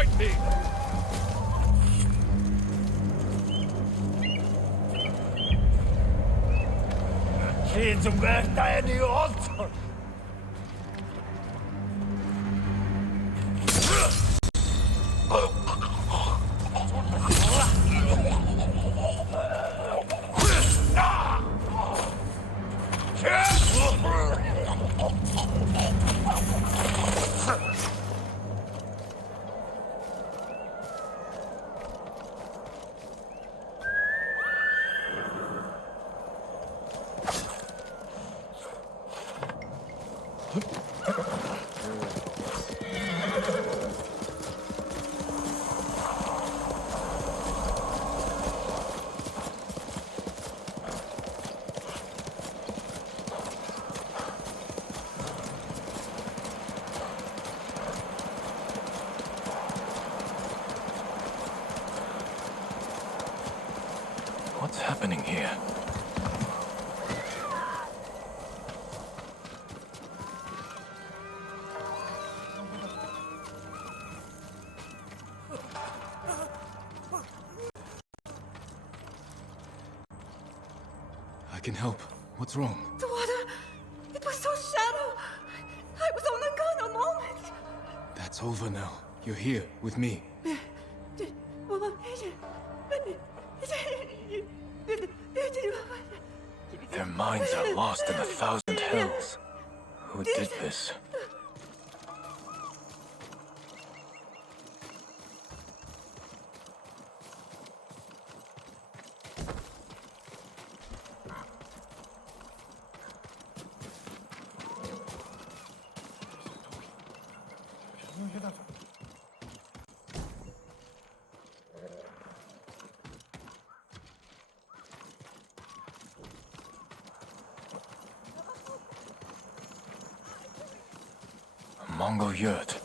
fight me! Kids werkta die åt! What's happening here? I can help. What's wrong? The water, it was so shallow. I was only gone a moment. That's over now. You're here with me. Their minds are lost in 1,000 hells. Who did this? A Mongol yurt.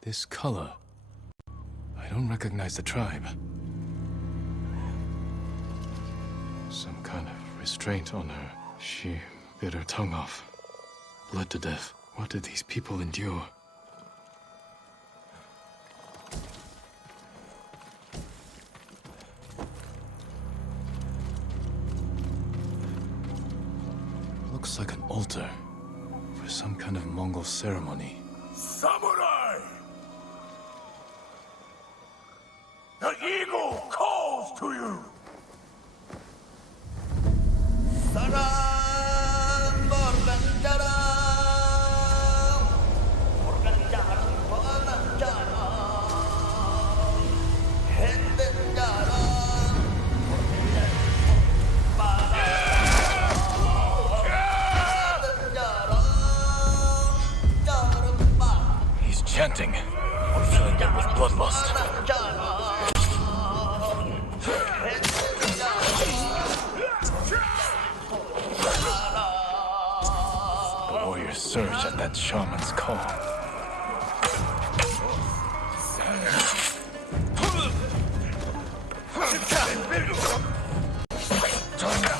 This color. I don't recognize the tribe. Some kind of restraint on her. She bit her tongue off. Bled to death. What did these people endure? Looks like an altar for some kind of Mongol ceremony. Samurai! The eagle calls to you! He's chanting. I'm filling them with bloodlust. The warriors surge at that shaman's call. Time now.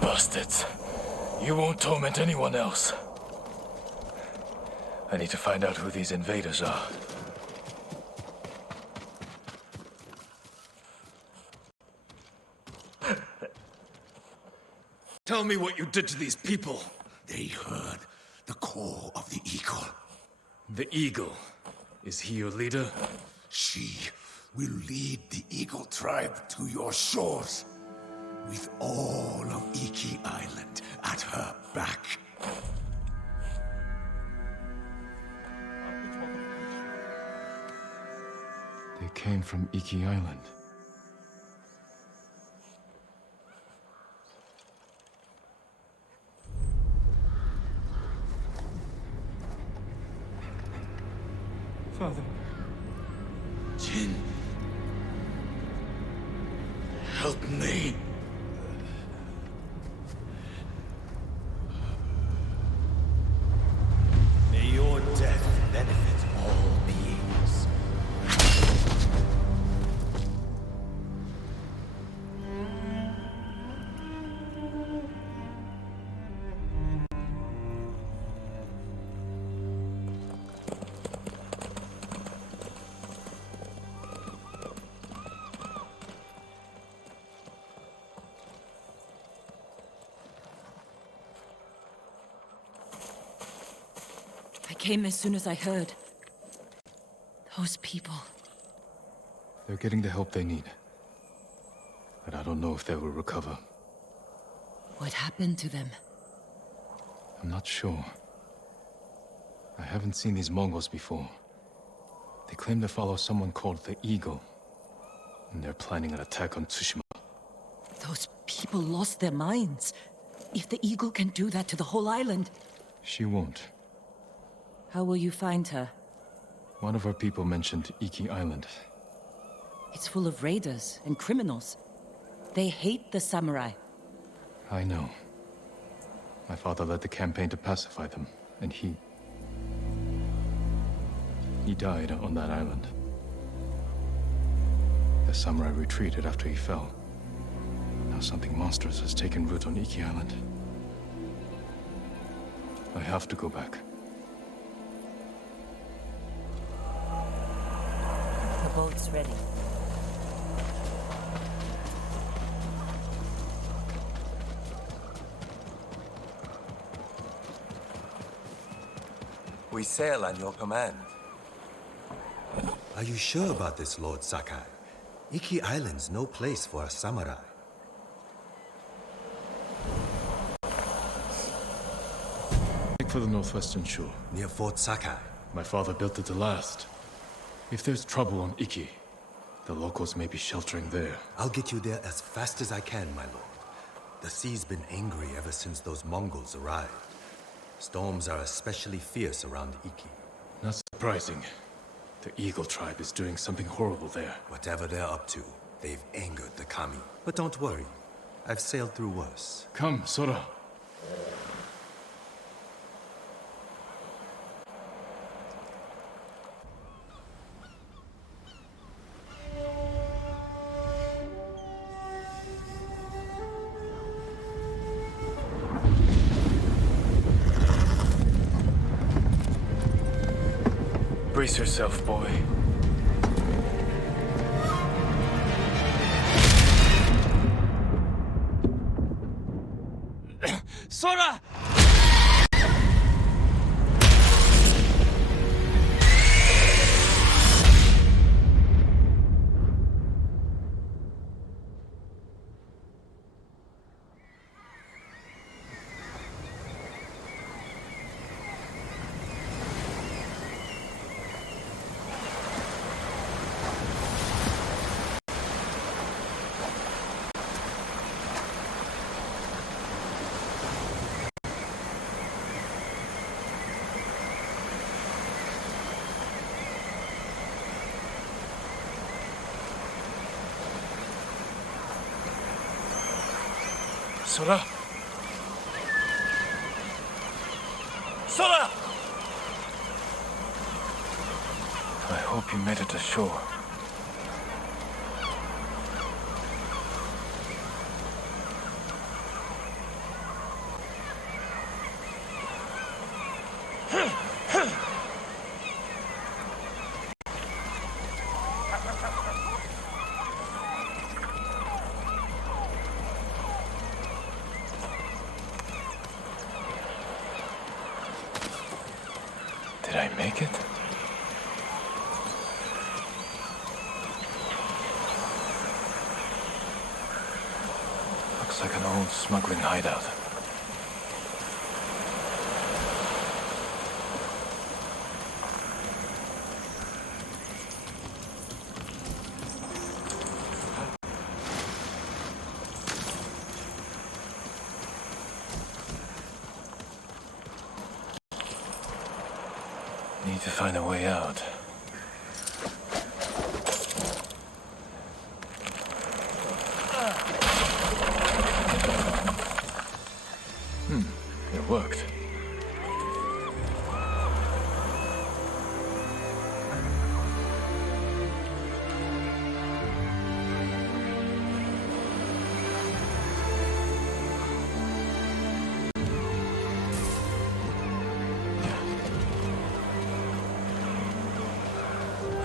Bastards. You won't torment anyone else. I need to find out who these invaders are. Tell me what you did to these people. They heard the call of the eagle. The Eagle. Is he your leader? She will lead the eagle tribe to your shores, with all of Iki Island at her back. They came from Iki Island. Father. Jin, help me. May your death benefit all beings. I came as soon as I heard. Those people. They're getting the help they need. But I don't know if they will recover. What happened to them? I'm not sure. I haven't seen these Mongols before. They claim to follow someone called the Eagle. And they're planning an attack on Tsushima. Those people lost their minds. If the Eagle can do that to the whole island... She won't. How will you find her? One of our people mentioned Iki Island. It's full of raiders and criminals. They hate the samurai. I know. My father led the campaign to pacify them, and he died on that island. The samurai retreated after he fell. Now something monstrous has taken root on Iki Island. I have to go back. The boat's ready. We sail on your command. Are you sure about this, Lord Sakai? Iki Island's no place for a samurai. Take for the northwestern shore. Near Fort Sakai. My father built it to last. If there's trouble on Iki, the locals may be sheltering there. I'll get you there as fast as I can, my lord. The sea's been angry ever since those Mongols arrived. Storms are especially fierce around Iki. Not surprising. The Eagle tribe is doing something horrible there. Whatever they're up to, they've angered the Kami. But don't worry. I've sailed through worse. Come, Sora. Brace yourself, boy. Sora! Sora? Sora! I hope you made it to shore. Did I make it? Looks like an old smuggling hideout. Need to find a way out. It worked.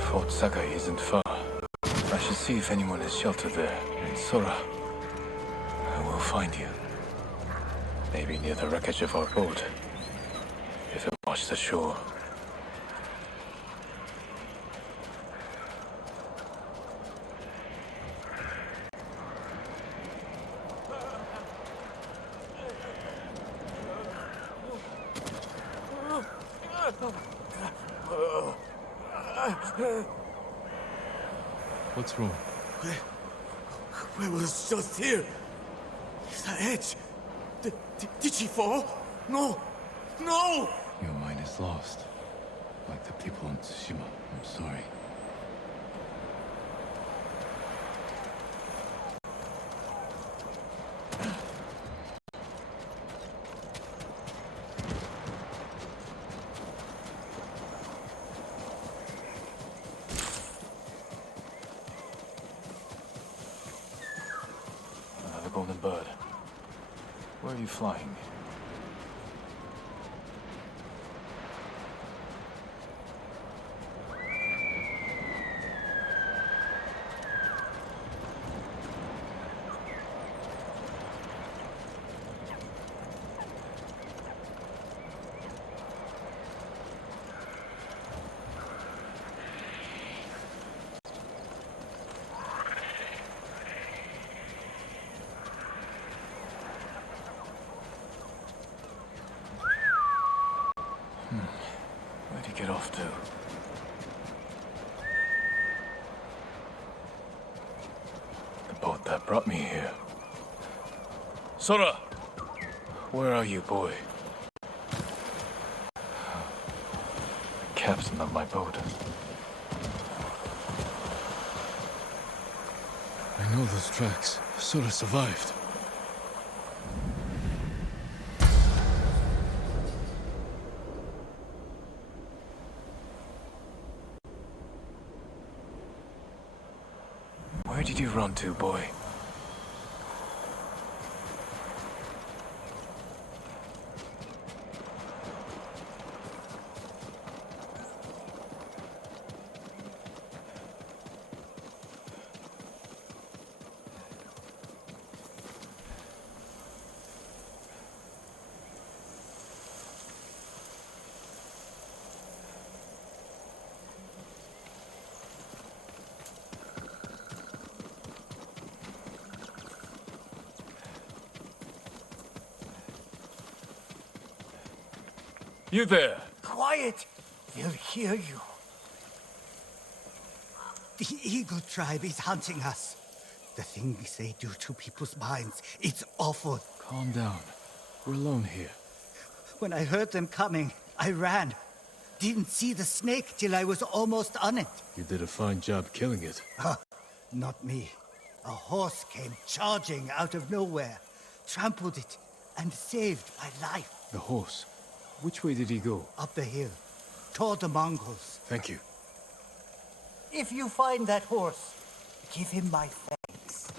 Fort Sakai isn't far. I should see if anyone is sheltered there. And Sora, I will find you. Maybe near the wreckage of our boat. If it washed ashore. What's wrong? We was just here. The edge. Did she fall? No! No! Your mind is lost. Like the people in Tsushima. I'm sorry. Another golden bird. Where are you flying? Where'd you get off to? The boat that brought me here. Sora! Where are you, boy? The captain of my boat. I know those tracks. Sora survived. Where did you run to, boy? You there! Quiet! They'll hear you. The Eagle tribe is hunting us. The things they do to people's minds, it's awful. Calm down. We're alone here. When I heard them coming, I ran. Didn't see the snake till I was almost on it. You did a fine job killing it. Not me. A horse came charging out of nowhere. trampled it, and saved my life. The horse. Which way did he go? Up the hill, toward the Mongols. Thank you. If you find that horse, give him my thanks.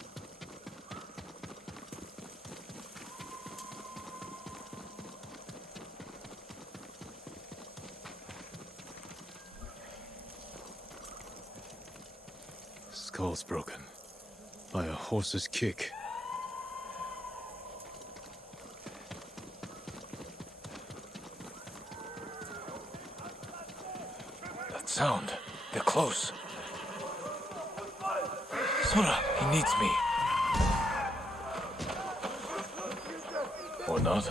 Skull's broken. By a horse's kick. That sound. They're close. Sora, he needs me. Or not.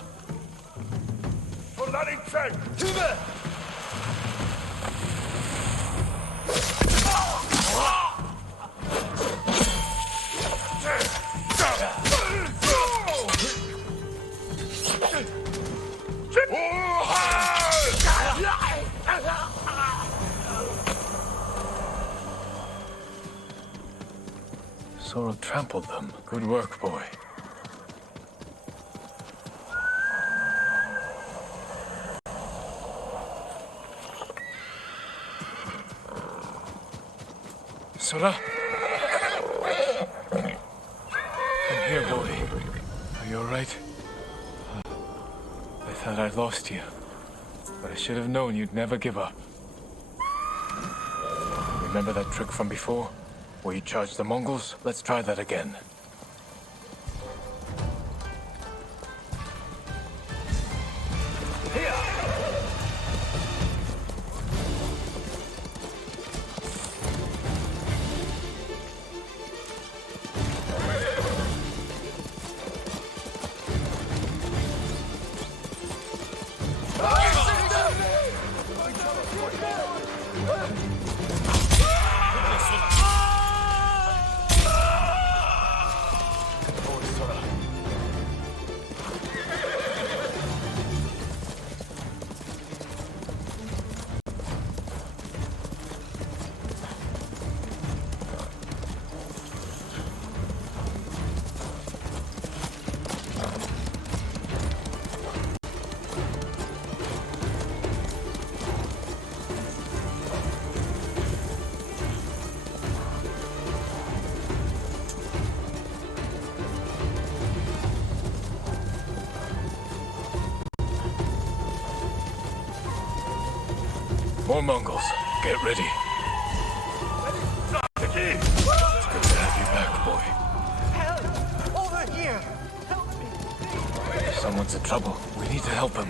Sora trampled them. Good work, boy. Sora? I'm here, boy. Are you alright? I thought I'd lost you. But I should have known you'd never give up. Remember that trick from before? Where you charged the Mongols? Let's try that again. More Mongols. Get ready. It's good to have you back, boy. Help! Over here! Help me! Someone's in trouble. We need to help him.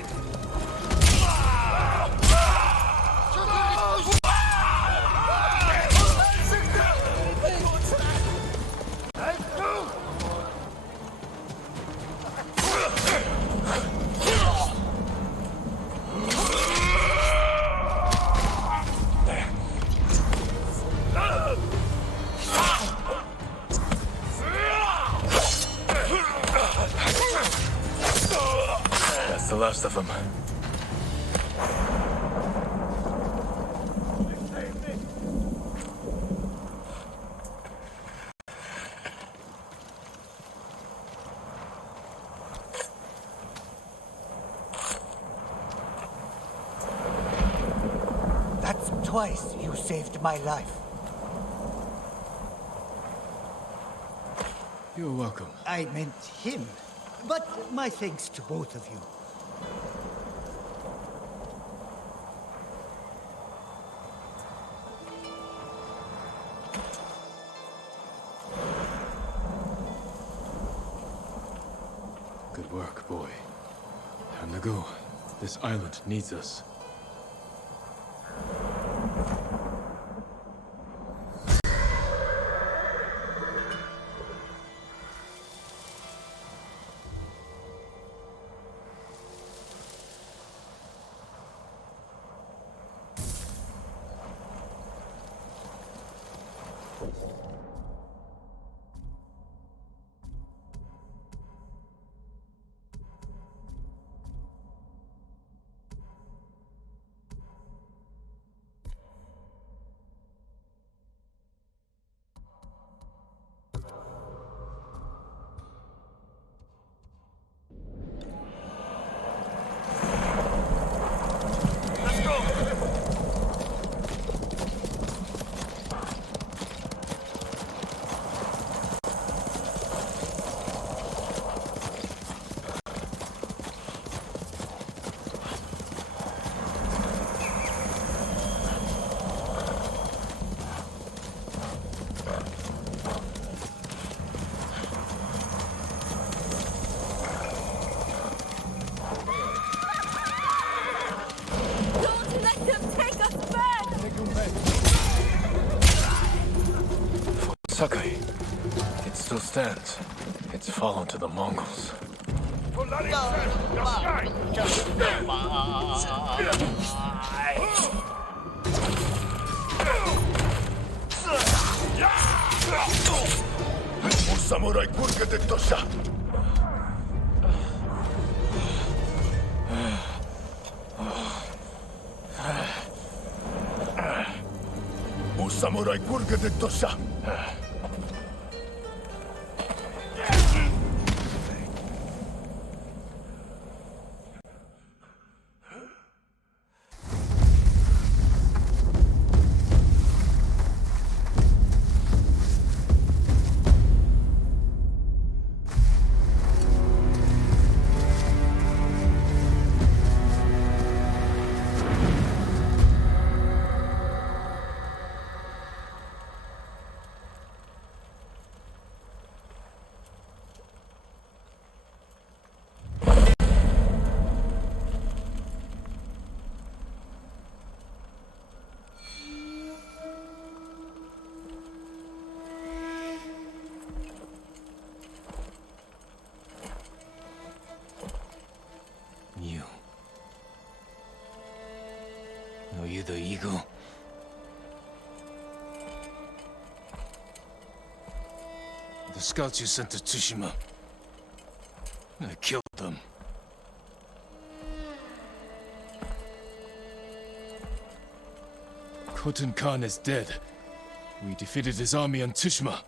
That's the last of them. That's twice you saved my life. You're welcome. I meant him. But my thanks to both of you. Good work, boy. Time to go. This island needs us. Sakai. It still stands. It's fallen to the Mongols. Samurai kurka de tosha. Samurai kurka de tosha. Are you the eagle? The scouts you sent to Tsushima. I killed them. Khotun Khan is dead. We defeated his army on Tsushima.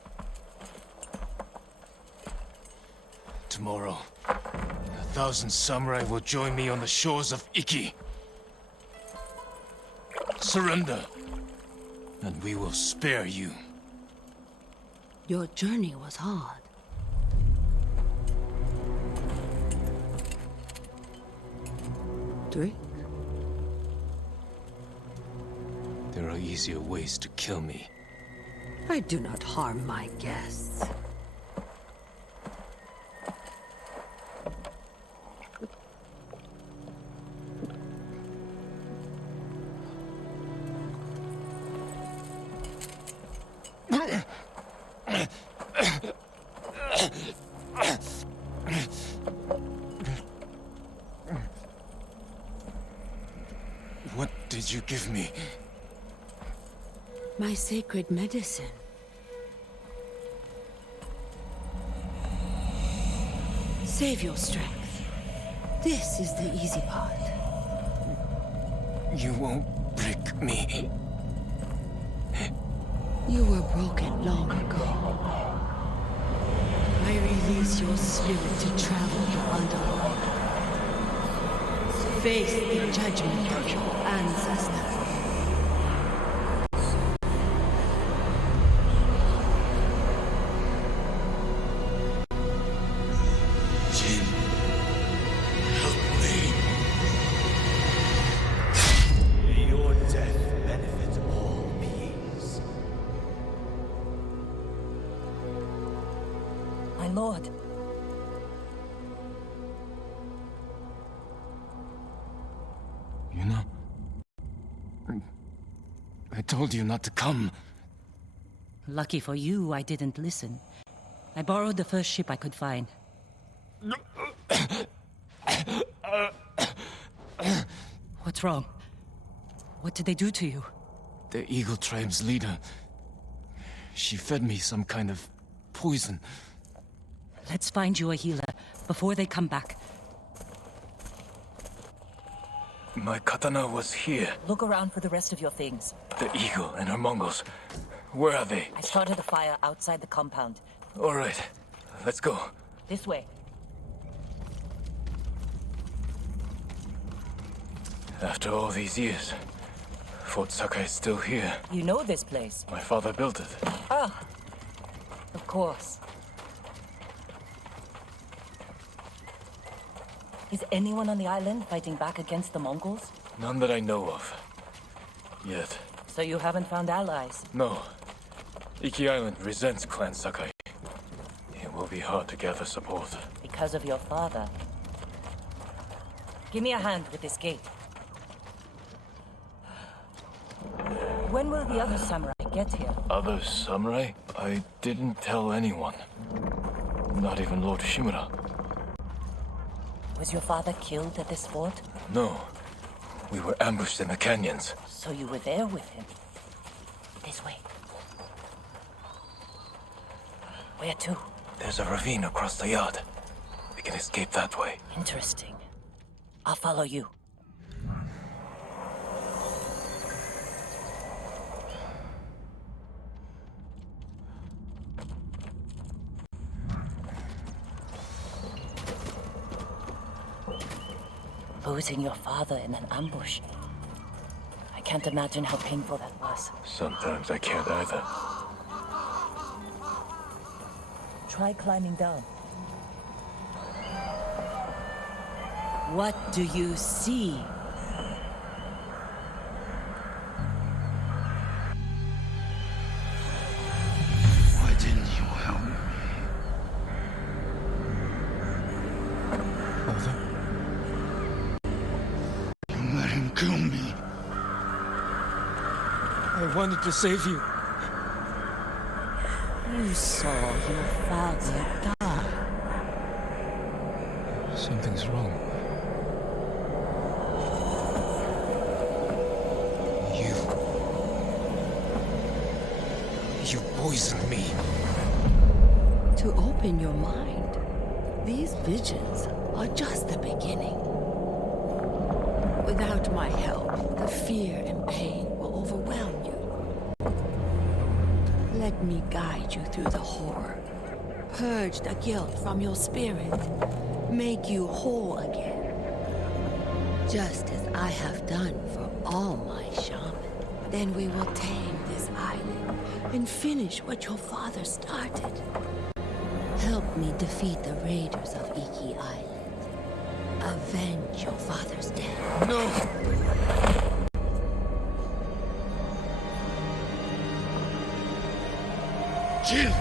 Tomorrow, 1,000 samurai will join me on the shores of Iki. Surrender, and we will spare you. Your journey was hard. Drink? There are easier ways to kill me. I do not harm my guests. What did you give me? My sacred medicine. Save your strength. This is the easy part. You won't break me. You were broken long ago. I release your spirit to travel the underworld. Face the judgment of your ancestors. Jin, help me. May your death benefit all beings. My lord. You know, I told you not to come. Lucky for you, I didn't listen. I borrowed the first ship I could find. What's wrong? What did they do to you? The Eagle Tribe's leader. She fed me some kind of poison. Let's find you a healer before they come back. My katana was here. Look around for the rest of your things. The eagle and her Mongols. Where are they? I started a fire outside the compound. All right, let's go. This way. After all these years, Fort Sakai is still here. You know this place. My father built it. Ah, of course. Is anyone on the island fighting back against the Mongols? None that I know of. Yet. So you haven't found allies? No. Iki Island resents Clan Sakai. It will be hard to gather support. Because of your father. Give me a hand with this gate. When will the other samurai get here? Other samurai? I didn't tell anyone. Not even Lord Shimura. Was your father killed at this fort? No. We were ambushed in the canyons. So you were there with him? This way. Where to? There's a ravine across the yard. We can escape that way. Interesting. I'll follow you. Losing your father in an ambush. I can't imagine how painful that was. Sometimes I can't either. Try climbing down. What do you see? Why didn't you help me? Father? You let him kill me. I wanted to save you. You saw your father die. Something's wrong. You poisoned me. To open your mind, these visions are just the beginning. Without my help, the fear and pain will overwhelm you. Let me guide you through the horror. Purge the guilt from your spirit. Make you whole again. Just as I have done for all my shamans. Then we will tame this island and finish what your father started. Help me defeat the raiders of Iki Island. Avenge your father's death. No! Jin!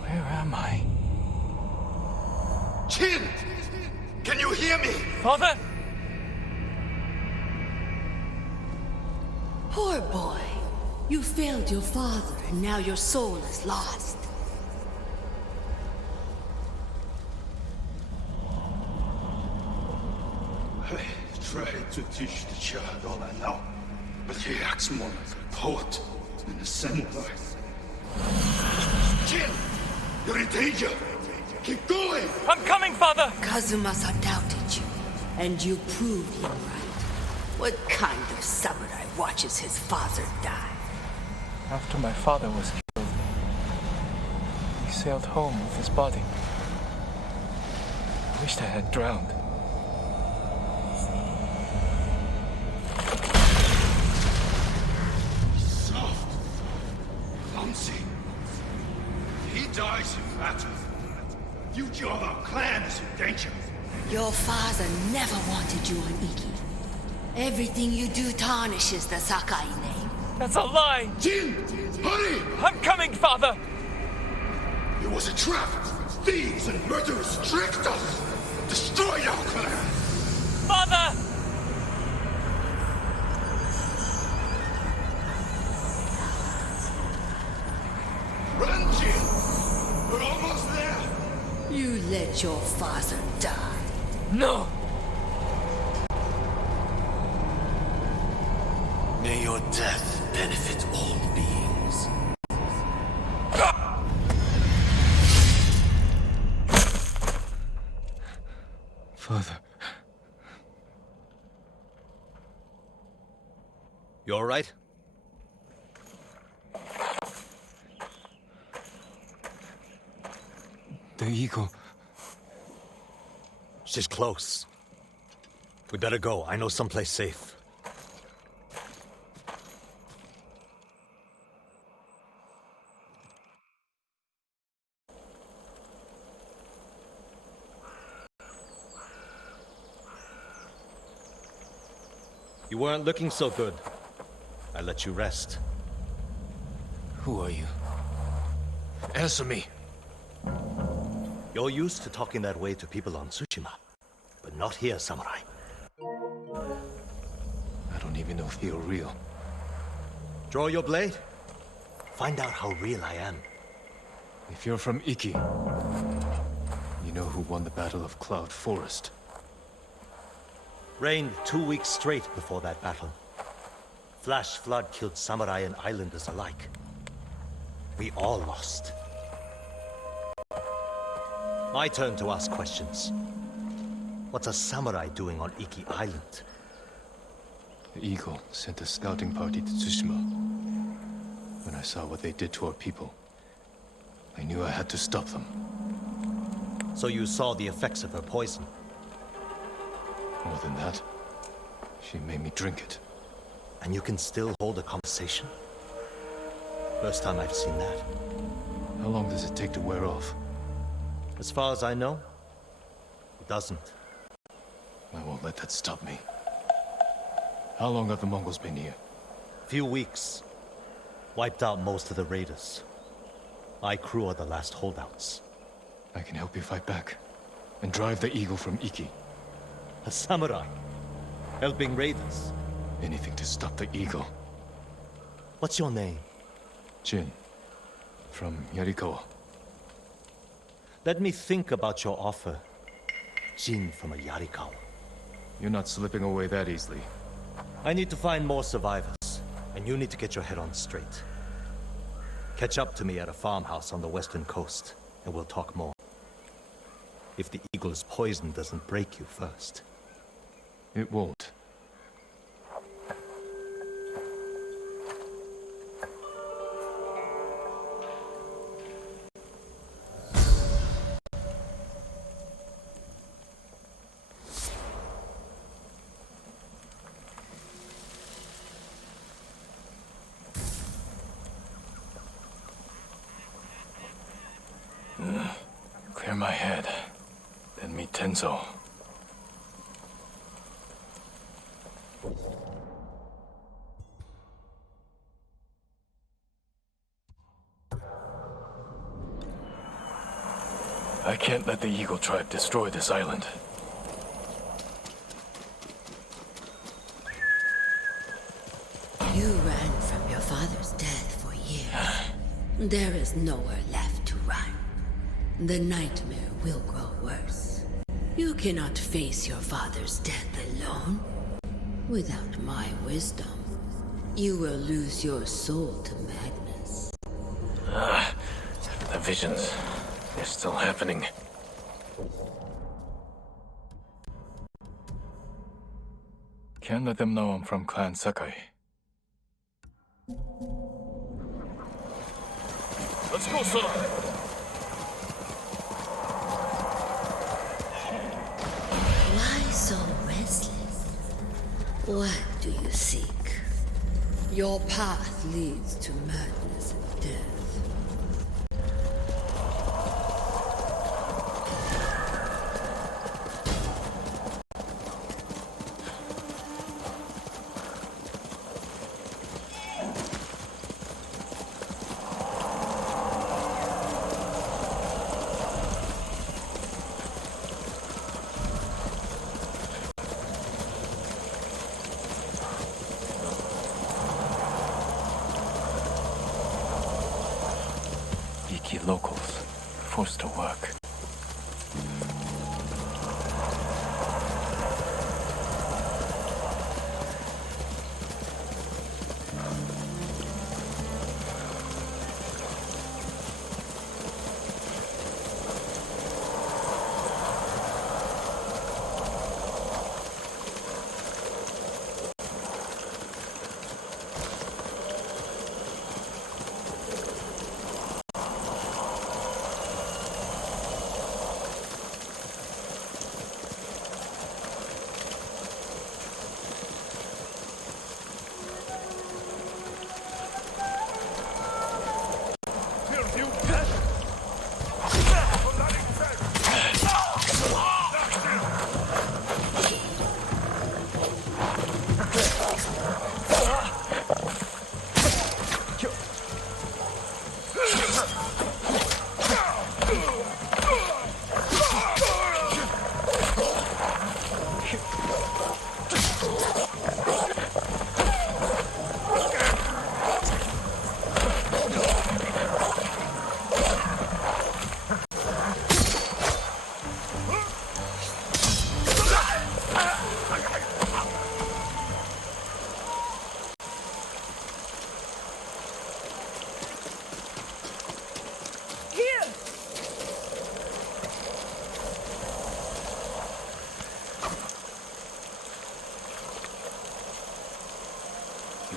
Where am I? Jin! Can you hear me? Father! Poor boy. You failed your father, and now your soul is lost. I tried to teach the child all I know, but he acts more like a poet than a samurai. Jin! You're in danger! Keep going! I'm coming, Father! Kazumasa doubted you, and you proved him right. What kind of samurai watches his father die? After my father was killed, he sailed home with his body. I wished I had drowned. Soft! Clumsy! He dies in battle. Future of our clan is in danger. Your father never wanted you on Iki. Everything you do tarnishes the Sakai name. That's a lie! Jin! Hurry! I'm coming, Father! It was a trap! Thieves and murderers tricked us! Destroyed our clan! Father! Run, Jin! We're almost there! You let your father die. No! May your death benefit all beings. Father. You all right? The eagle. She's close. We better go. I know someplace safe. You weren't looking so good. I let you rest. Who are you? Answer me. You're used to talking that way to people on Tsushima, but not here, Samurai. I don't even know if you're real. Draw your blade. Find out how real I am. If you're from Iki, you know who won the Battle of Cloud Forest. Rained 2 weeks straight before that battle. Flash flood killed samurai and islanders alike. We all lost. My turn to ask questions. What's a samurai doing on Iki Island? The Eagle sent a scouting party to Tsushima. When I saw what they did to our people, I knew I had to stop them. So you saw the effects of her poison? More than that, she made me drink it. And you can still hold a conversation? First time I've seen that. How long does it take to wear off? As far as I know, it doesn't. I won't let that stop me. How long have the Mongols been here? Few weeks. Wiped out most of the raiders. My crew are the last holdouts. I can help you fight back and drive the Eagle from Iki. A samurai? Helping raiders? Anything to stop the Eagle. What's your name? Jin, from Yarikawa. Let me think about your offer. Jin from a Yarikawa. You're not slipping away that easily. I need to find more survivors, and you need to get your head on straight. Catch up to me at a farmhouse on the western coast, and we'll talk more. If the Eagle's poison doesn't break you first. It won't. Clear my head. Then meet Tenzo. I can't let the Eagle tribe destroy this island. You ran from your father's death for years. There is nowhere left to run. The nightmare will grow worse. You cannot face your father's death alone. Without my wisdom, you will lose your soul to madness. The visions, they're still happening. Can't let them know I'm from Clan Sakai. Let's go, Sora! Why so restless? What do you seek? Your path leads to madness and death. Locals, forced to work.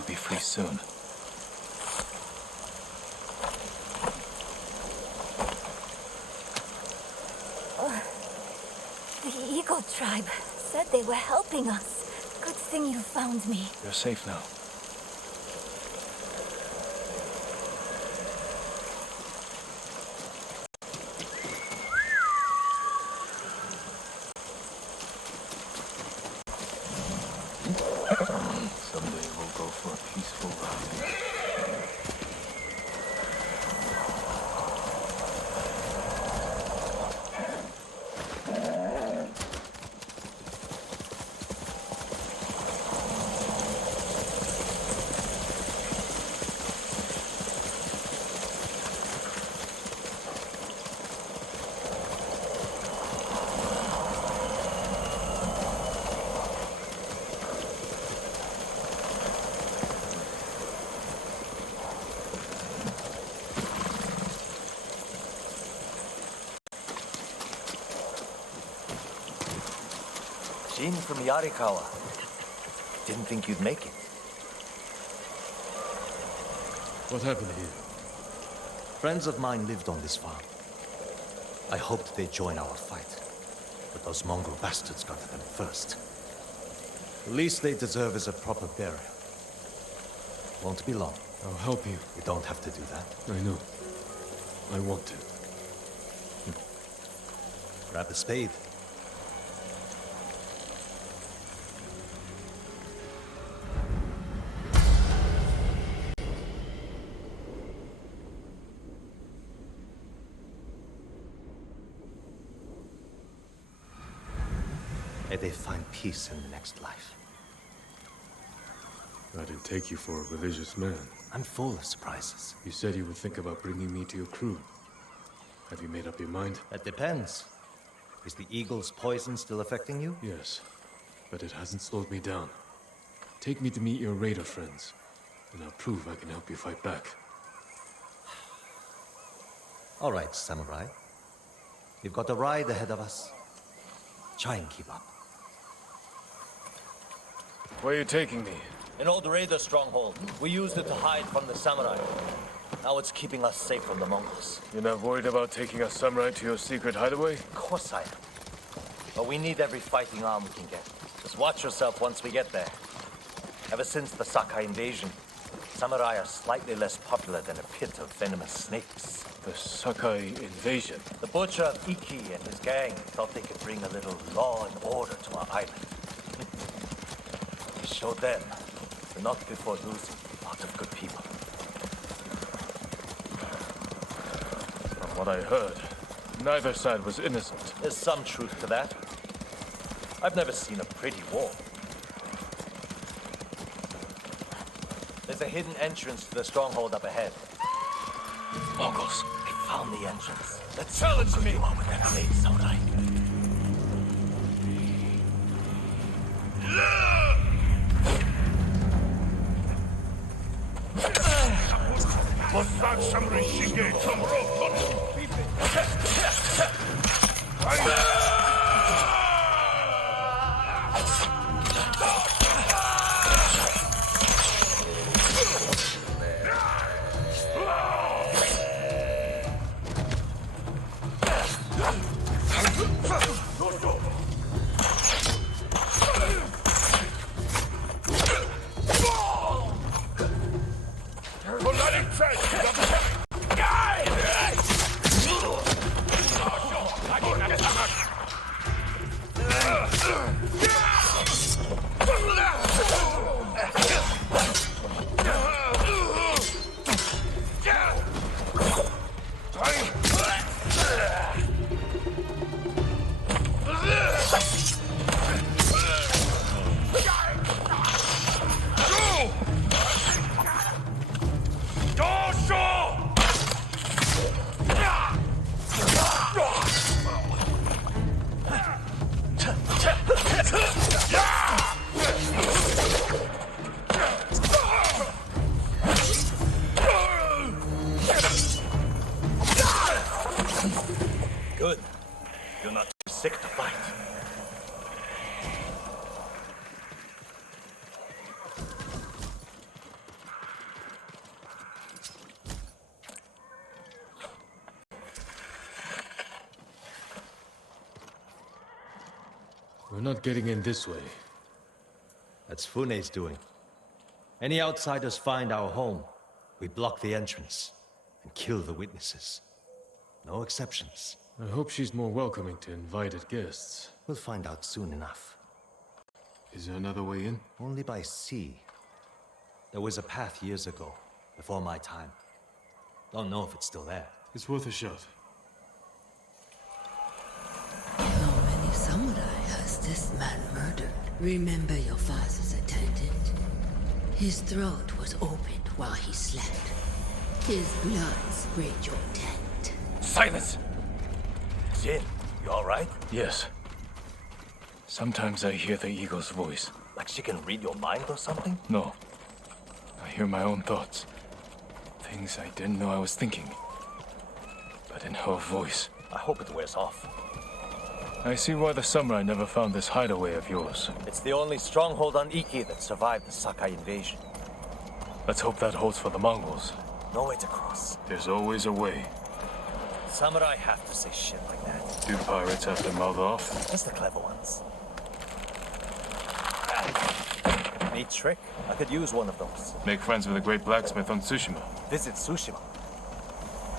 should be free soon. The Eagle Tribe said they were helping us. Good thing you found me. You're safe now. Someday we'll go for a peaceful ride. Jin from Yarikawa. Didn't think you'd make it. What happened here? Friends of mine lived on this farm. I hoped they'd join our fight, but those mongrel bastards got to them first. The least they deserve is a proper burial. Won't be long. I'll help you. You don't have to do that. I know. I want to. Grab the spade. May they find peace in the next life. I didn't take you for a religious man. I'm full of surprises. You said you would think about bringing me to your crew. Have you made up your mind? That depends. Is the Eagle's poison still affecting you? Yes, but it hasn't slowed me down. Take me to meet your raider friends, and I'll prove I can help you fight back. All right, Samurai. You've got a ride ahead of us. Try and keep up. Where are you taking me? An old raider stronghold. We used it to hide from the samurai. Now it's keeping us safe from the Mongols. You're not worried about taking a samurai to your secret hideaway? Of course I am. But we need every fighting arm we can get. Just watch yourself once we get there. Ever since the Sakai invasion, samurai are slightly less popular than a pit of venomous snakes. The Sakai invasion. The butcher of Iki and his gang thought they could bring a little law and order to our island. We showed them, but not before losing a lot of good people. From what I heard, neither side was innocent. There's some truth to that. I've never seen a pretty war. There's a hidden entrance to the stronghold up ahead. Mongols, we found the entrance. Let's challenge me with that blade, samurai. not getting in this way. That's Fune's doing. Any outsiders find our home, we block the entrance and kill the witnesses. No exceptions. I hope she's more welcoming to invited guests. We'll find out soon enough. Is there another way in? Only by sea. There was a path years ago, before my time. Don't know if it's still there. It's worth a shot. How many samurai has this man murdered? Remember your father's attendant? His throat was opened while he slept. His blood sprayed your tent. Silence! Jin, you alright? Yes. Sometimes I hear the eagle's voice. Like she can read your mind or something? No. I hear my own thoughts. Things I didn't know I was thinking. But in her voice. I hope it wears off. I see why the samurai never found this hideaway of yours. It's the only stronghold on Iki that survived the Sakai invasion. Let's hope that holds for the Mongols. No way to cross. There's always a way. Samurai have to say shit like that. Do pirates have to mouth off? Just the clever ones. Neat trick. I could use one of those. Make friends with a great blacksmith on Tsushima. Visit Tsushima.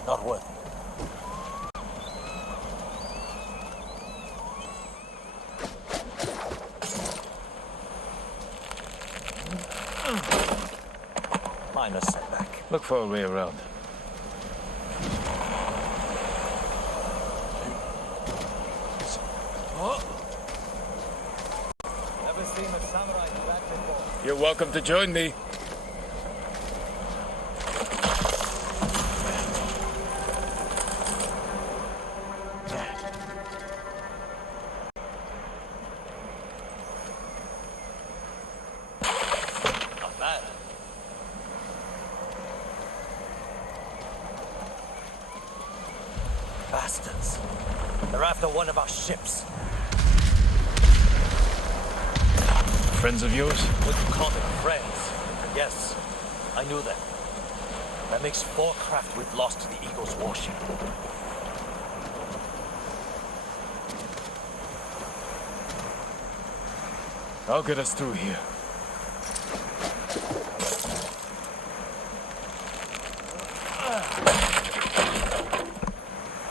Not worth it. Minor setback. Look for a way around. Never seen a samurai do that before. You're welcome to join me. Not bad. Bastards. They're after one of our ships. Friends of yours? Wouldn't call them friends. But yes, I knew them. That makes 4 craft we've lost to the Eagle's warship. I'll get us through here.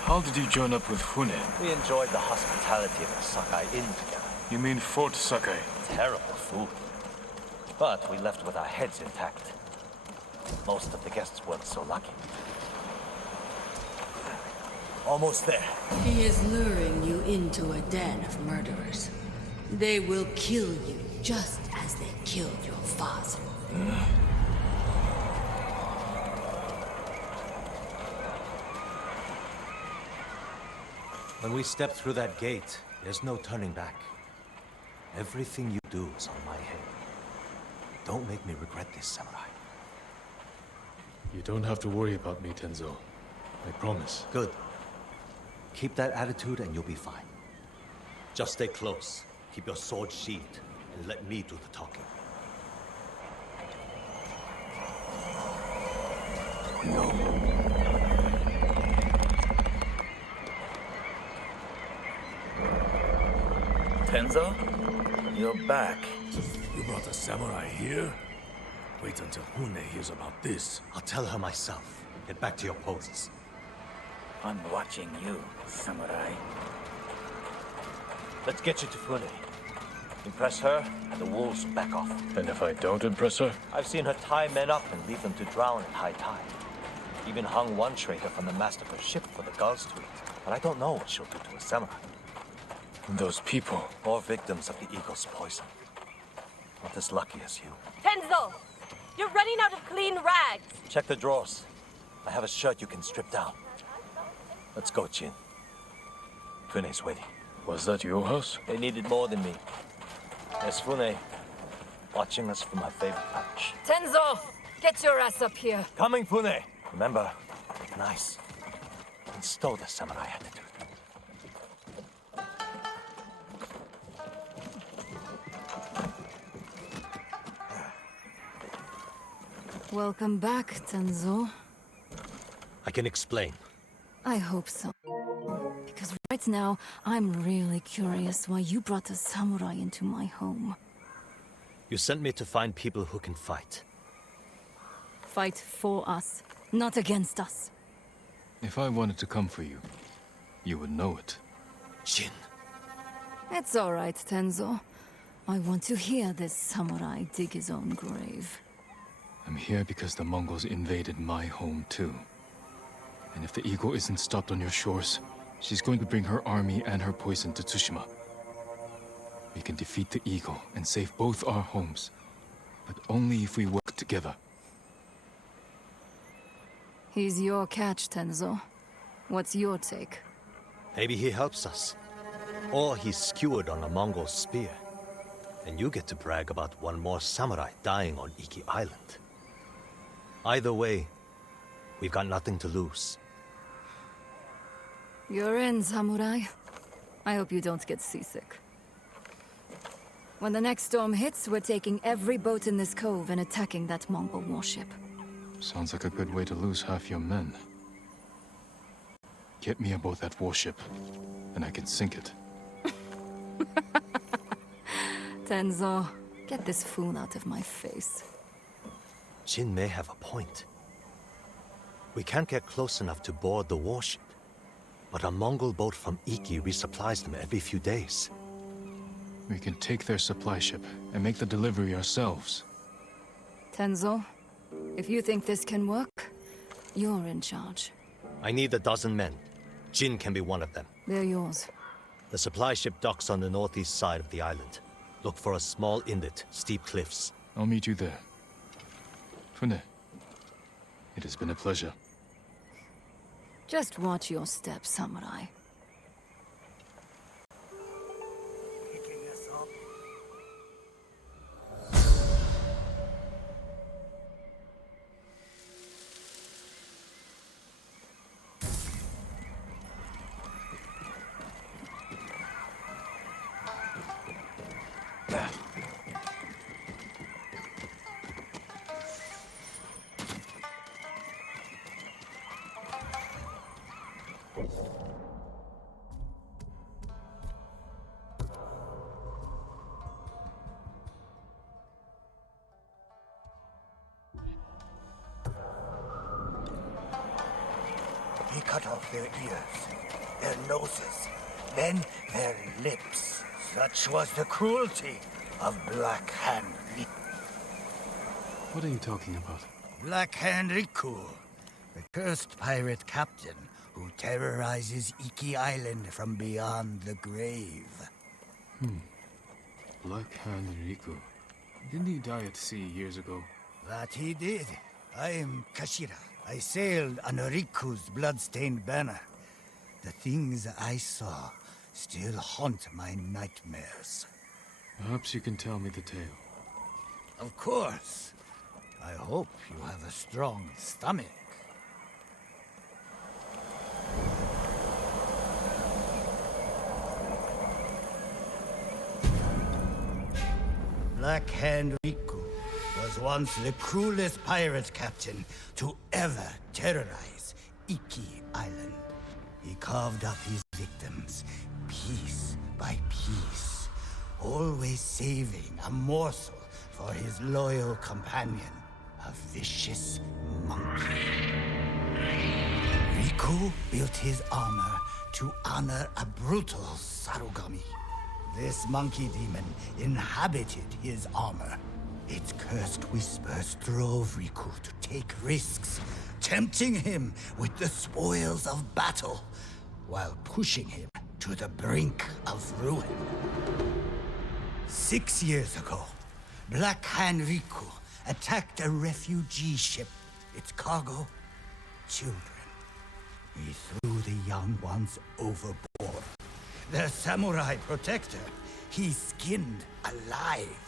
How did you join up with Fune? We enjoyed the hospitality of the Sakai Inn together. You mean Fort Sakai? Terrible food. But we left with our heads intact. Most of the guests weren't so lucky. Almost there. He is luring you into a den of murderers. They will kill you just as they killed your father. When we step through that gate, there's no turning back. Everything you do is on my head. Don't make me regret this, samurai. You don't have to worry about me, Tenzo. I promise. Good. Keep that attitude and you'll be fine. Just stay close. Keep your sword sheathed, and let me do the talking. Tenzo, you're back. You brought a samurai here? Wait until Hune hears about this. I'll tell her myself. Get back to your posts. I'm watching you, samurai. Let's get you to Fune. Impress her, and the wolves back off. And if I don't impress her? I've seen her tie men up and leave them to drown at high tide. Even hung one traitor from the mast of her ship for the gulls to eat. But I don't know what she'll do to a samurai. And those people. Or victims of the eagle's poison. Not as lucky as you. Tenzo! You're running out of clean rags! Check the drawers. I have a shirt you can strip down. Let's go, Jin. Fune's waiting. Was that your house? They needed more than me. There's Fune, watching us from her favorite couch. Tenzo! Get your ass up here! Coming, Fune! Remember, it's nice. And stow the samurai attitude. Welcome back, Tenzo. I can explain. I hope so. Because right Right now, I'm really curious why you brought a samurai into my home. You sent me to find people who can fight. Fight for us, not against us. If I wanted to come for you, you would know it. Jin. It's all right, Tenzo. I want to hear this samurai dig his own grave. I'm here because the Mongols invaded my home too. And if the Eagle isn't stopped on your shores, she's going to bring her army and her poison to Tsushima. We can defeat the Eagle and save both our homes, but only if we work together. He's your catch, Tenzo. What's your take? Maybe he helps us. Or he's skewered on a Mongol spear. And you get to brag about one more samurai dying on Iki Island. Either way, we've got nothing to lose. You're in, samurai. I hope you don't get seasick. When the next storm hits, we're taking every boat in this cove and attacking that Mongol warship. Sounds like a good way to lose half your men. Get me aboard that warship, and I can sink it. Tenzo, get this fool out of my face. Jin may have a point. We can't get close enough to board the warship. But a Mongol boat from Iki resupplies them every few days. We can take their supply ship and make the delivery ourselves. Tenzo, if you think this can work, you're in charge. I need a dozen men. Jin can be one of them. They're yours. The supply ship docks on the northeast side of the island. Look for a small inlet, steep cliffs. I'll meet you there. Fune, it has been a pleasure. Just watch your step, samurai. He cut off their ears, their noses, then their lips. Such was the cruelty of Black Hand Riku. What are you talking about? Black Hand Riku, the cursed pirate captain who terrorizes Iki Island from beyond the grave. Black Hand Riku. Didn't he die at sea years ago? That he did. I am Kashira. I sailed under Riku's blood-stained banner. The things I saw still haunt my nightmares. Perhaps you can tell me the tale. Of course. I hope you have a strong stomach. Black Hand Riku was once the cruelest pirate captain to ever terrorize Iki Island. He carved up his victims piece by piece, always saving a morsel for his loyal companion, a vicious monkey. Riku built his armor to honor a brutal Sarugami. This monkey demon inhabited his armor. Its cursed whispers drove Riku to take risks, tempting him with the spoils of battle, while pushing him to the brink of ruin. 6 years ago, Black Hand Riku attacked a refugee ship. Its cargo, children. He threw the young ones overboard. Their samurai protector, he skinned alive.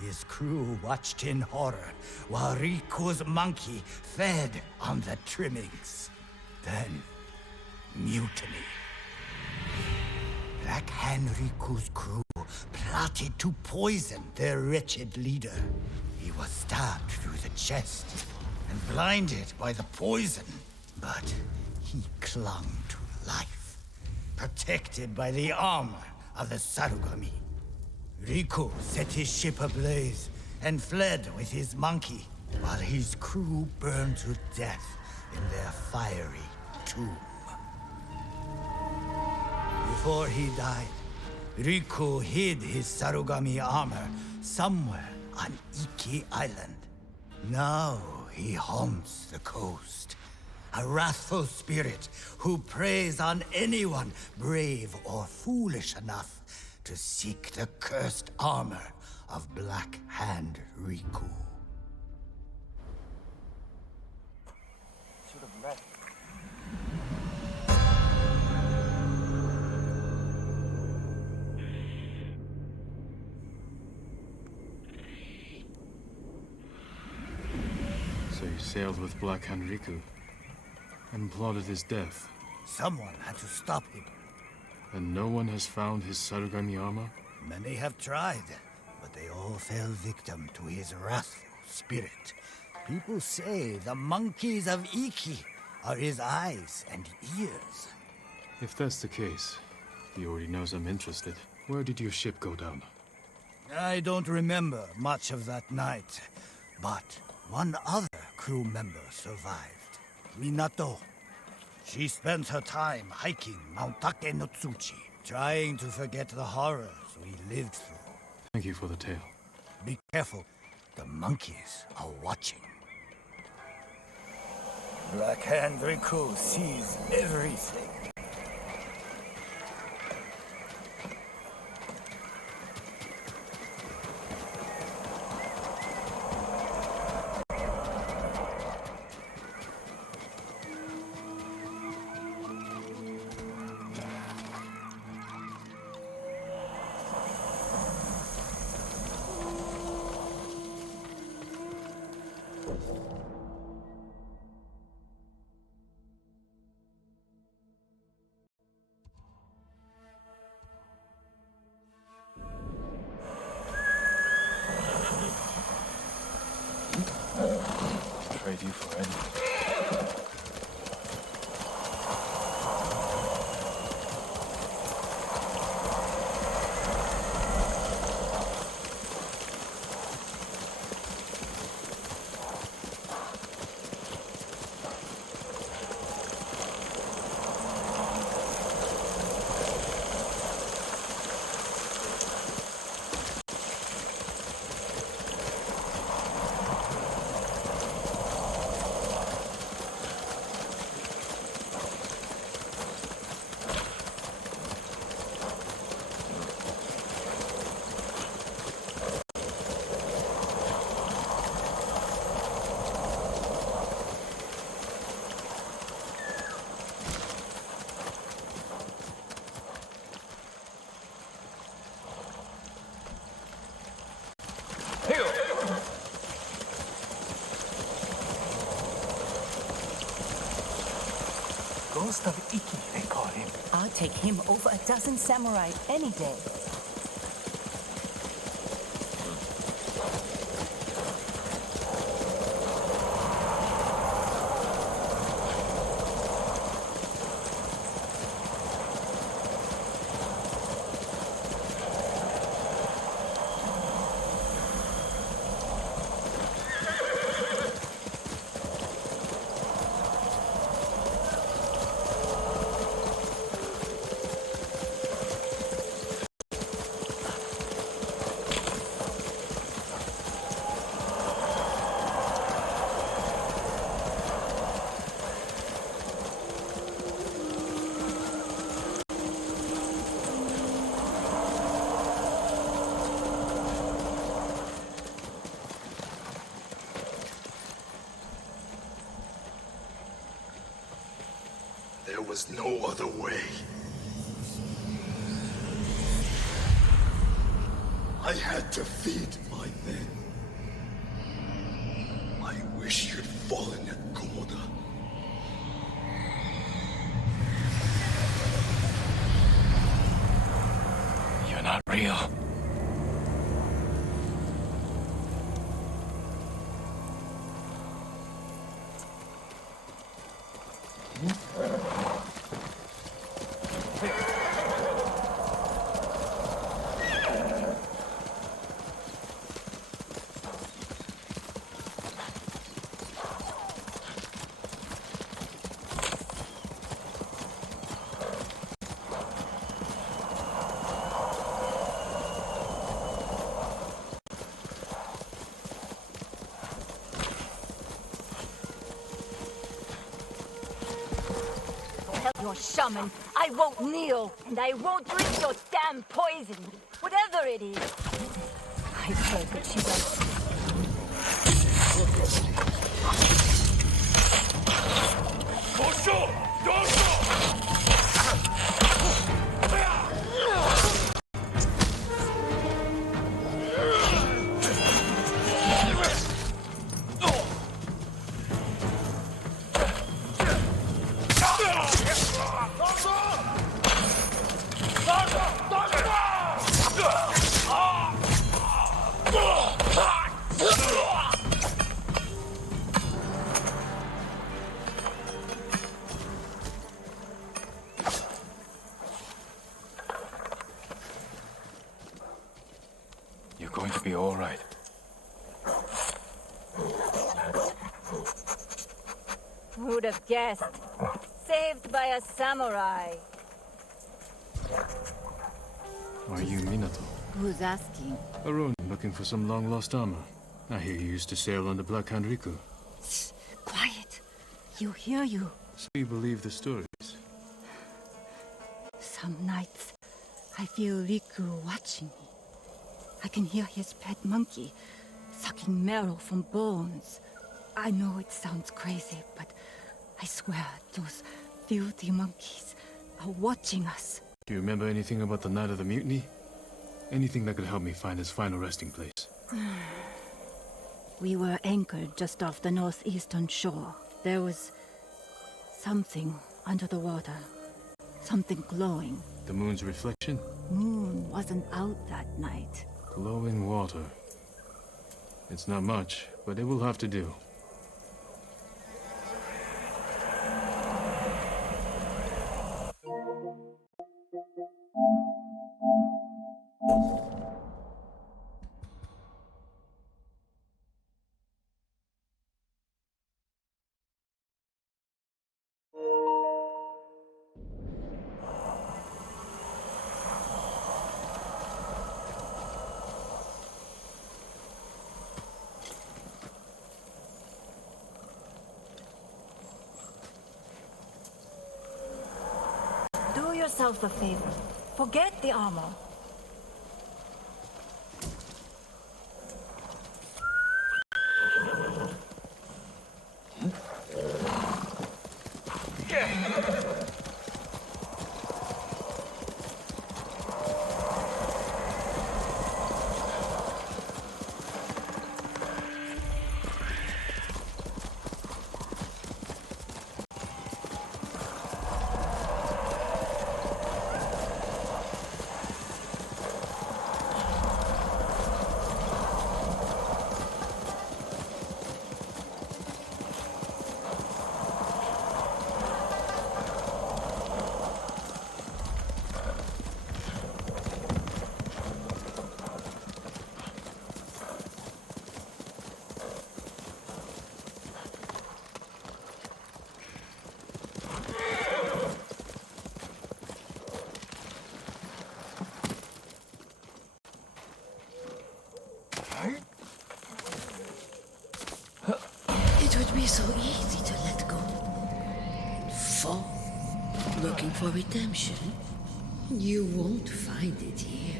His crew watched in horror while Riku's monkey fed on the trimmings. Then, mutiny. Black Hand Riku's crew plotted to poison their wretched leader. He was stabbed through the chest and blinded by the poison, but he clung to life. protected by the armor of the Sarugami. Riku set his ship ablaze and fled with his monkey, while his crew burned to death in their fiery tomb. Before he died, Riku hid his Sarugami armor somewhere on Iki Island. Now he haunts the coast, a wrathful spirit who preys on anyone brave or foolish enough to seek the cursed armor of Black Hand Riku. Should have read. So you sailed with Black Hand Riku and plotted his death. Someone had to stop him. And no one has found his Sarugami armor? Many have tried, but they all fell victim to his wrathful spirit. People say the monkeys of Iki are his eyes and ears. If that's the case, he already knows I'm interested. Where did your ship go down? I don't remember much of that night, but one other crew member survived. Minato. She spent her time hiking Mount Take no Tsuchi, trying to forget the horrors we lived through. Thank you for the tale. Be careful. The monkeys are watching. Black Hand Riku sees everything. Trade you for anything. Ghost of Iki, they call him. I'll take him over a dozen samurai any day. There was no other way. I had to feed my men. I wish you'd fallen at Komoda. You're not real. Here. or shaman, I won't kneel, and I won't drink your damn poison, whatever it is. I've heard that she does. You're going to be all right. Who'd have guessed? Saved by a samurai. Are you Minato? Who's asking? Arun, looking for some long-lost armor. I hear you used to sail on the Black Hand Riku. Quiet. You hear you. So you believe the stories? Some nights, I feel Riku watching me. I can hear his pet monkey sucking marrow from bones. I know it sounds crazy, but I swear those filthy monkeys are watching us. Do you remember anything about the night of the mutiny? Anything that could help me find his final resting place? We were anchored just off the northeastern shore. There was something under the water. Something glowing. The moon's reflection? Moon wasn't out that night. Glowing water. It's not much, but it will have to do. Do yourself a favor. Forget the armor. It would be so easy to let go. Fall. Looking for redemption? You won't find it here.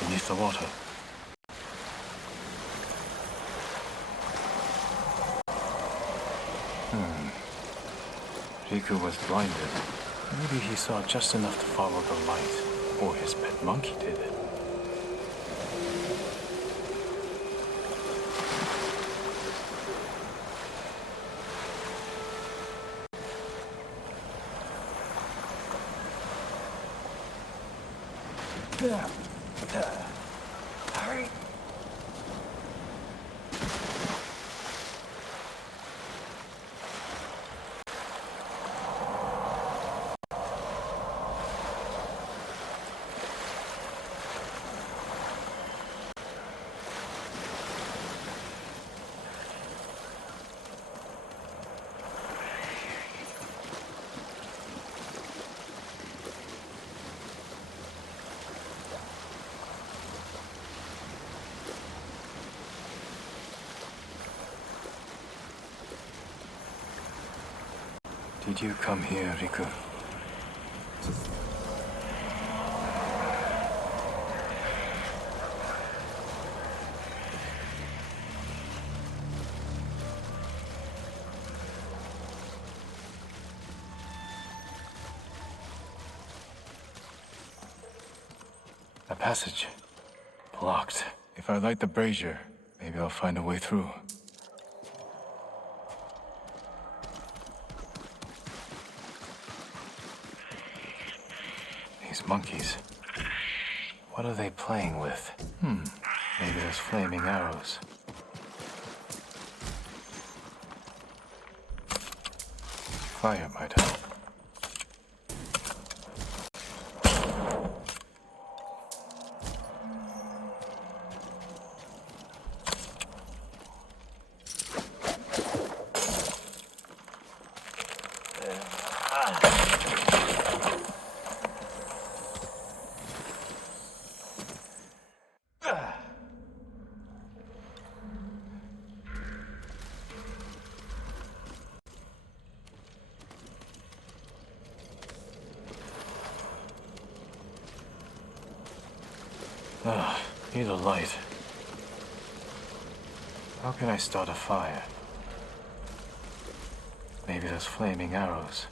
Beneath the water. Riku was blinded. Maybe he saw just enough to follow the light. Or his pet monkey did. Hurry! Did you come here, Riku? A passage. Blocked. If I light the brazier, maybe I'll find a way through. These monkeys. What are they playing with? Maybe there's flaming arrows. Fire might help. Need a light. How can I start a fire? Maybe there's flaming arrows.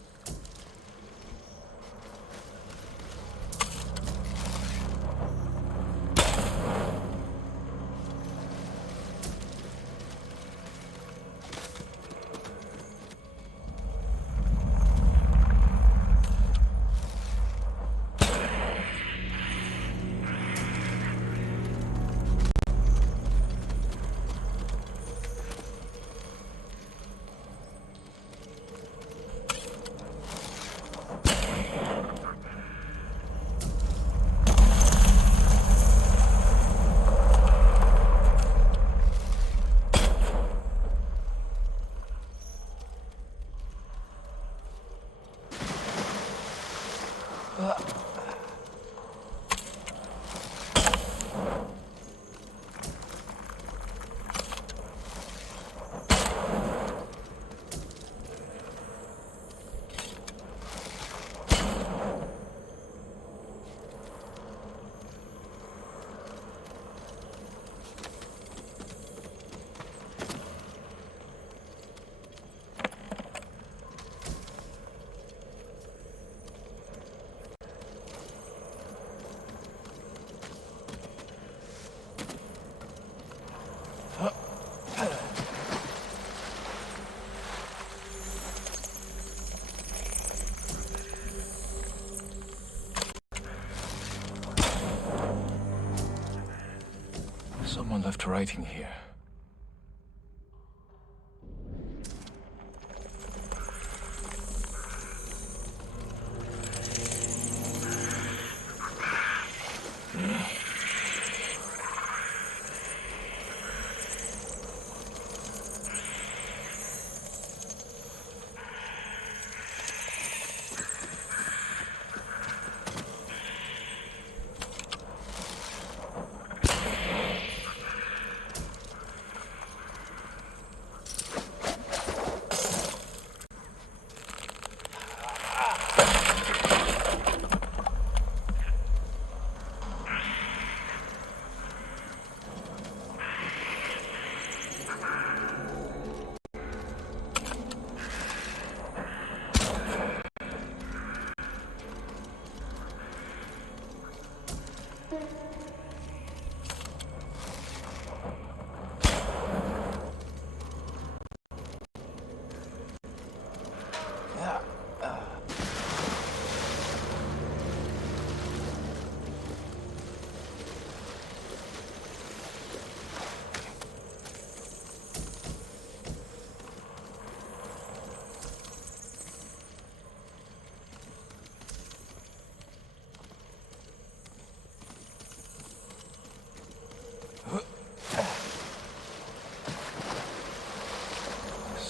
Someone left writing here.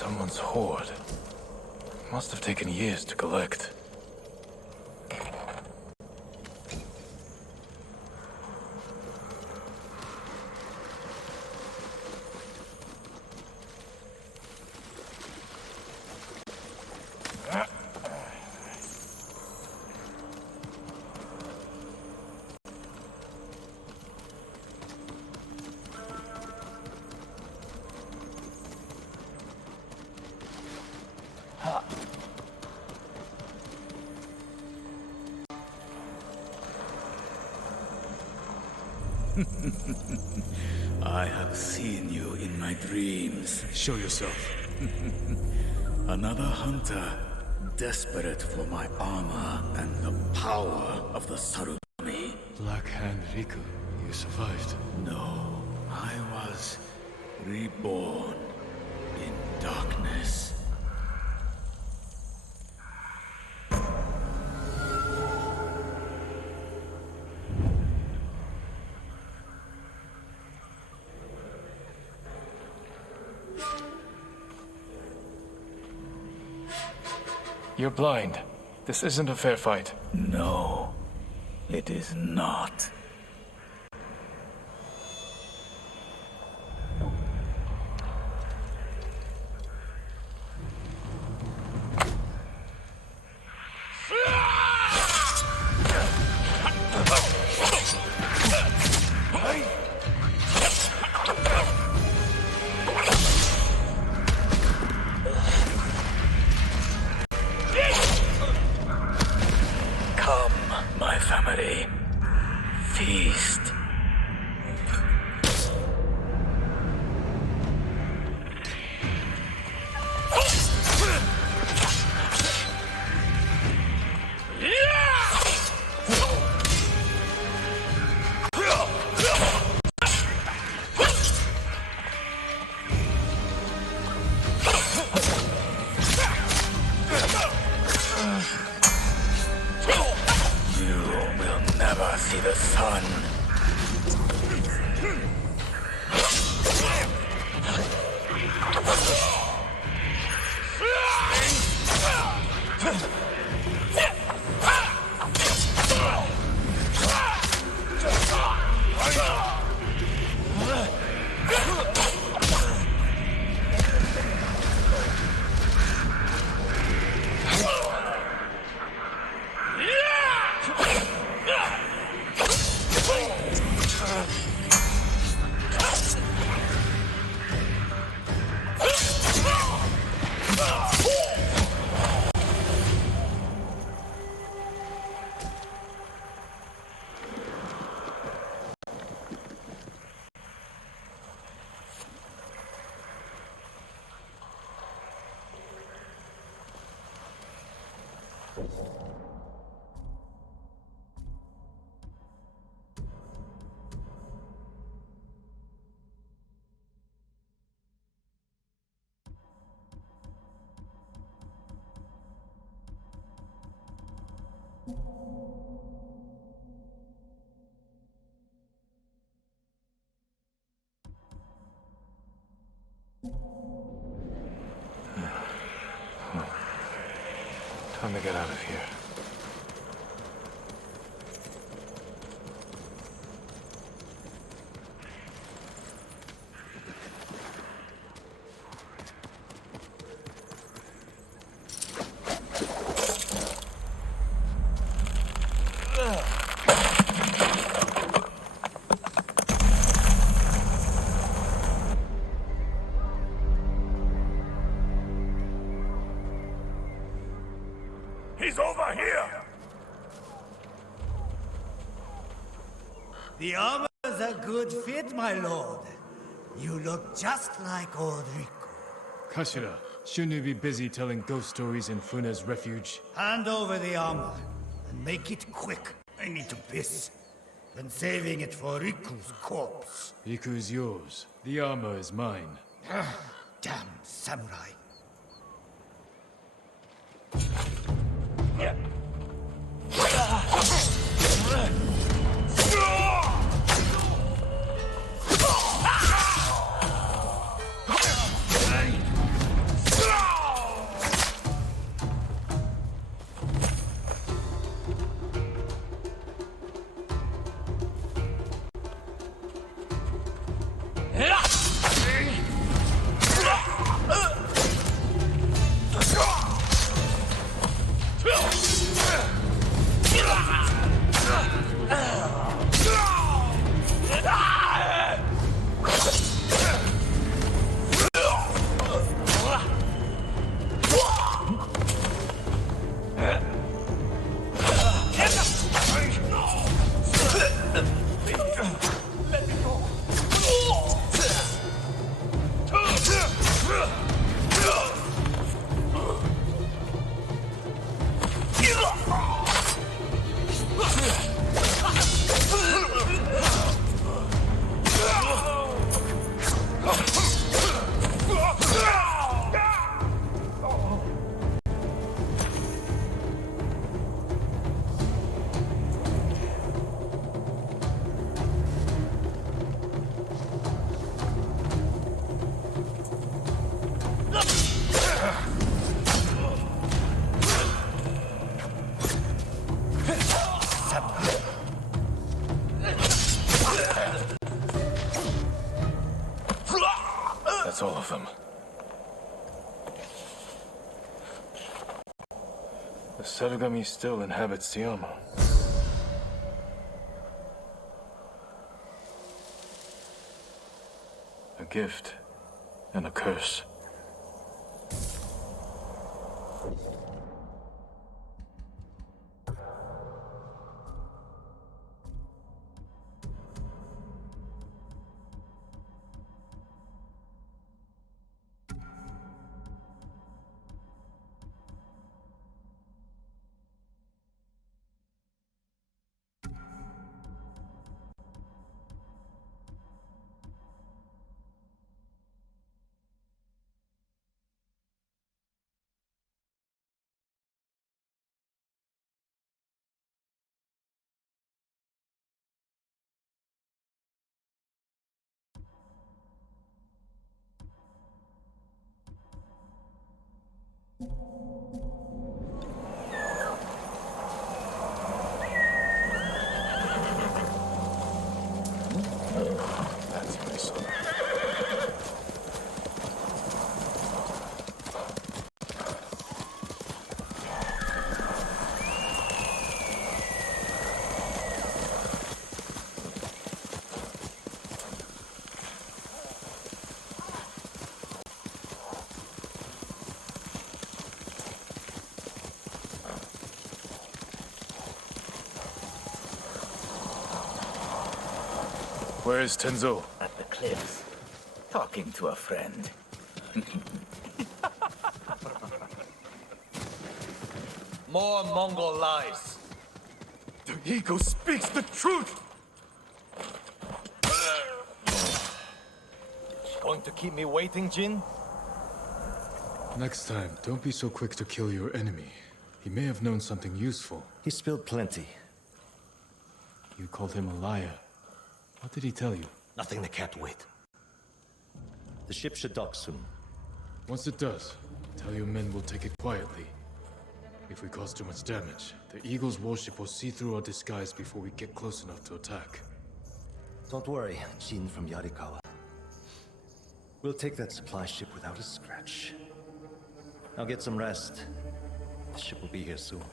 Someone's hoard. Must have taken years to collect. I have seen you in my dreams. Show yourself. Another hunter, desperate for my armor and the power of the Sarugami. Black Hand Riku, you survived. No, I was reborn in darkness. You're blind. This isn't a fair fight. No, it is not. Feast. See the sun. Time to get out of here. He's over here! The armor's a good fit, my lord. You look just like old Riku. Kashira, shouldn't you be busy telling ghost stories in Funa's refuge? Hand over the armor, and make it quick. I need to piss. Been saving it for Riku's corpse. Riku's yours. The armor is mine. Damn samurai. The Serugami still inhabits Tsushima. A gift and a curse. That's nice. Where is Tenzo? At the cliffs, talking to a friend. More Mongol lies. The eagle speaks the truth! Going to keep me waiting, Jin? Next time, don't be so quick to kill your enemy. He may have known something useful. He spilled plenty. You called him a liar. What did he tell you? Nothing that can't wait. The ship should dock soon. Once it does, tell your men we'll take it quietly. If we cause too much damage, the Eagle's warship will see through our disguise before we get close enough to attack. Don't worry, Jin from Yarikawa. We'll take that supply ship without a scratch. Now get some rest. The ship will be here soon.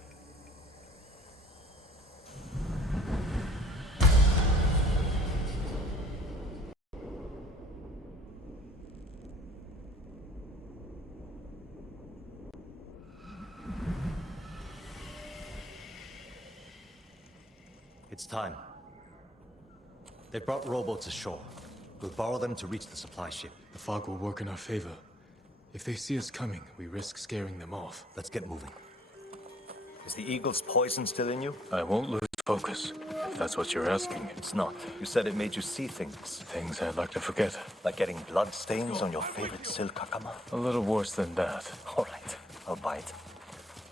It's time. They brought rowboats ashore. We'll borrow them to reach the supply ship. The fog will work in our favor. If they see us coming, we risk scaring them off. Let's get moving. Is the eagle's poison still in you? I won't lose focus, if that's what you're asking. It's not. You said it made you see things. Things I'd like to forget. Like getting blood stains on your favorite silk hakama? A little worse than that. All right, I'll bite.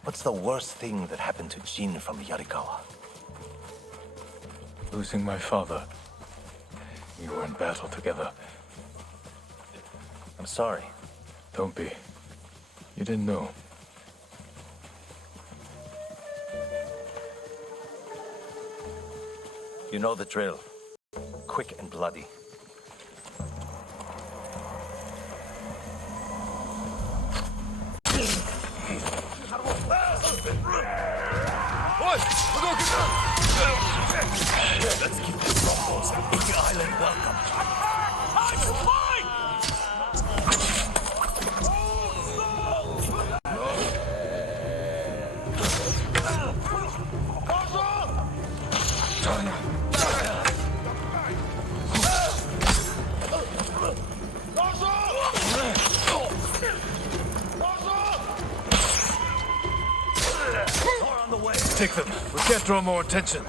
What's the worst thing that happened to Jin from Yarikawa? Losing my father. We were in battle together. I'm sorry. Don't be. You didn't know. You know the drill. Quick and bloody. Let's keep this Mongols and Iki Island welcome. Time to fight! Take them. We can't draw more attention.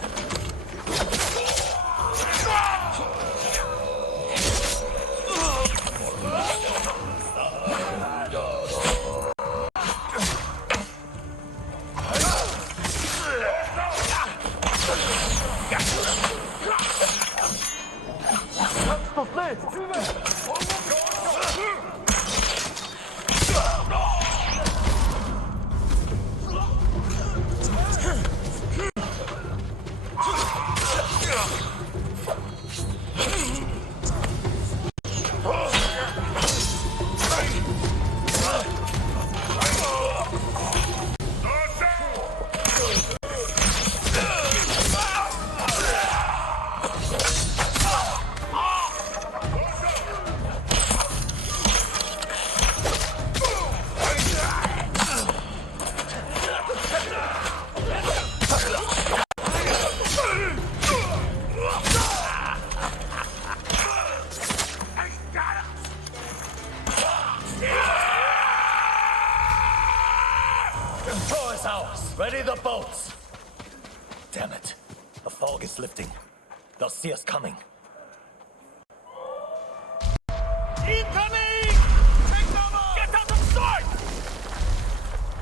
Control is ours. Ready the boats. Damn it. The fog is lifting. They'll see us coming. Incoming! Take them on! Get out of sight!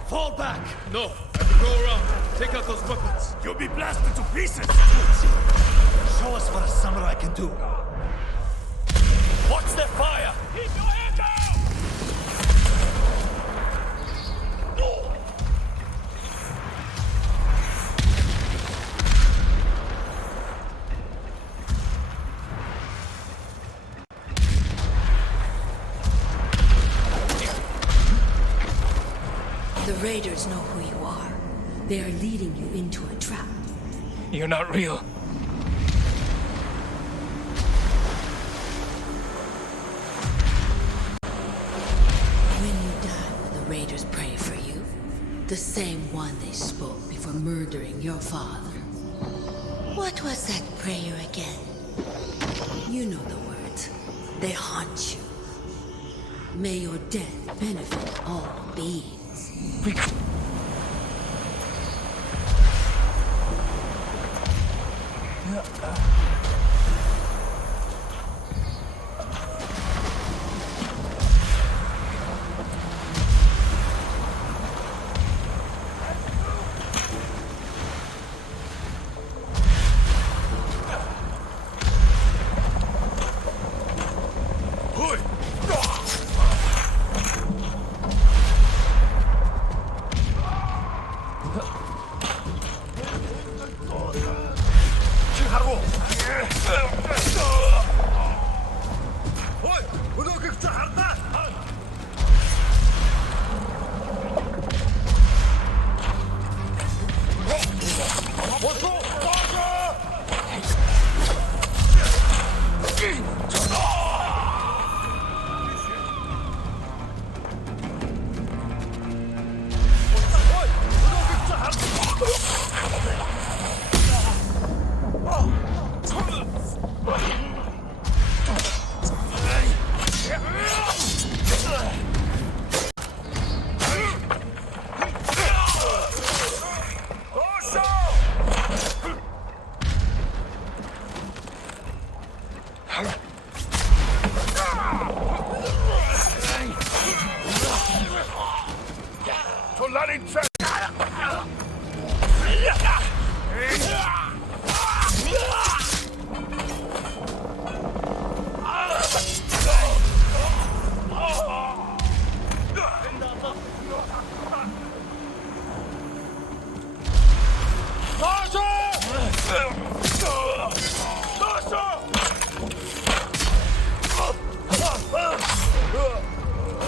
Fall back! No, I can go around. Take out those weapons. You'll be blasted to pieces! Show us what a samurai can do. Watch their fire! Keep your head down! No! The raiders know who you are. They are leading you into a trap. You're not real. When you die, will the raiders pray for you? The same one they spoke before murdering your father. What was that prayer again? You know the words. They haunt you. May your death benefit all beings.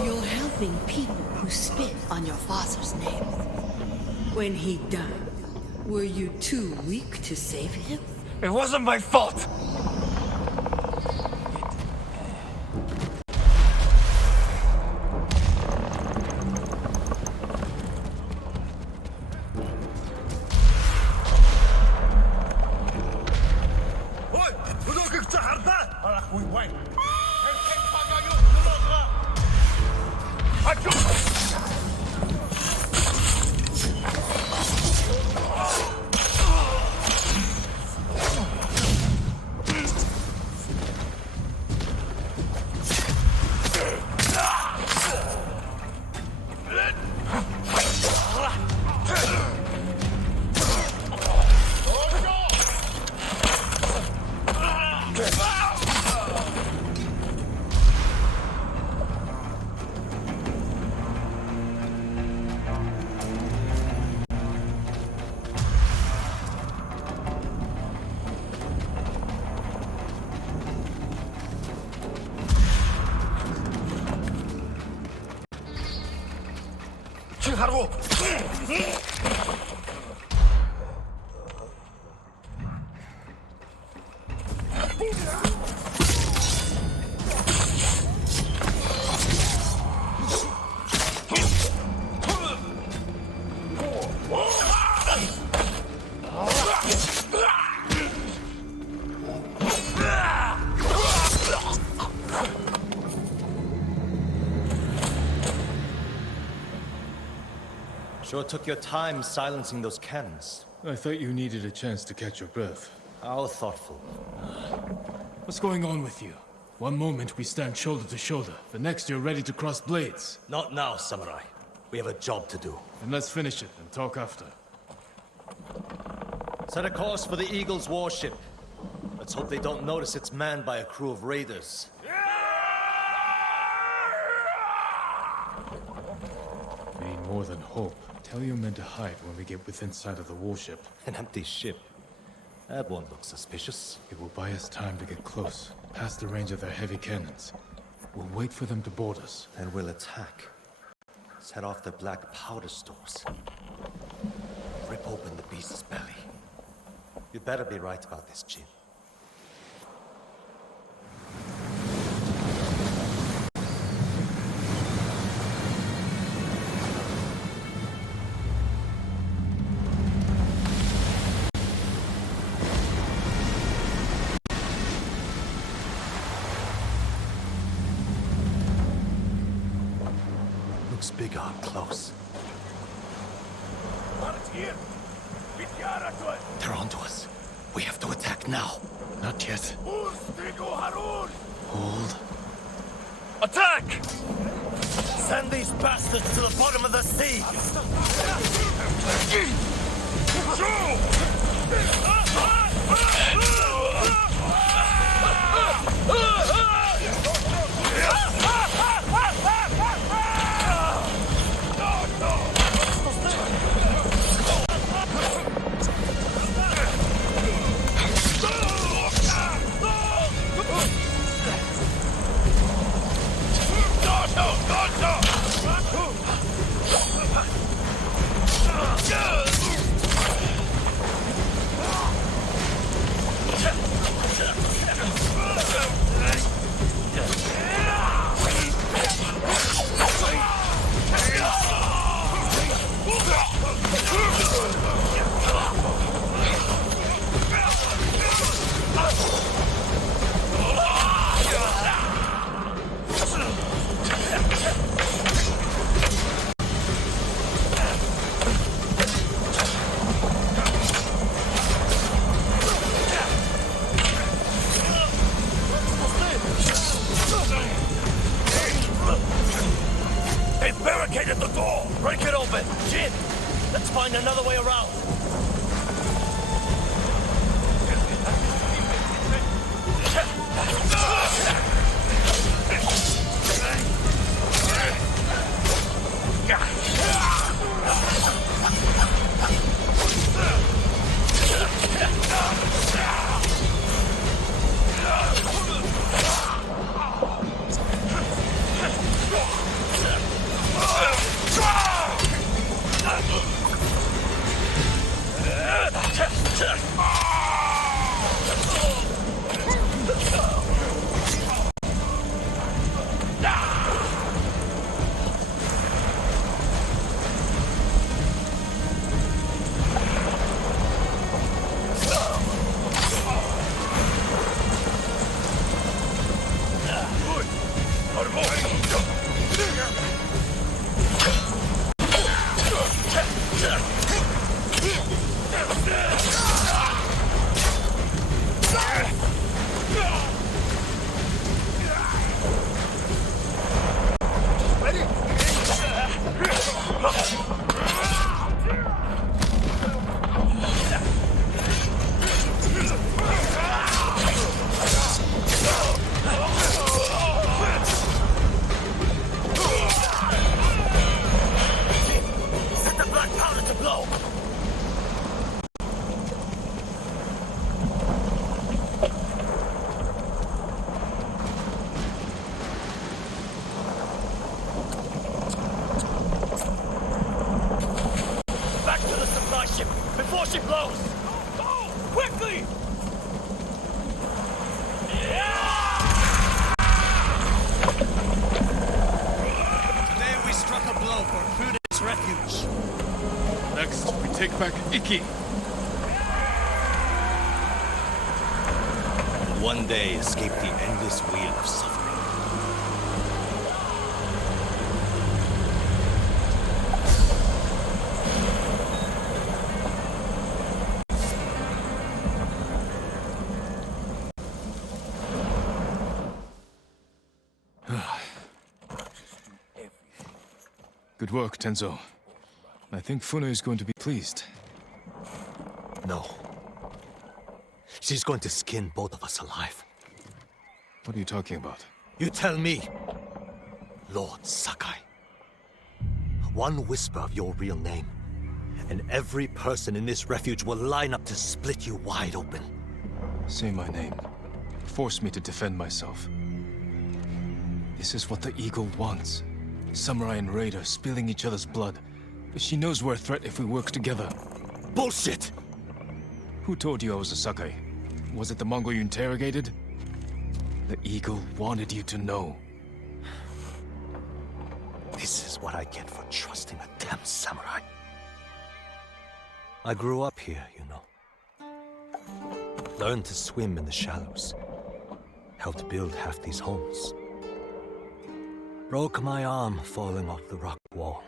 You're helping people who spit on your father's name. When he died, were you too weak to save him? It wasn't my fault! Sure took your time silencing those cannons. I thought you needed a chance to catch your breath. How thoughtful. What's going on with you? One moment we stand shoulder to shoulder, the next you're ready to cross blades. Not now, Samurai. We have a job to do. Then let's finish it and talk after. Set a course for the Eagle's warship. Let's hope they don't notice it's manned by a crew of raiders. We need more than hope. Tell your men to hide when we get within sight of the warship. An empty ship. That won't look suspicious. It will buy us time to get close, past the range of their heavy cannons. We'll wait for them to board us. Then we'll attack. Set off their black powder stores. Rip open the beast's belly. You better be right about this, Jin. Looks bigger up close. They're onto us. We have to attack now. Not yet. Hold. Attack! Send these bastards to the bottom of the sea! Find another way around. Iki! One day escape the endless wheel of suffering. Good work, Tenzo. I think Fune is going to be pleased. No. She's going to skin both of us alive. What are you talking about? You tell me, Lord Sakai. One whisper of your real name, and every person in this refuge will line up to split you wide open. Say my name. Force me to defend myself. This is what the Eagle wants. Samurai and Raider spilling each other's blood. She knows we're a threat if we work together. Bullshit! Who told you I was a Sakai? Was it the Mongol you interrogated? The Eagle wanted you to know. This is what I get for trusting a damn samurai. I grew up here, you know. Learned to swim in the shallows. Helped build half these homes. Broke my arm falling off the rock wall,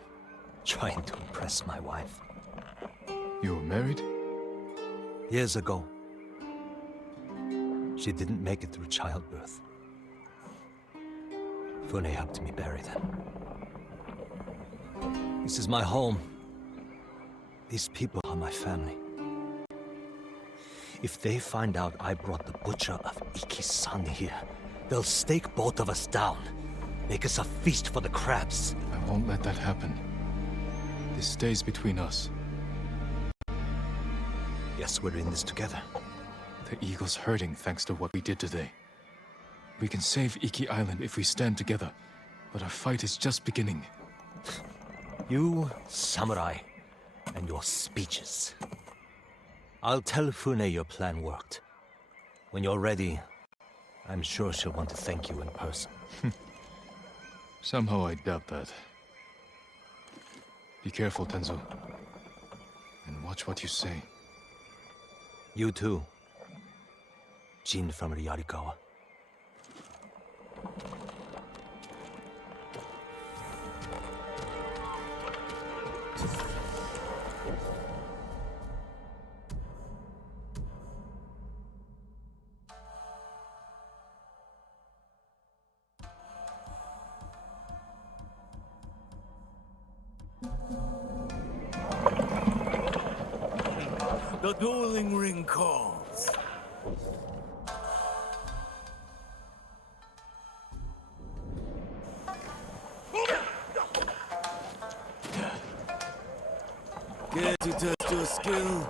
trying to impress my wife. You were married? Years ago. She didn't make it through childbirth. Fune helped me bury them. This is my home. These people are my family. If they find out I brought the butcher of Iki-san here, they'll stake both of us down. Make us a feast for the crabs. I won't let that happen. This stays between us. Yes, we're in this together. The Eagle's hurting thanks to what we did today. We can save Iki Island if we stand together, but our fight is just beginning. You, samurai, and your speeches. I'll tell Fune your plan worked. When you're ready, I'm sure she'll want to thank you in person. Somehow I doubt that. Be careful, Tenzo. And watch what you say. You too. Jin from Yarikawa. The dueling ring calls. Care to test your skill?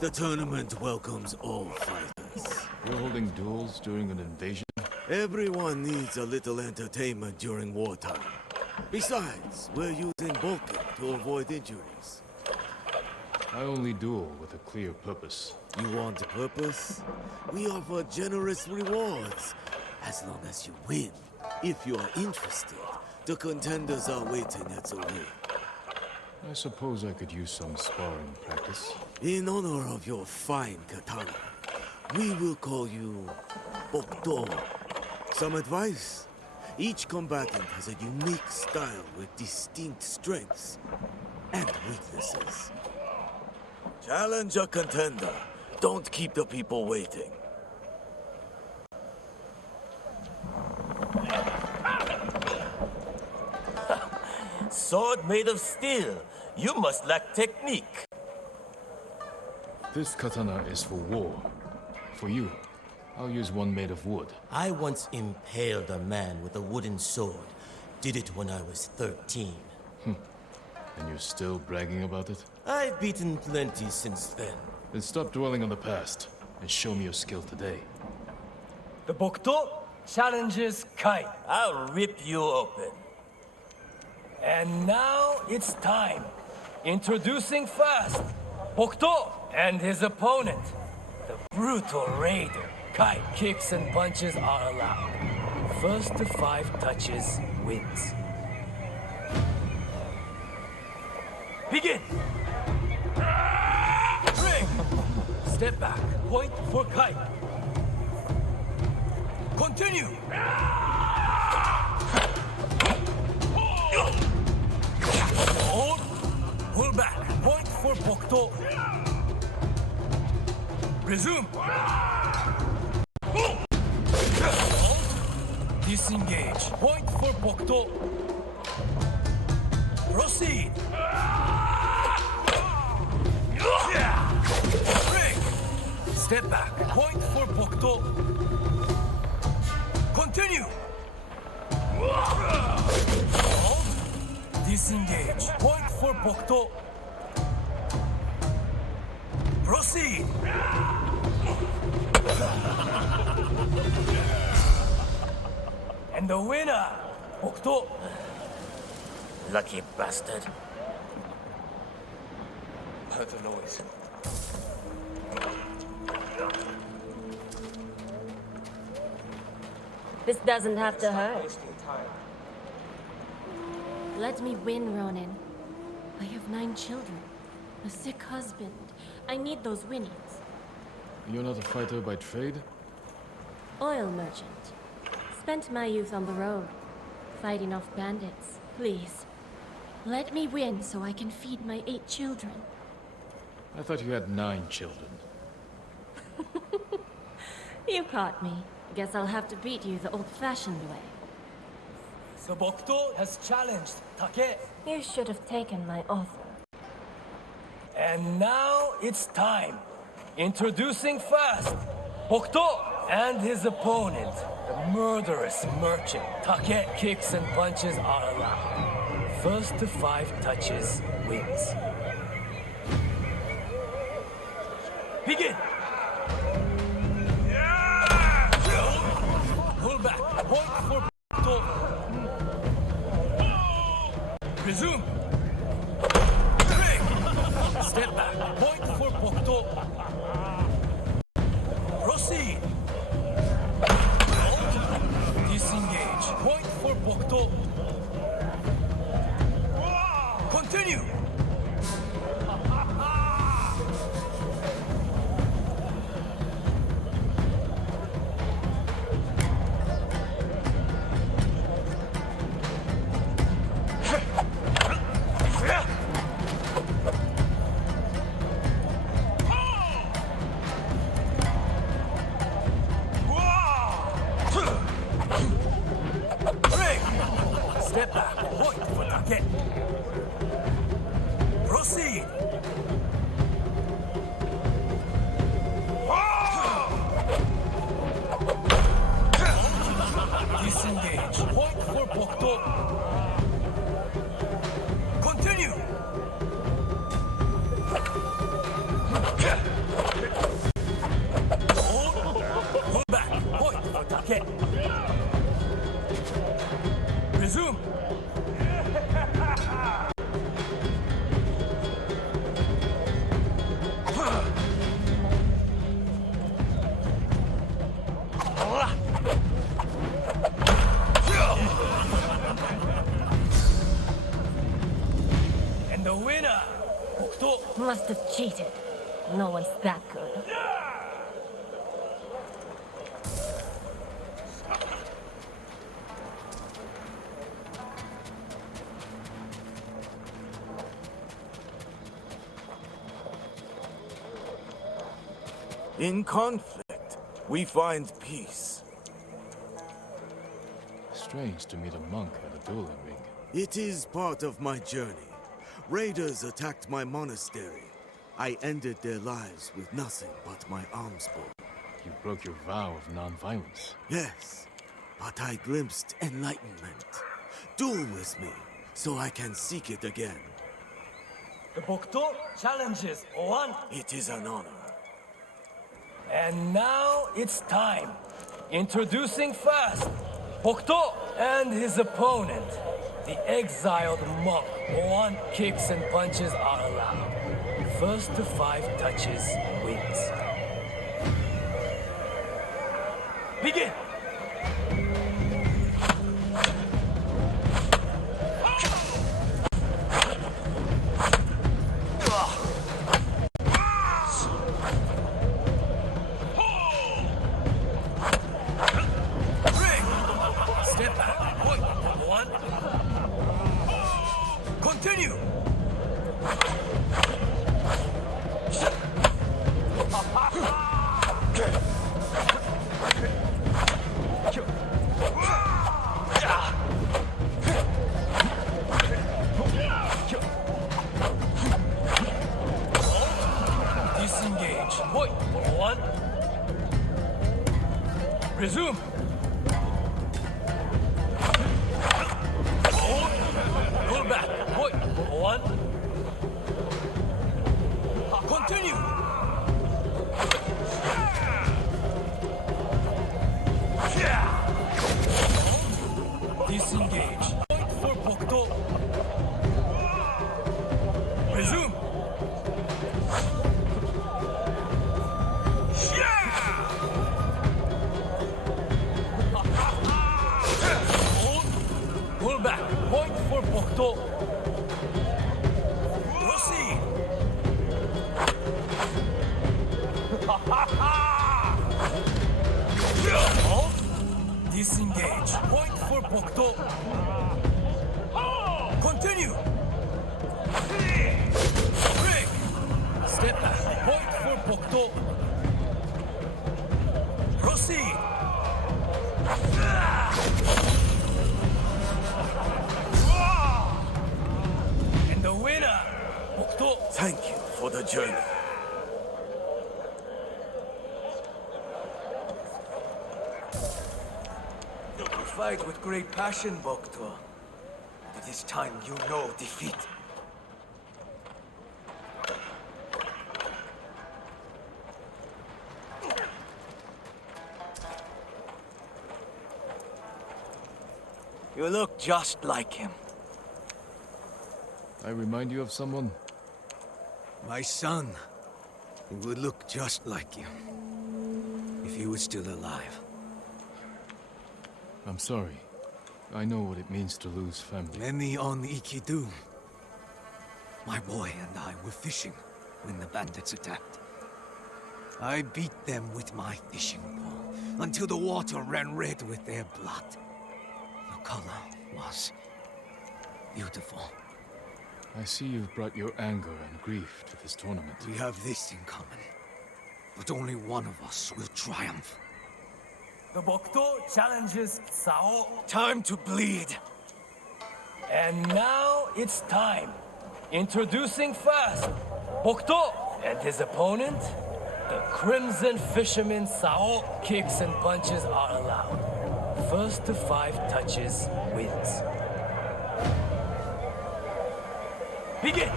The tournament welcomes all fighters. You're holding duels during an invasion? Everyone needs a little entertainment during wartime. Besides, we're using bulking to avoid injuries. I only duel with a clear purpose. You want a purpose? We offer generous rewards, as long as you win. If you are interested, the contenders are waiting at the ring. I suppose I could use some sparring practice. In honor of your fine katana, we will call you Bokdo. Some advice? Each combatant has a unique style with distinct strengths and weaknesses. Challenge a contender. Don't keep the people waiting. Sword made of steel. You must lack technique. This katana is for war. For you, I'll use one made of wood. I once impaled a man with a wooden sword. Did it when I was 13. And you're still bragging about it? I've beaten plenty since then. Then stop dwelling on the past and show me your skill today. The Bokdo challenges Kai. I'll rip you open. And now it's time. Introducing first, Bokdo and his opponent, the brutal raider. Kai kicks and punches are allowed. First to 5 touches wins. Begin! Ring! Step back. Point for Kai. Continue! Hold. Pull back. Point for Bokdo. Resume. Hold. Disengage. Point for Bokdo. Proceed! Break! Step back. Point for Bokto. Continue! Hold. Disengage. Point for Bokto. Proceed! And the winner, Bokto. Lucky bastard. Heard the noise. This doesn't have to hurt. Let me win, Ronin. I have 9 children. A sick husband. I need those winnings. You're not a fighter by trade? Oil merchant. Spent my youth on the road, fighting off bandits. Please, let me win so I can feed my 8 children. I thought you had 9 children. You caught me. Guess I'll have to beat you the old-fashioned way. So Bokto has challenged Take. You should have taken my offer. And now it's time. Introducing first, Bokto and his opponent, the murderous merchant. Take kicks and punches are allowed. First to 5 touches wins. Begin! Pull back. Point for Bokto. Resume. Break. Step back. Point for Bokto. Proceed. Hold. Disengage. Point for Bokto. Continue. Step back. Point for Take. Proceed. Disengage. Point for Bokto. Continue. Hold. Pull back. Point for Take. Resume. And the winner, Bokto. Must have cheated. No one's that good. In conflict, we find peace. Strange to meet a monk at a dueling ring. It is part of my journey. Raiders attacked my monastery. I ended their lives with nothing but my arms bow. You broke your vow of non-violence. Yes, but I glimpsed enlightenment. Duel with me, so I can seek it again. The Bokto challenges one. It is an honor. And now it's time. Introducing first, Bokto and his opponent, the exiled monk. 1 kicks and punches are allowed. First to 5 touches wins. Begin! Step back. Point. 1. Continue. Resume. Hold. Pull back. Point. One. Continue. Disengage. Point for Bokto. Resume. Hold. Pull back. Point for Bokto. Proceed. Hold. Disengage. Point for Bokto. Continue. Break. Step back. Point for Bokto. Proceed. And the winner, Bokto. Thank you for the journey. You fight with great passion, Bokto. But this time you know defeat. You look just like him. I remind you of someone? My son. He would look just like you. If he was still alive. I'm sorry. I know what it means to lose family. Many on Iki do. My boy and I were fishing when the bandits attacked. I beat them with my fishing pole until the water ran red with their blood. The color was beautiful. I see you've brought your anger and grief to this tournament. We have this in common. But only one of us will triumph. The Bokto challenges Sao. Time to bleed. And now it's time. Introducing first, Bokto and his opponent, the Crimson Fisherman Sao. Kicks and punches are allowed. First to 5 touches wins. Begin!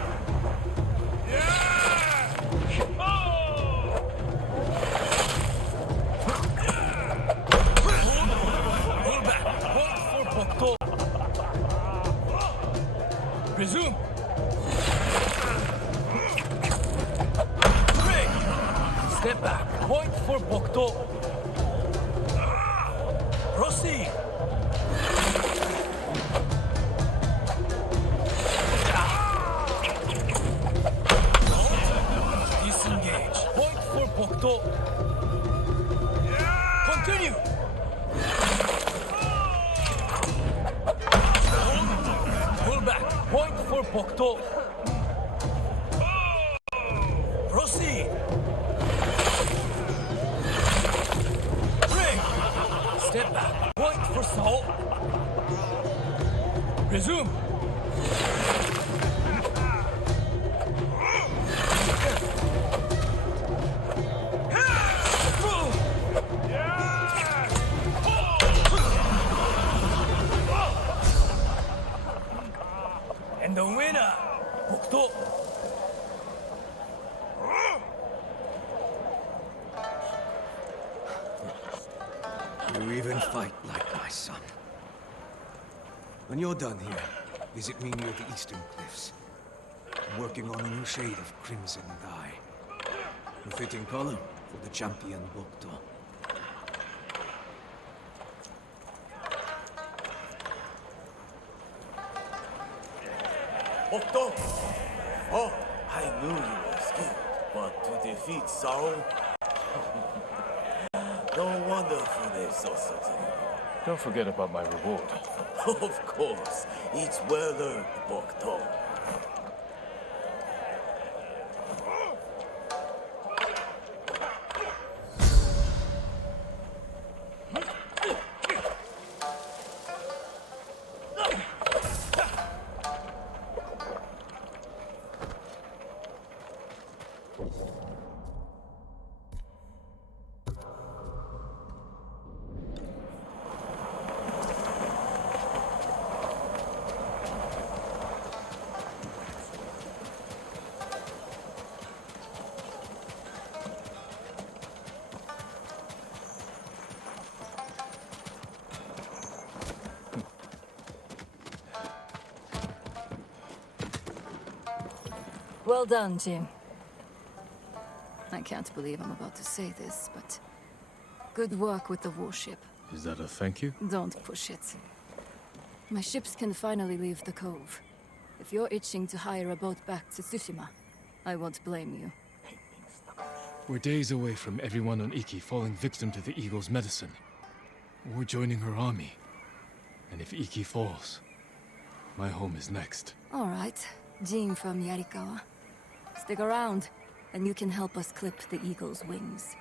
Pull back. Point for Bokto. Resume. Break. Step back. Point for Bokto. Proceed. Disengage. Point for Bokto. Continue. Pull back. Point for Bokto. Proceed. Break. Step back. Point for Sao. Resume. And the winner, Bokto. You even fight like my son. When you're done here, visit me near the Eastern Cliffs. I'm working on a new shade of crimson dye. A fitting color for the champion Bokto. Bokto! Oh, I knew you were skilled, but to defeat Sao? No wonder they saw something. Don't forget about my reward. Of course, it's well earned, Bokto. Well done, Jim. I can't believe I'm about to say this, but good work with the warship. Is that a thank you? Don't push it. My ships can finally leave the cove. If you're itching to hire a boat back to Tsushima, I won't blame you. We're days away from everyone on Iki falling victim to the Eagle's medicine. Or joining her army. And if Iki falls, my home is next. All right, Jean from Yarikawa. Stick around, and you can help us clip the Eagle's wings.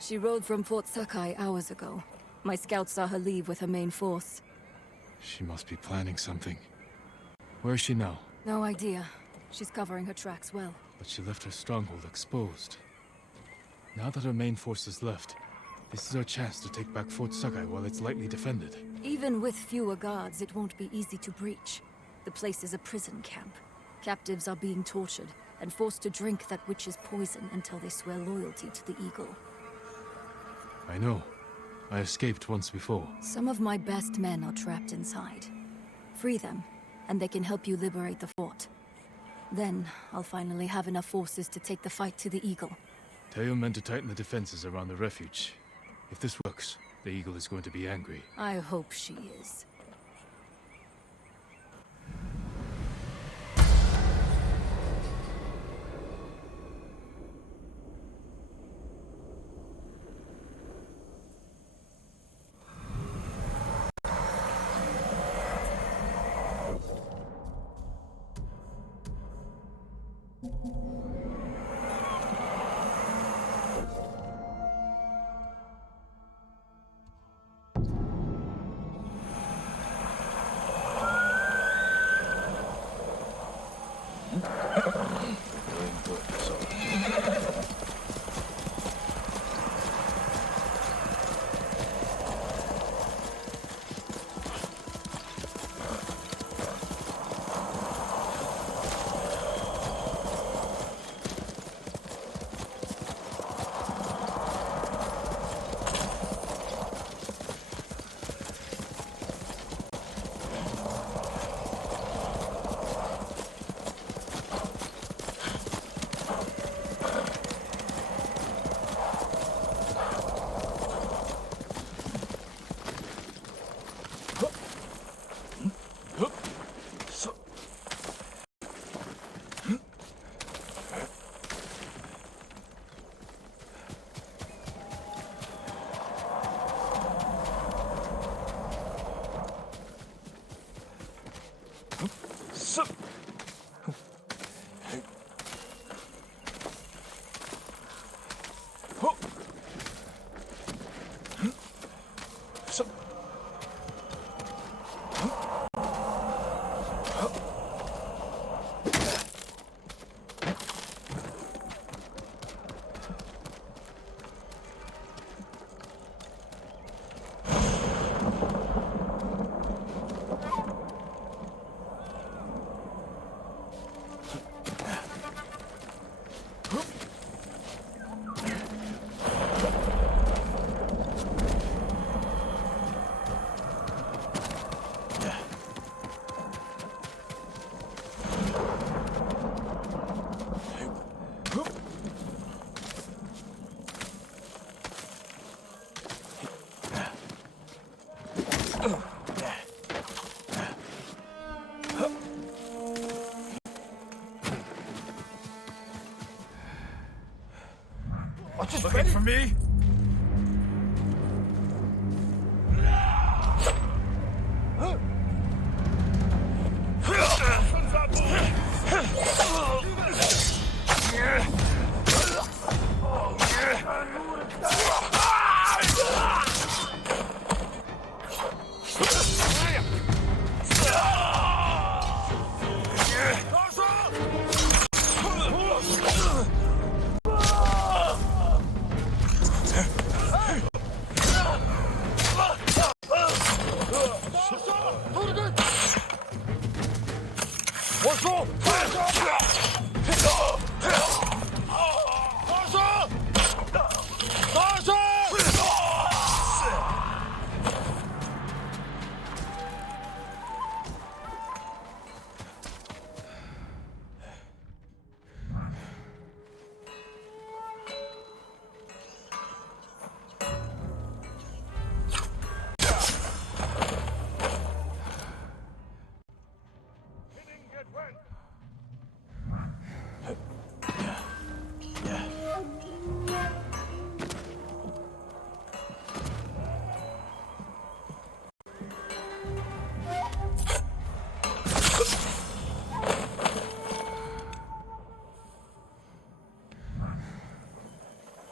She rode from Fort Sakai hours ago. My scouts saw her leave with her main force. She must be planning something. Where is she now? No idea. She's covering her tracks well. But she left her stronghold exposed. Now that her main force is left, this is our chance to take back Fort Sakai while it's lightly defended. Even with fewer guards, it won't be easy to breach. The place is a prison camp. Captives are being tortured and forced to drink that witch's poison until they swear loyalty to the Eagle. I know. I escaped once before. Some of my best men are trapped inside. Free them, and they can help you liberate the fort. Then, I'll finally have enough forces to take the fight to the Eagle. Tell your men to tighten the defenses around the refuge. If this works, the Eagle is going to be angry. I hope she is. Looking for me?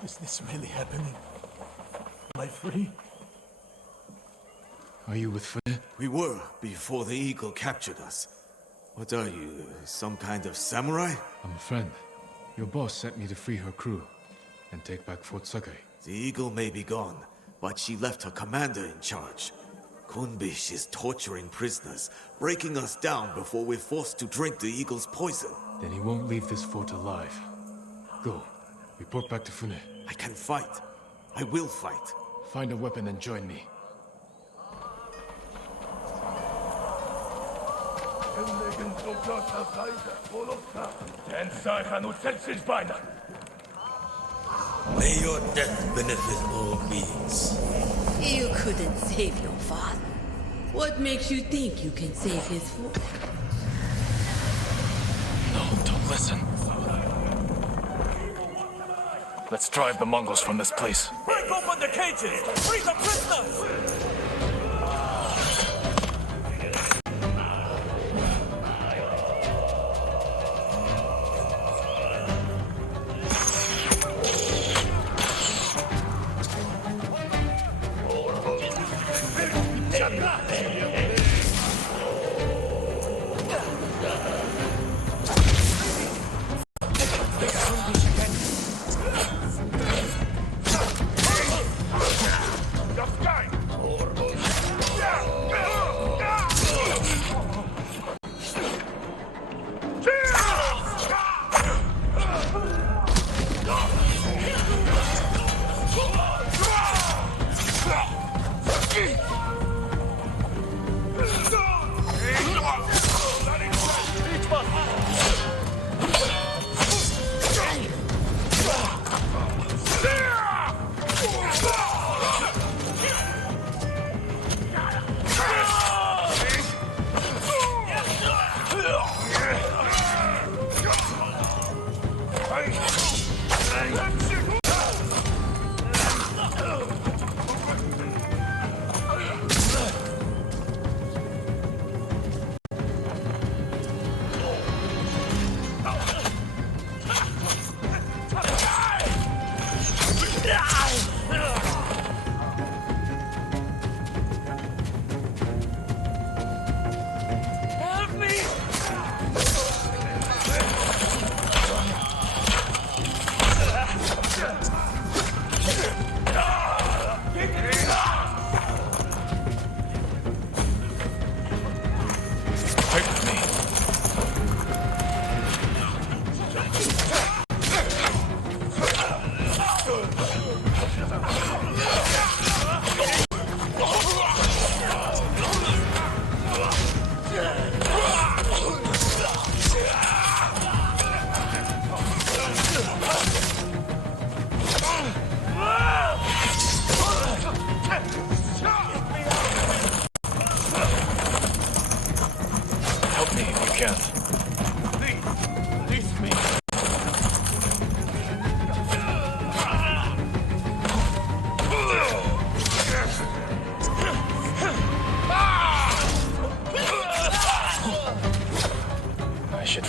Is this really happening? Am I free? Are you with Fune? We were, before the Eagle captured us. What are you, some kind of samurai? I'm a friend. Your boss sent me to free her crew and take back Fort Sakai. The Eagle may be gone, but she left her commander in charge. Kunbish is torturing prisoners, breaking us down before we're forced to drink the Eagle's poison. Then he won't leave this fort alive. Go. Report back to Fune. I can fight. I will fight. Find a weapon and join me. May your death benefit all beings. You couldn't save your father. What makes you think you can save his fort? No, don't listen. Let's drive the Mongols from this place. Break open the cages! Free the prisoners!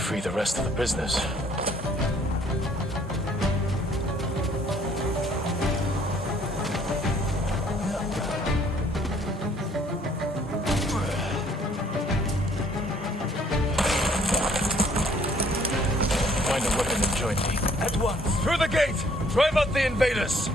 Free the rest of the prisoners. Find a weapon and join me. At once! Through the gate! Drive out the invaders!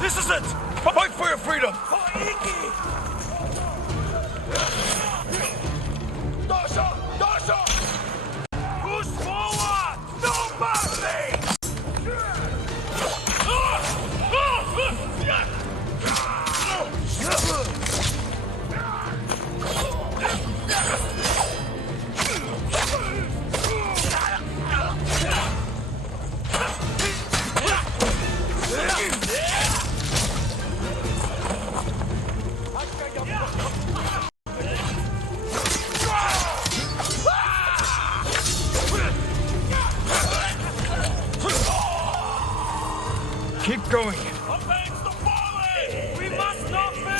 This is it! Fight for your freedom! For Iki! Dasha! Dasha! Push forward! Keep going. We must not fail!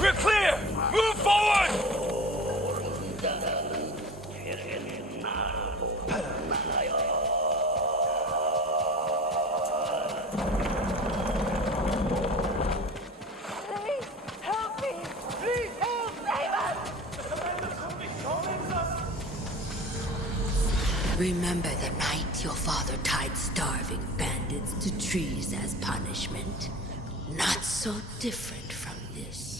We're clear! Move forward! Please, help me! Please, help! Save us! Remember the night your father tied starving bandits to trees as punishment? Not so different from this.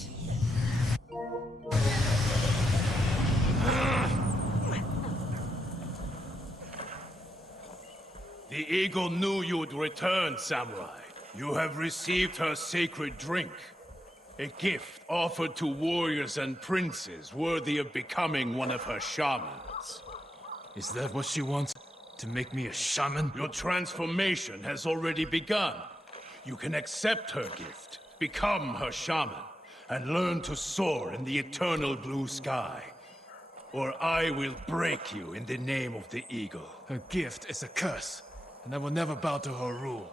The eagle knew you'd return, samurai. You have received her sacred drink. A gift offered to warriors and princes worthy of becoming one of her shamans. Is that what she wants? To make me a shaman? Your transformation has already begun. You can accept her gift, become her shaman, and learn to soar in the eternal blue sky. Or I will break you in the name of the eagle. Her gift is a curse, and I will never bow to her rule.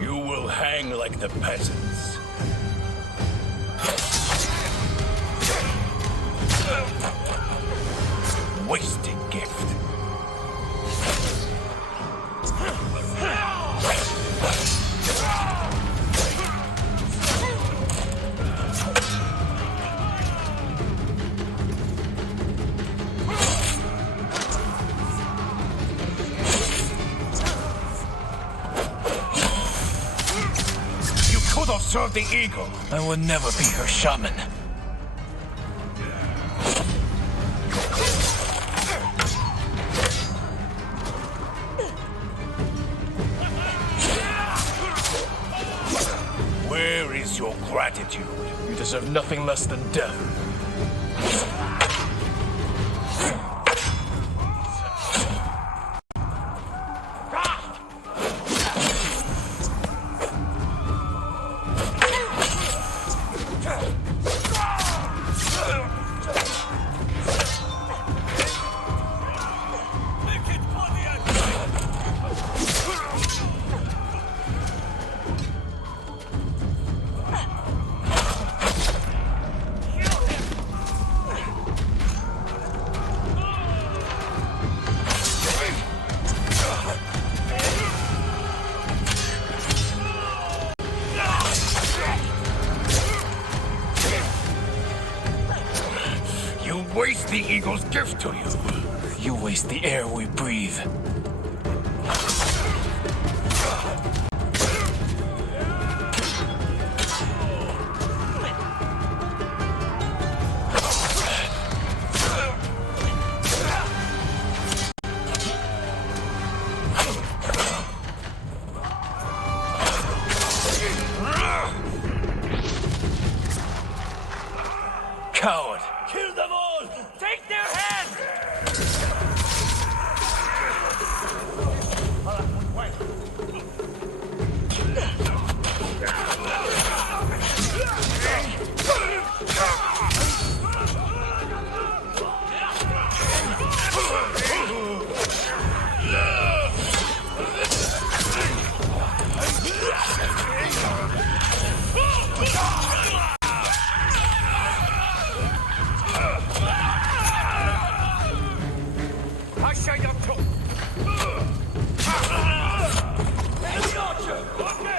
You will hang like the peasants. Wasted gift. You could have served the eagle. I will never be her shaman. Where is your gratitude? You deserve nothing less than death. Waste the eagle's gift to you. You waste the air we breathe.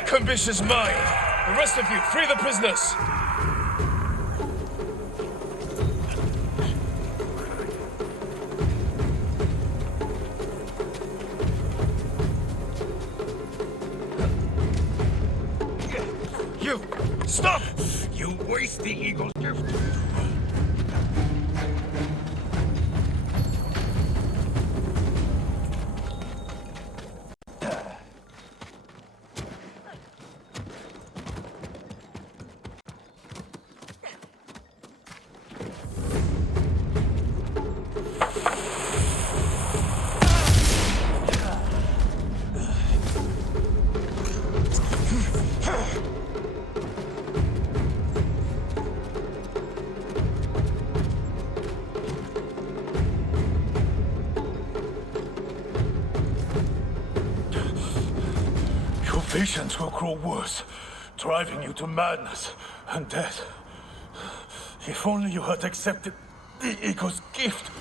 Kumbish is mine. The rest of you, free the prisoners. You! Stop! You waste the eagle's gift. Visions will grow worse, driving you to madness and death. If only you had accepted the eagle's gift.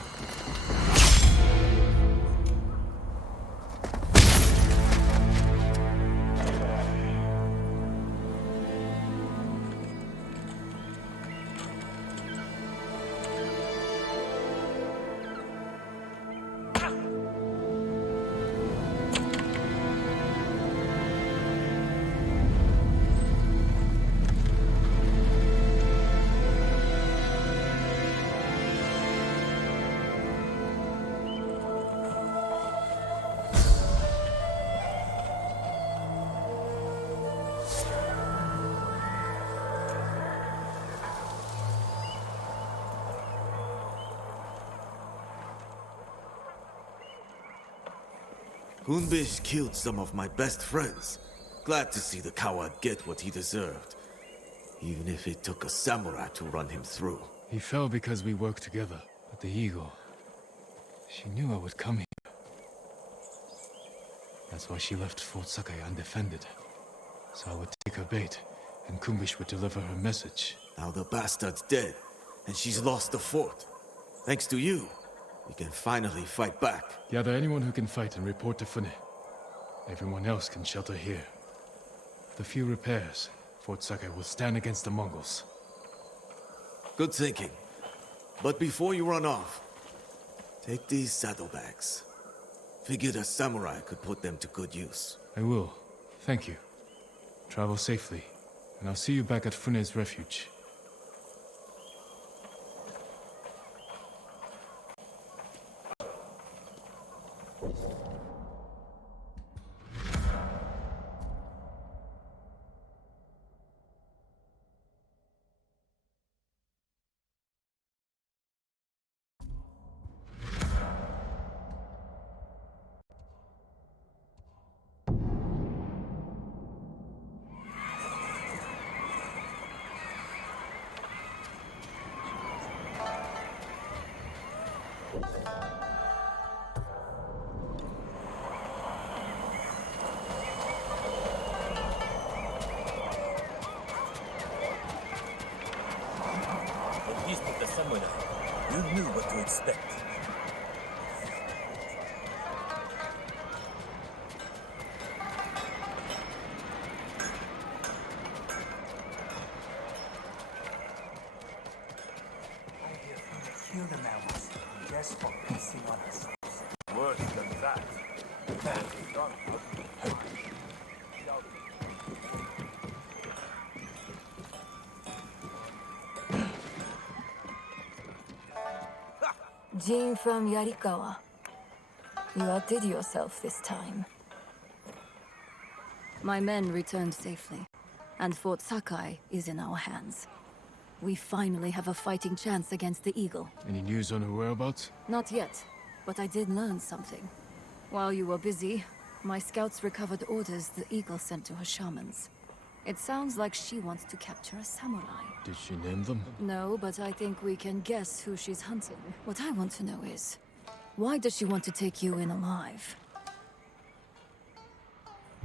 Kunbish killed some of my best friends. Glad to see the coward get what he deserved. Even if it took a samurai to run him through. He fell because we worked together. But the eagle... she knew I would come here. That's why she left Fort Sakai undefended. So I would take her bait, and Kumbish would deliver her message. Now the bastard's dead, and she's lost the fort. Thanks to you, we can finally fight back. Gather anyone who can fight and report to Fune. Everyone else can shelter here. With a few repairs, Fort Sakai will stand against the Mongols. Good thinking. But before you run off, take these saddlebags. Figured a samurai could put them to good use. I will. Thank you. Travel safely, and I'll see you back at Fune's refuge. You knew what to expect. Killed a man once, just for pissing on us. Worse than that. Badly done. Jin from Yarikawa. You outdid yourself this time. My men returned safely, and Fort Sakai is in our hands. We finally have a fighting chance against the Eagle. Any news on her whereabouts? Not yet, but I did learn something. While you were busy, my scouts recovered orders the Eagle sent to her shamans. It sounds like she wants to capture a samurai. Did she name them? No, but I think we can guess who she's hunting. What I want to know is, why does she want to take you in alive?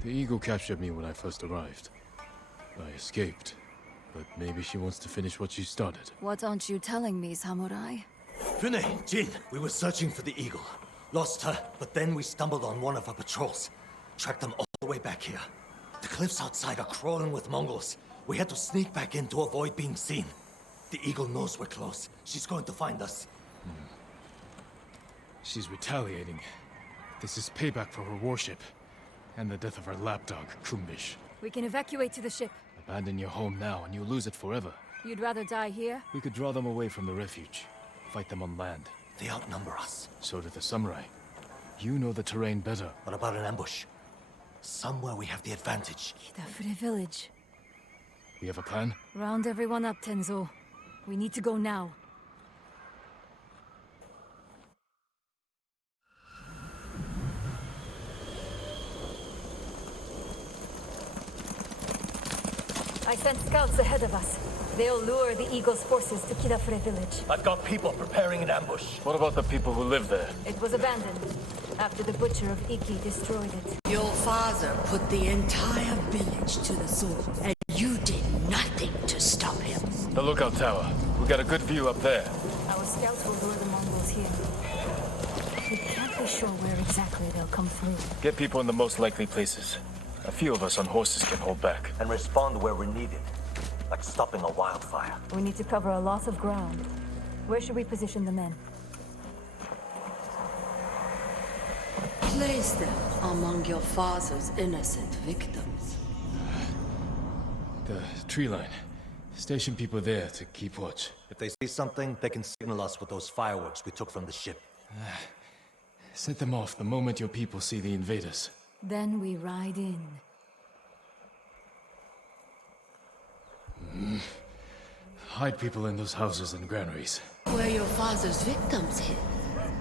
The Eagle captured me when I first arrived. I escaped, but maybe she wants to finish what she started. What aren't you telling me, Samurai? Fune, Jin, we were searching for the Eagle. Lost her, but then we stumbled on one of her patrols. Tracked them all the way back here. The cliffs outside are crawling with Mongols. We had to sneak back in to avoid being seen. The Eagle knows we're close. She's going to find us. She's retaliating. This is payback for her warship. And the death of her lapdog, Kumbish. We can evacuate to the ship. Abandon your home now and you'll lose it forever. You'd rather die here? We could draw them away from the refuge. Fight them on land. They outnumber us. So do the samurai. You know the terrain better. What about an ambush? Somewhere we have the advantage. Kidafure village. We have a plan? Round everyone up, Tenzo. We need to go now. I sent scouts ahead of us. They'll lure the Eagle's forces to Kidafure village. I've got people preparing an ambush. What about the people who live there? It was abandoned after the Butcher of Iki destroyed it. Your father put the entire village to the sword, and you did nothing to stop him. The lookout tower. We got a good view up there. Our scouts will lure the Mongols here. We can't be sure where exactly they'll come through. Get people in the most likely places. A few of us on horses can hold back. And respond where we're needed. Like stopping a wildfire. We need to cover a lot of ground. Where should we position the men? Place them among your father's innocent victims. The tree line. Station people there to keep watch. If they see something, they can signal us with those fireworks we took from the ship. Set them off the moment your people see the invaders. Then we ride in. Hide people in those houses and granaries. Where your father's victims hid.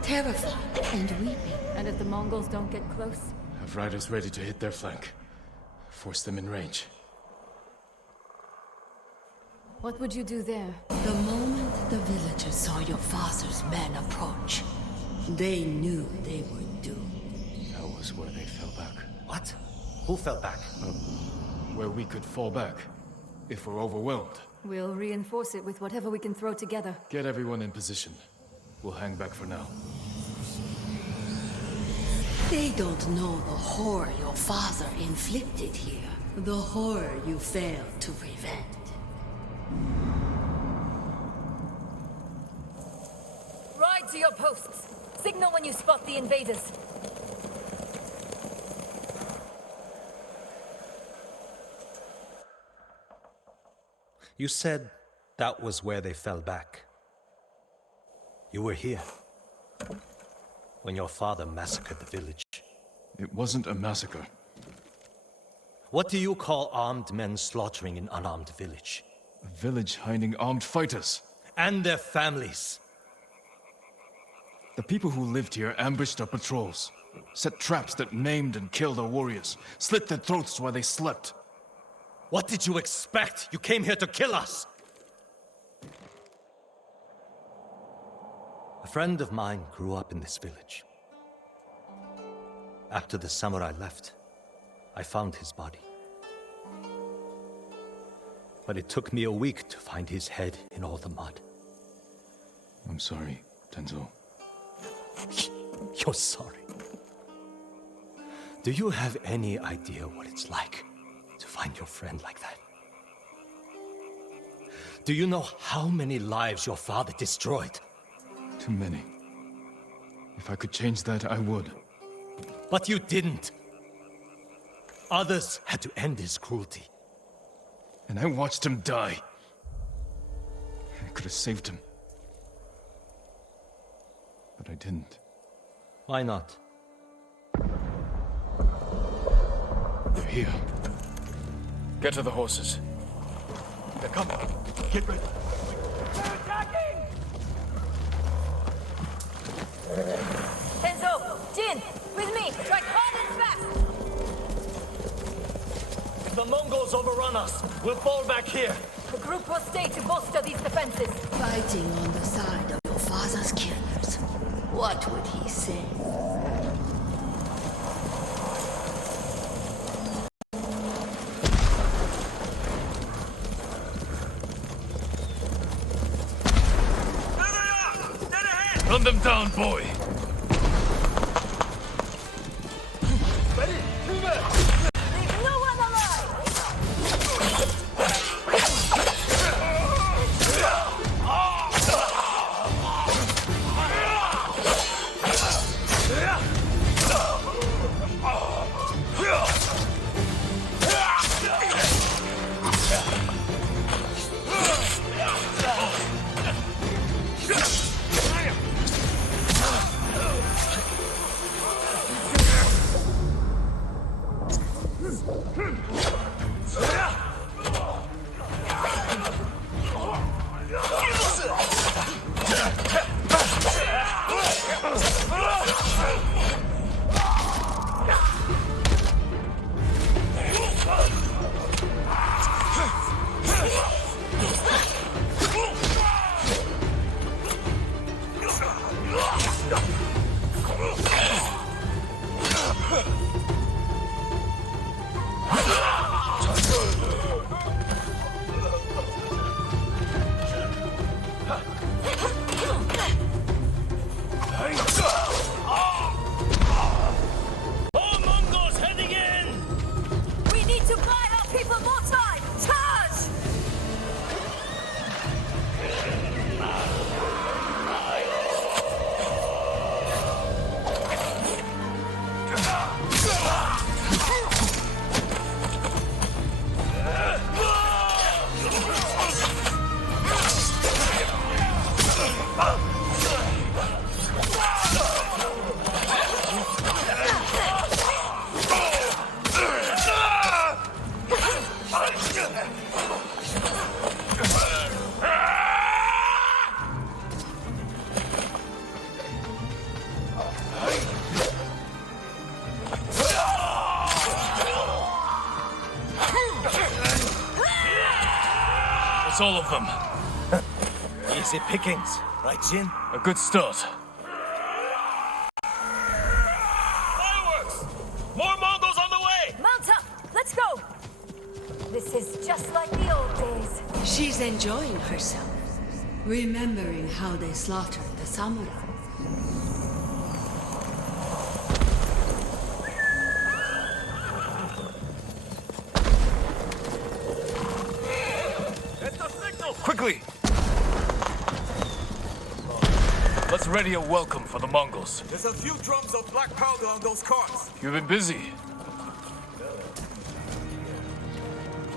Terrified and weeping. And if the Mongols don't get close? Have riders ready to hit their flank. Force them in range. What would you do there? The moment the villagers saw your father's men approach, they knew they were doomed. That was where they fell back. What? Who fell back? Where we could fall back, if we're overwhelmed. We'll reinforce it with whatever we can throw together. Get everyone in position. We'll hang back for now. They don't know the horror your father inflicted here. The horror you failed to prevent. Ride to your posts. Signal when you spot the invaders. You said that was where they fell back. You were here when your father massacred the village. It wasn't a massacre. What do you call armed men slaughtering an unarmed village? A village hiding armed fighters. And their families. The people who lived here ambushed our patrols. Set traps that maimed and killed our warriors. Slit their throats while they slept. What did you expect? You came here to kill us! A friend of mine grew up in this village. After the samurai left, I found his body. But it took me a week to find his head in all the mud. I'm sorry, Tenzo. You're sorry. Do you have any idea what it's like to find your friend like that? Do you know how many lives your father destroyed? Too many. If I could change that, I would. But you didn't. Others had to end his cruelty. And I watched him die. I could have saved him. But I didn't. Why not? They're here. Get to the horses. They're coming. Get ready. They're attacking! Tenzo! Jin! With me! Strike hard and fast! If the Mongols overrun us, we'll fall back here. The group will stay to bolster these defenses. Fighting on the side of your father's killers. What would he say? Run them down, boy! Leave no one alive! More Mongols heading in! We need to buy our people more time! Charge! That's all of them. Easy pickings, right, Jin? A good start. Fireworks! More Mongols on the way! Mount up! Let's go! This is just like the old days. She's enjoying herself, remembering how they slaughtered the samurai. It's the signal! Quickly! Let's ready a welcome for the Mongols. There's a few drums of black powder on those carts. You've been busy.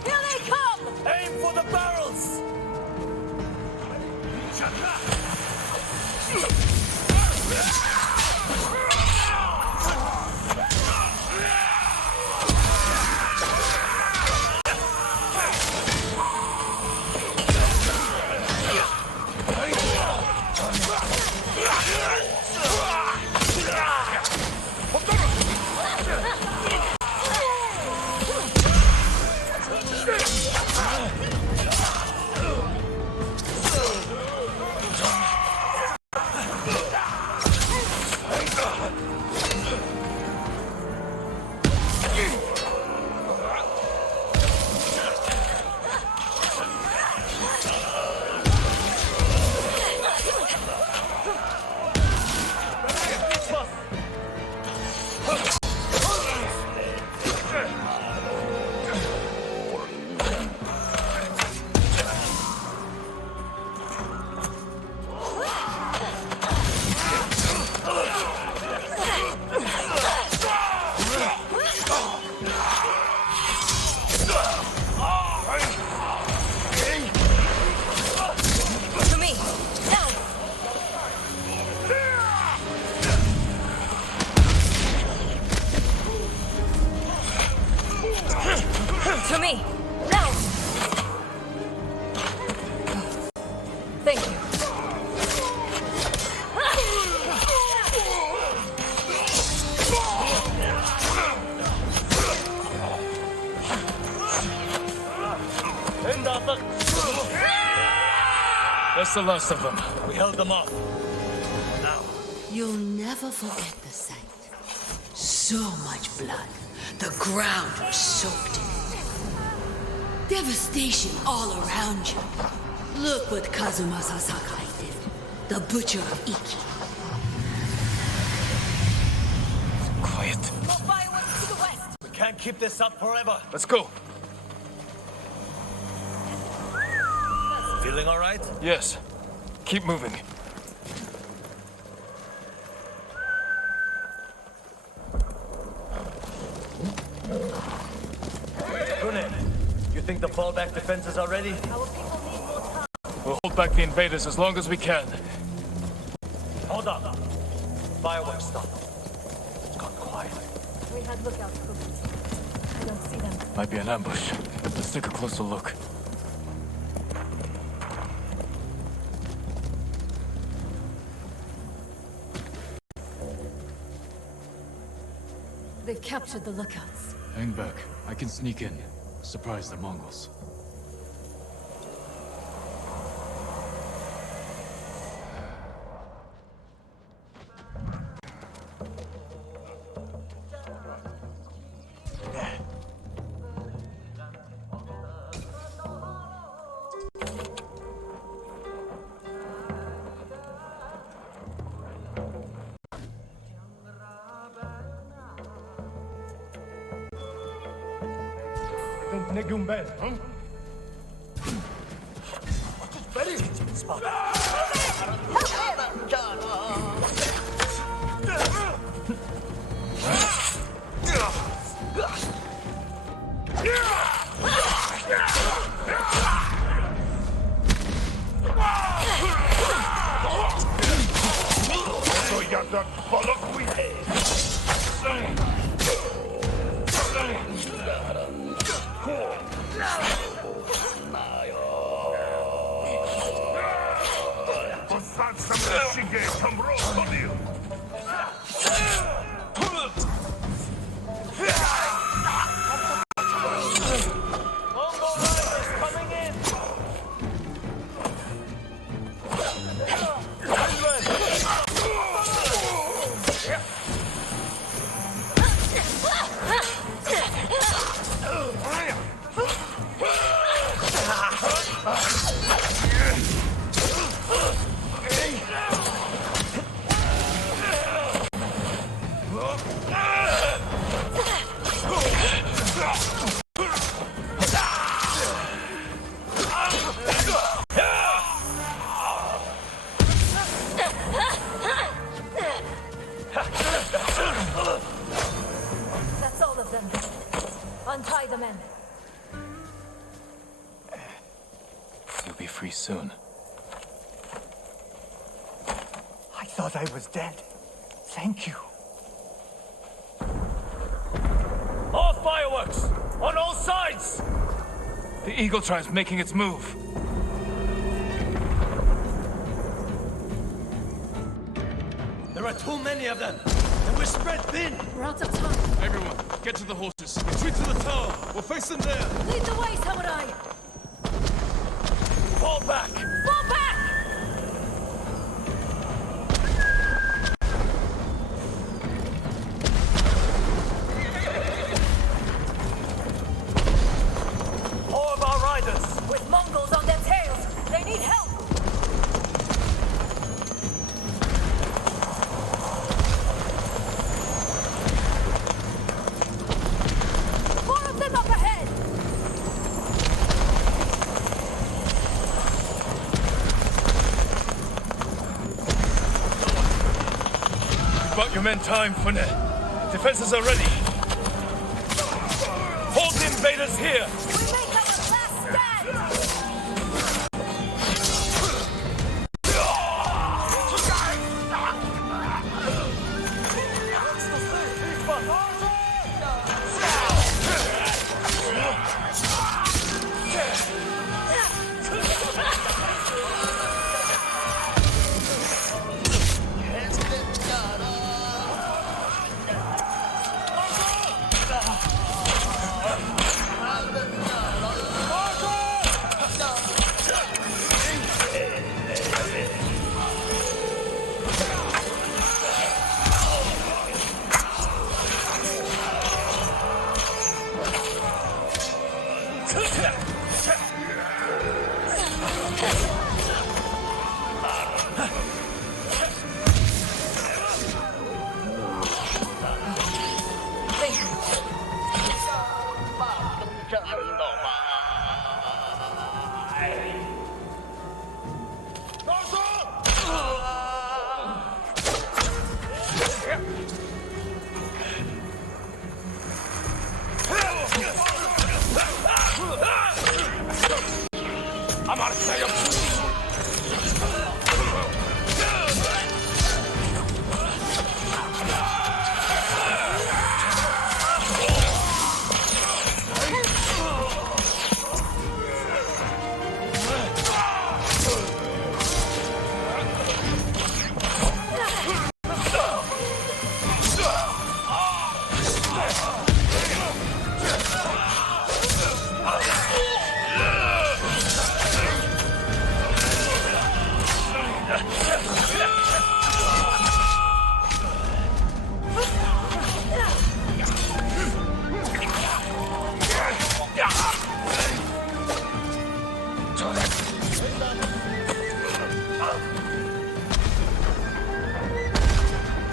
Here they come! Aim for the barrels! To me! Now! To me! Now! Thank you. That's the last of them. We held them off. Now, You'll never forget the sight. So much blood. The ground was soaked in it. Devastation all around you. Look what Kazumasa Sakai did. The butcher of Iki. can't keep this up forever. Let's go. Feeling all right? Yes. Keep moving. Kune, you think the fallback defenses are ready? Our people need more time. We'll hold back the invaders as long as we can. Hold up. Fireworks stopped. It's gone quiet. We had lookouts cooking. I don't see them. Might be an ambush. Let's take a closer look. They've captured the lookouts. Hang back. I can sneak in. Surprise the Mongols. That's all of them. Untie the men. You'll be free soon. I thought I was dead. Thank you. More fireworks! On all sides! The Eagle Tribe's making its move. There are too many of them, and we're spread thin. We're out of time. Everyone, get to the horses. Retreat to the tower. We'll face them there. Lead the way, Samurai! Fall back! Fall back! More of our riders! With Mongols on their tails, they need help. More of them up ahead. Bought your men time, Fune. Defenses are ready. Hold the invaders here! We make our last stand. 着很懂吗？大叔！Amartayım.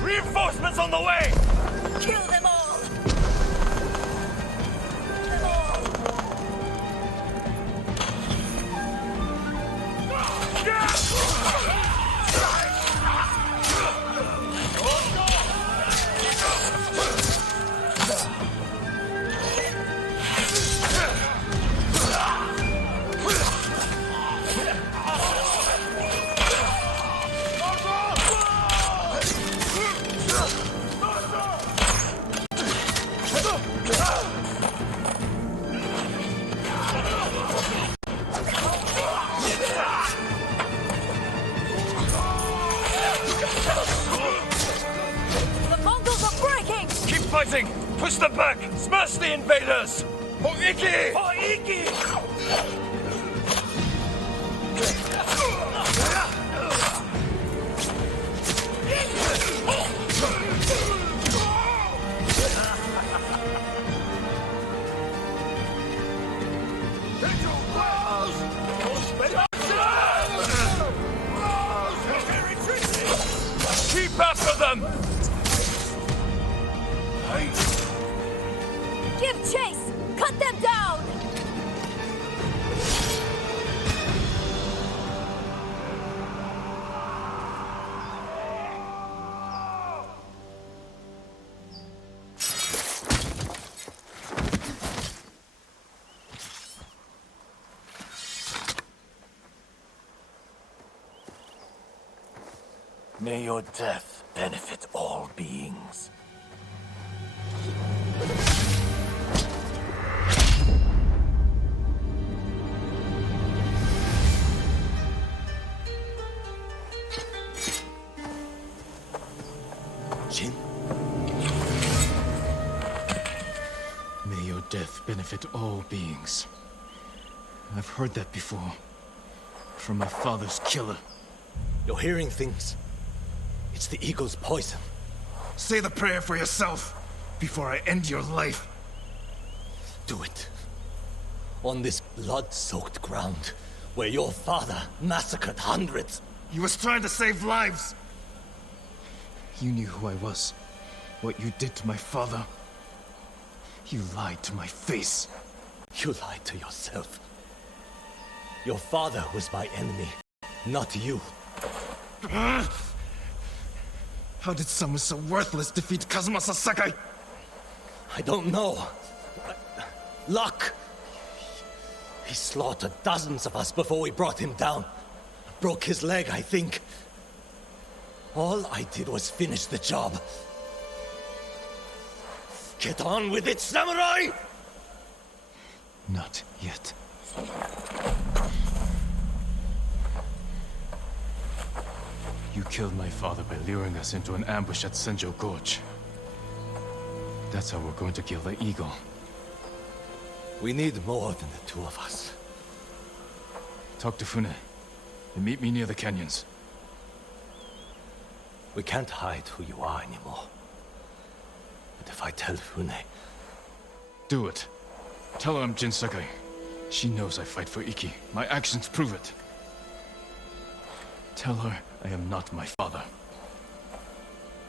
Reinforcements on the way! Kill them all! Fighting! Push them back! Smash the invaders! For Iki! For Iki! Keep after them! Give chase! Cut them down! May your death benefit all beings. Jin? May your death benefit all beings. I've heard that before. From my father's killer. You're hearing things. It's the eagle's poison. Say the prayer for yourself before I end your life. Do it. On this blood-soaked ground, where your father massacred hundreds. He was trying to save lives. You knew who I was. What you did to my father. You lied to my face. You lied to yourself. Your father was my enemy, not you. How did someone so worthless defeat Kazuma Sasakai? I don't know. Luck! He slaughtered dozens of us before we brought him down. Broke his leg, I think. All I did was finish the job. Get on with it, samurai! Not yet. You killed my father by luring us into an ambush at Senjo Gorge. That's how we're going to kill the eagle. We need more than the two of us. Talk to Fune, and meet me near the canyons. We can't hide who you are anymore. But if I tell Fune... Do it. Tell her I'm Jin Sakai. She knows I fight for Iki. My actions prove it. Tell her I am not my father.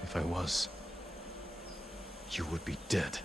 If I was, you would be dead.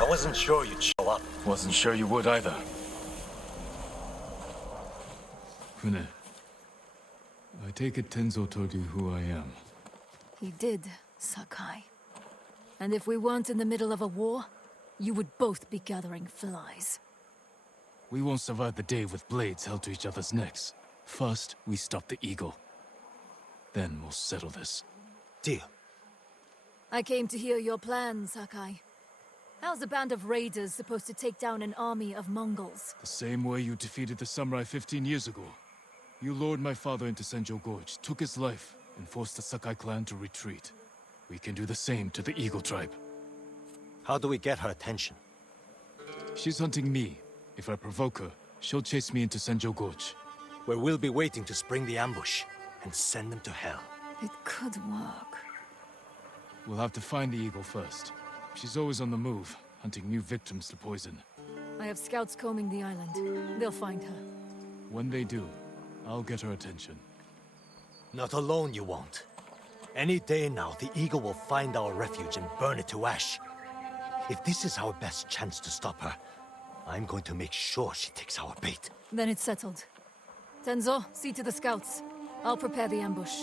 I wasn't sure you'd show up. Wasn't sure you would either. Fune, I take it Tenzo told you who I am. He did, Sakai. And if we weren't in the middle of a war, you would both be gathering flies. We won't survive the day with blades held to each other's necks. First, we stop the Eagle. Then we'll settle this. Deal. I came to hear your plan, Sakai. How's a band of raiders supposed to take down an army of Mongols? The same way you defeated the samurai 15 years ago. You lured my father into Senjo Gorge, took his life, and forced the Sakai clan to retreat. We can do the same to the Eagle tribe. How do we get her attention? She's hunting me. If I provoke her, she'll chase me into Senjo Gorge. Where we'll be waiting to spring the ambush and send them to hell. It could work. We'll have to find the Eagle first. She's always on the move, hunting new victims to poison. I have scouts combing the island. They'll find her. When they do, I'll get her attention. Not alone you won't. Any day now, the Eagle will find our refuge and burn it to ash. If this is our best chance to stop her, I'm going to make sure she takes our bait. Then it's settled. Tenzo, see to the scouts. I'll prepare the ambush.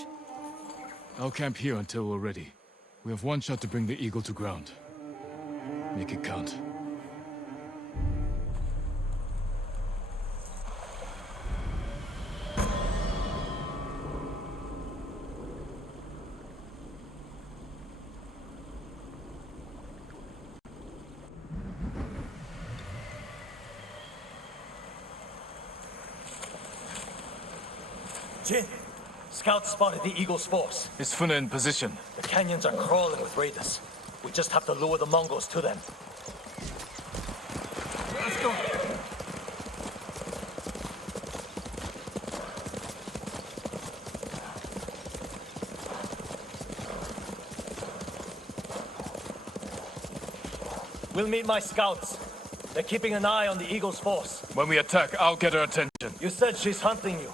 I'll camp here until we're ready. We have one shot to bring the Eagle to ground. Make it count. Jin, scouts spotted the Eagle's force. Is Fune in position? The canyons are crawling with raiders. We just have to lure the Mongols to them. Let's go. We'll meet my scouts. They're keeping an eye on the Eagle's force. When we attack, I'll get her attention. You said she's hunting you.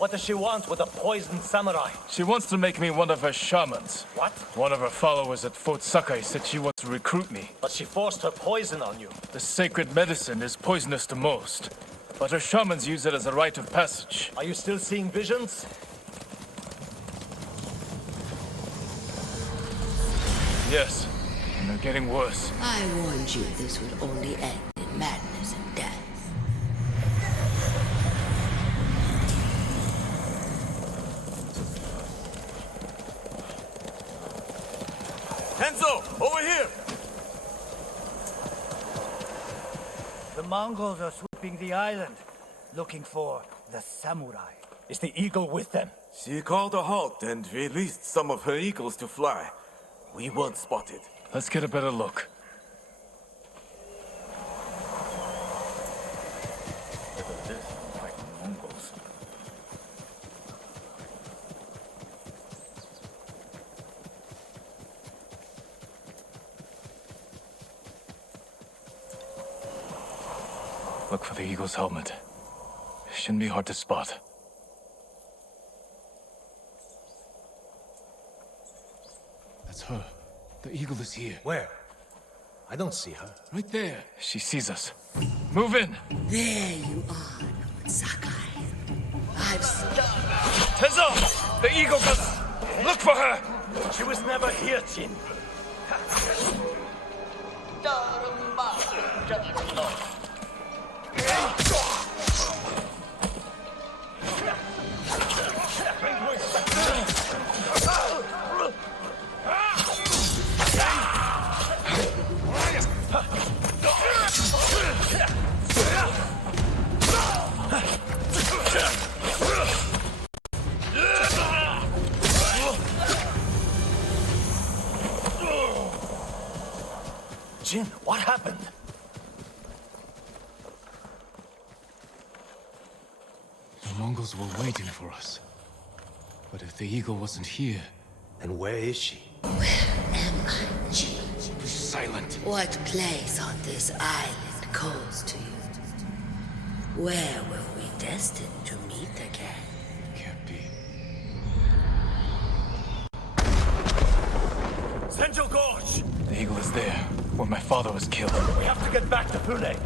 What does she want with a poisoned samurai? She wants to make me one of her shamans. What? One of her followers at Fort Sakai said she wants to recruit me. But she forced her poison on you. The sacred medicine is poisonous to most, but her shamans use it as a rite of passage. Are you still seeing visions? Yes, and they're getting worse. I warned you this would only end in madness and death. Tenzo, over here! The Mongols are sweeping the island, looking for the samurai. Is the Eagle with them? She called a halt and released some of her eagles to fly. We weren't spotted. Let's get a better look. Look at this, like Mongols. Look for the Eagle's helmet. Shouldn't be hard to spot. her. The eagle is here. Where? I don't see her. Right there. She sees us. Move in. There you are, Lord Sakai. I've Tenzo! The eagle got... Look for her! She was never here, Jin. Jin, what happened? The Mongols were waiting for us. But if the eagle wasn't here... Then where is she? Jin. Silent. What place on this island calls to you? Where were we destined to meet again? Can't be. Senjo Gorge! The eagle is there, where my father was killed. We have to get back to Fune.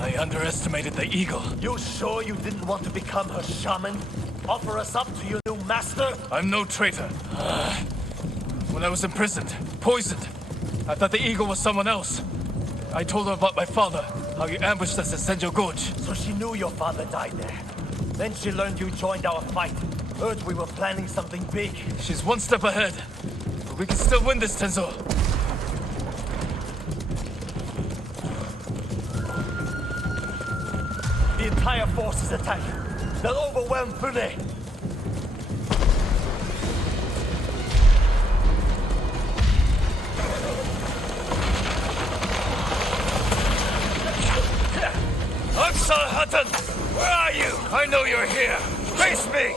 I underestimated the eagle. You sure you didn't want to become her shaman? Offer us up to your new master? I'm no traitor. When I was imprisoned, poisoned, I thought the eagle was someone else. I told her about my father, how you ambushed us at Senjo Gorge. So she knew your father died there. Then she learned you joined our fight. Heard we were planning something big. She's one step ahead. But we can still win this, Tenzo. The entire force is attacking. They'll overwhelm Fune. Aksar Hatan! Where are you? I know you're here. Face me!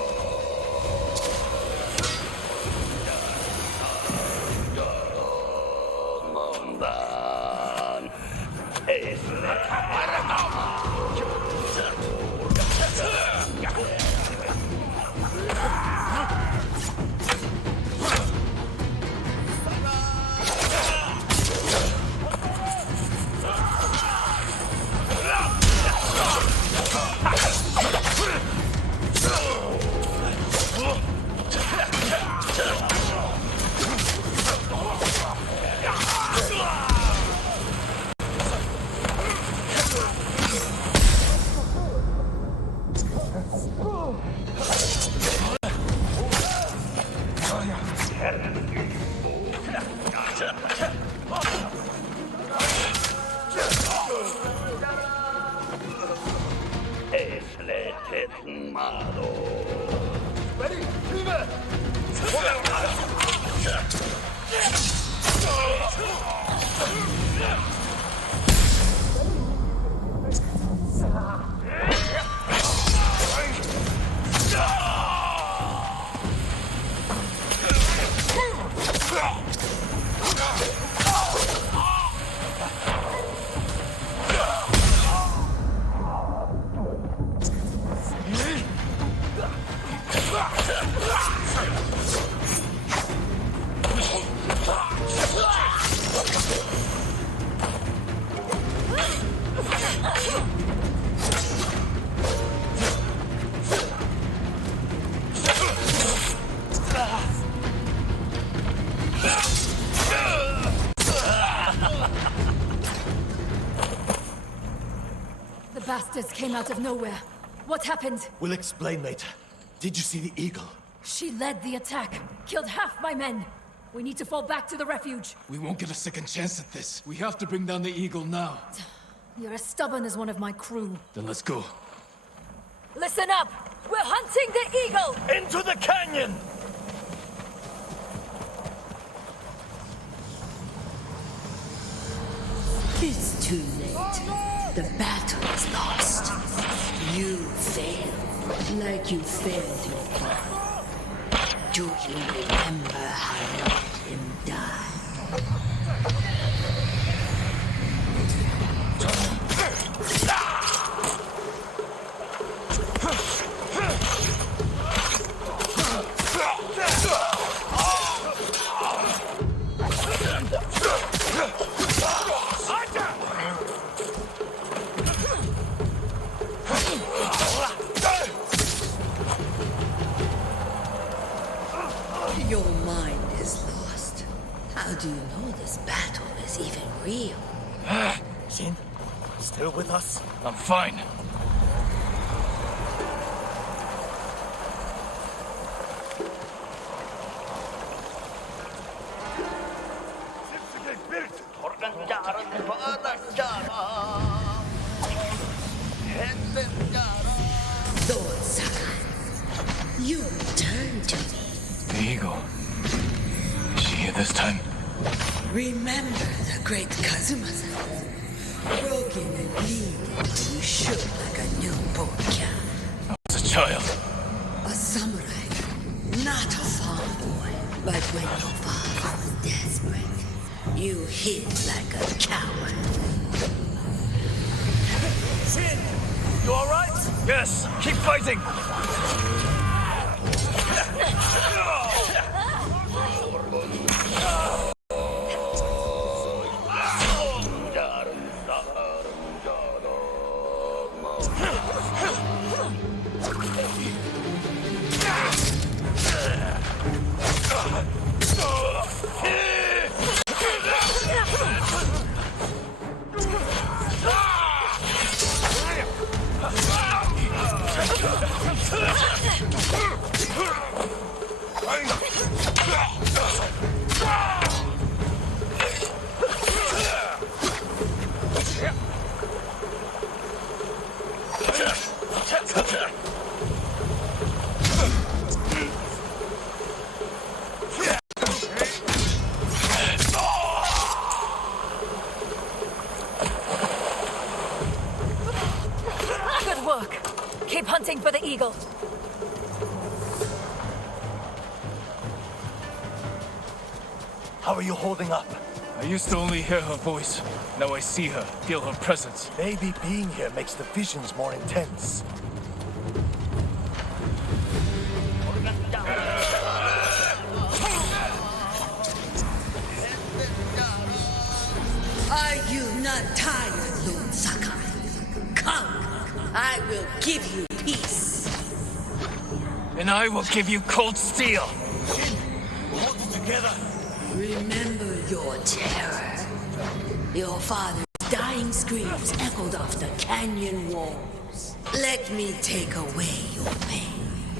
Bastards came out of nowhere. What happened? We'll explain later. Did you see the eagle? She led the attack. Killed half my men. We need to fall back to the refuge. We won't get a second chance at this. We have to bring down the eagle now. You're as stubborn as one of my crew. Then let's go. Listen up! We're hunting the eagle! Into the canyon! It's too late. The battle is lost. You failed, like you failed your father. Do you remember how you let him die? You're with us? I'm fine. Lord Sakai, you return to me. The eagle. Is she here this time? Remember the great Kazuma-san? Broken and bleeding, you shook like a newborn calf. I was a child. A samurai, not a farm boy. But when your father was desperate, you hid like a coward. Shin! You alright? Yes, keep fighting! Good work. Keep hunting for the eagle. How are you holding up? I used to only hear her voice. Now I see her, feel her presence. Maybe being here makes the visions more intense. Are you not tired, Lord Sakai? Come, I will give you peace. And I will give you cold steel. Hold it together. Remember your terror. Your father's dying screams echoed off the canyon walls. Let me take away your pain.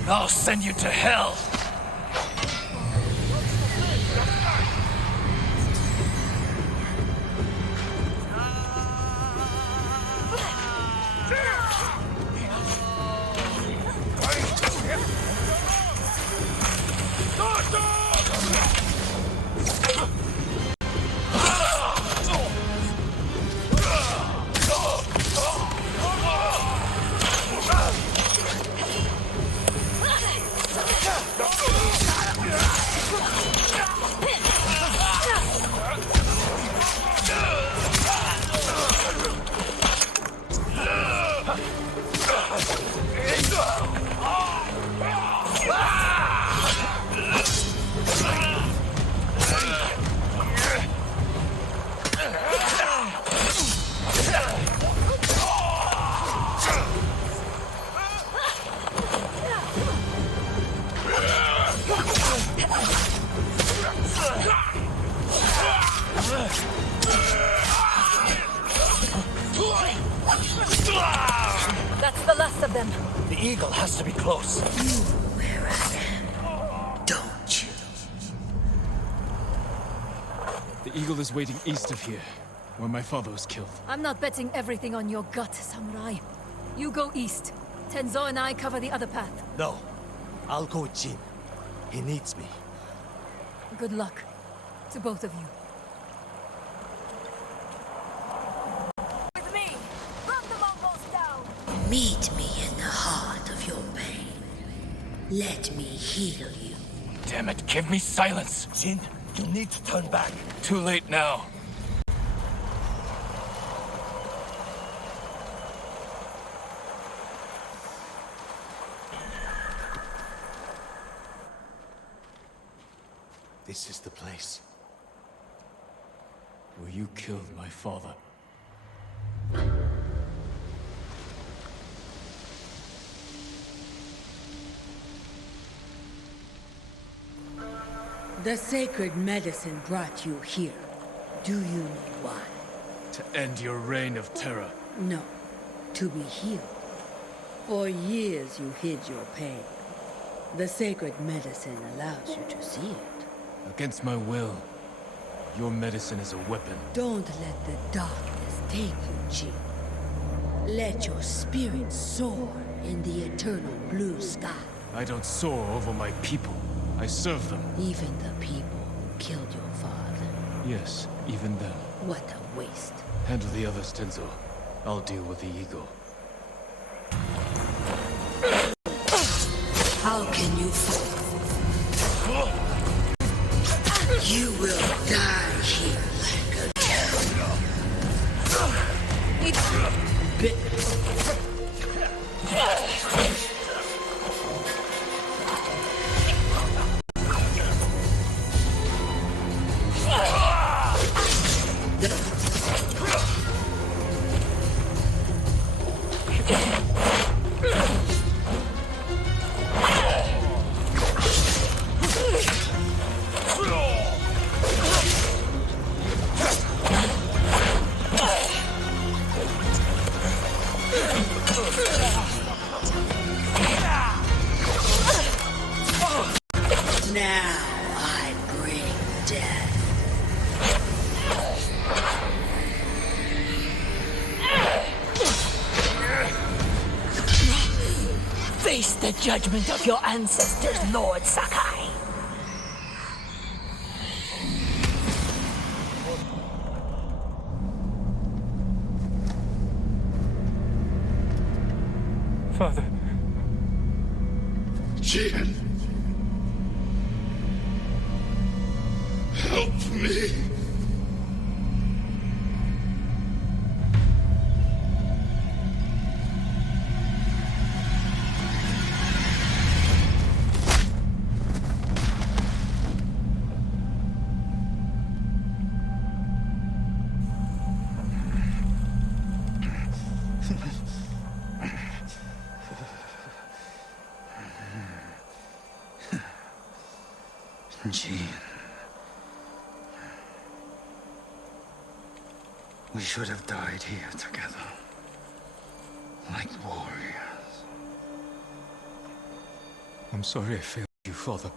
I'll send you to hell. That's the last of them. The eagle has to be close. Where I am, don't you? The eagle is waiting east of here, where my father was killed. I'm not betting everything on your gut, Samurai. You go east. Tenzo and I cover the other path. No, I'll go with Jin. He needs me. Good luck. To both of you. With me! Run the Mongols down! Meet me in the heart of your pain. Let me heal you. Damn it, give me silence! Jin, you need to turn back. Too late now. This is the place. Where you killed my father. The sacred medicine brought you here. Do you know why? To end your reign of terror. No, to be healed. For years you hid your pain. The sacred medicine allows you to see it. Against my will, your medicine is a weapon. Don't let the darkness take you, Jin. Let your spirit soar in the eternal blue sky. I don't soar over my people. I serve them. Even the people who killed your father. Yes, even them. What a waste. Handle the others, Tenzo. I'll deal with the eagle. How can you fight? You will die here like a coward. Now I bring death. Face the judgment of your ancestors, Lord Sakai. Father. Jian. Help me. Jean. We should have died here together. Like warriors. I'm sorry I failed you, Father.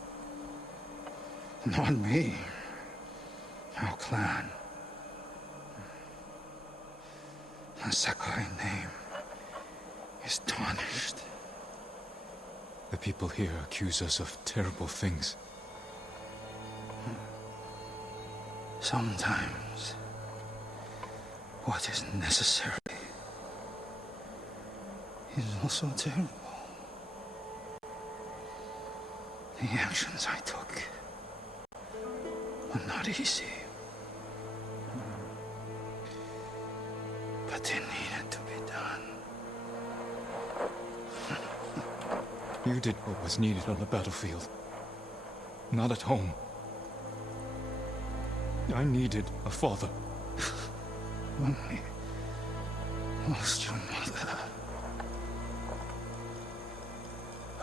Not me. Our clan. The Sakai name is tarnished. The people here accuse us of terrible things. Sometimes, what is necessary is also terrible. The actions I took were not easy. But they needed to be done. You did what was needed on the battlefield. Not at home. I needed a father. When we lost your mother,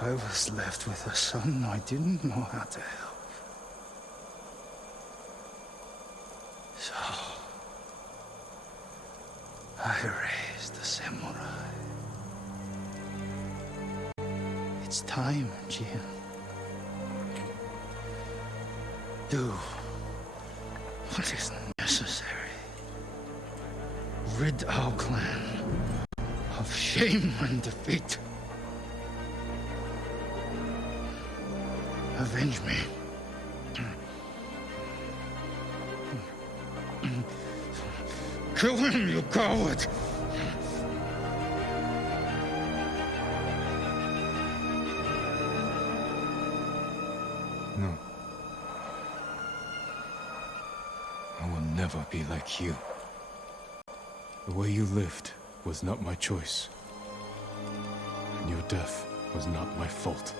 I was left with a son I didn't know how to help. So, I raised a samurai. It's time, Jian. Do what is necessary. Rid our clan of shame and defeat. Avenge me. Kill him, you coward! No. I will never be like you. The way you lived was not my choice. And your death was not my fault.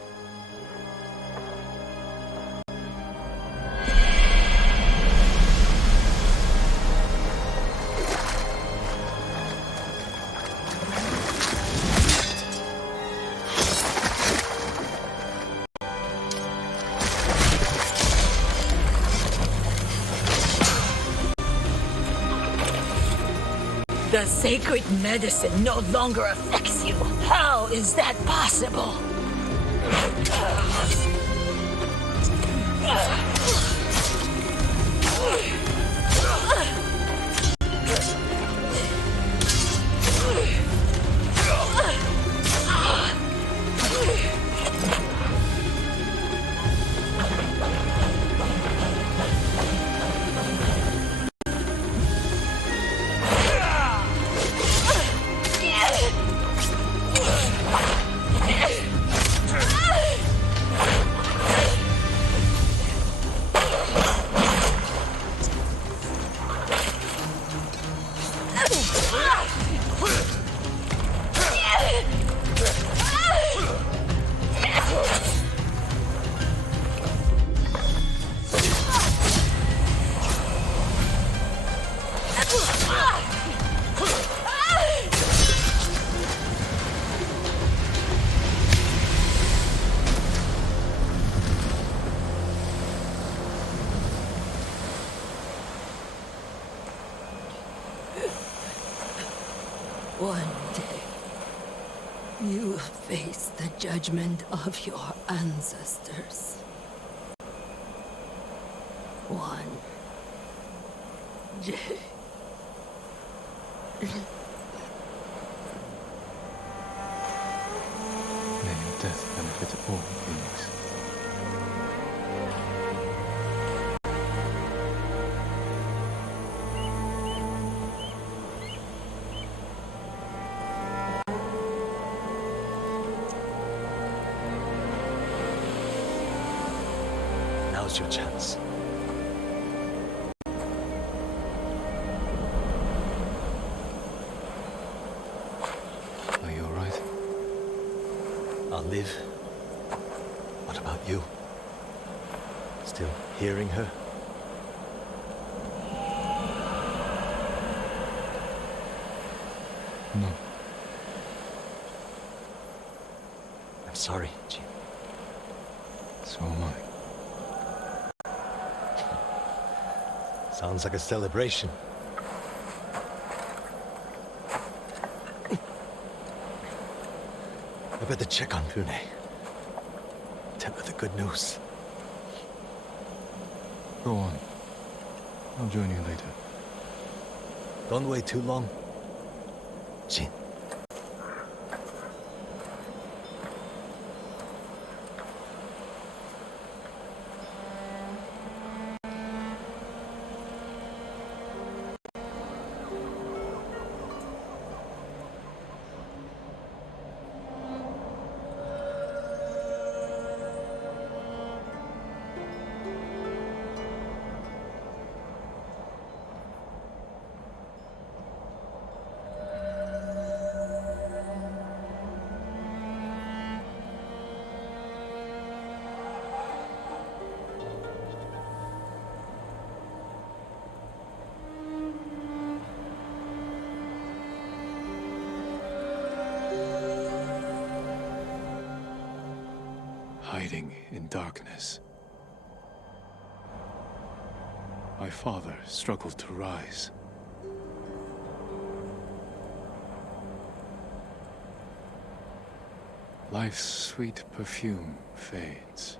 The sacred medicine no longer affects you. How is that possible? One day, you will face the judgment of your ancestors. One day. May your death benefit all beings. Now's your chance. Are you alright? I'll live. What about you? Still hearing her? No. I'm sorry, Jin. So am I. Sounds like a celebration. I better check on Pune. Tell her the good news. Go on. I'll join you later. Don't wait too long. Jin. Hiding in darkness. My father struggled to rise. Life's sweet perfume fades.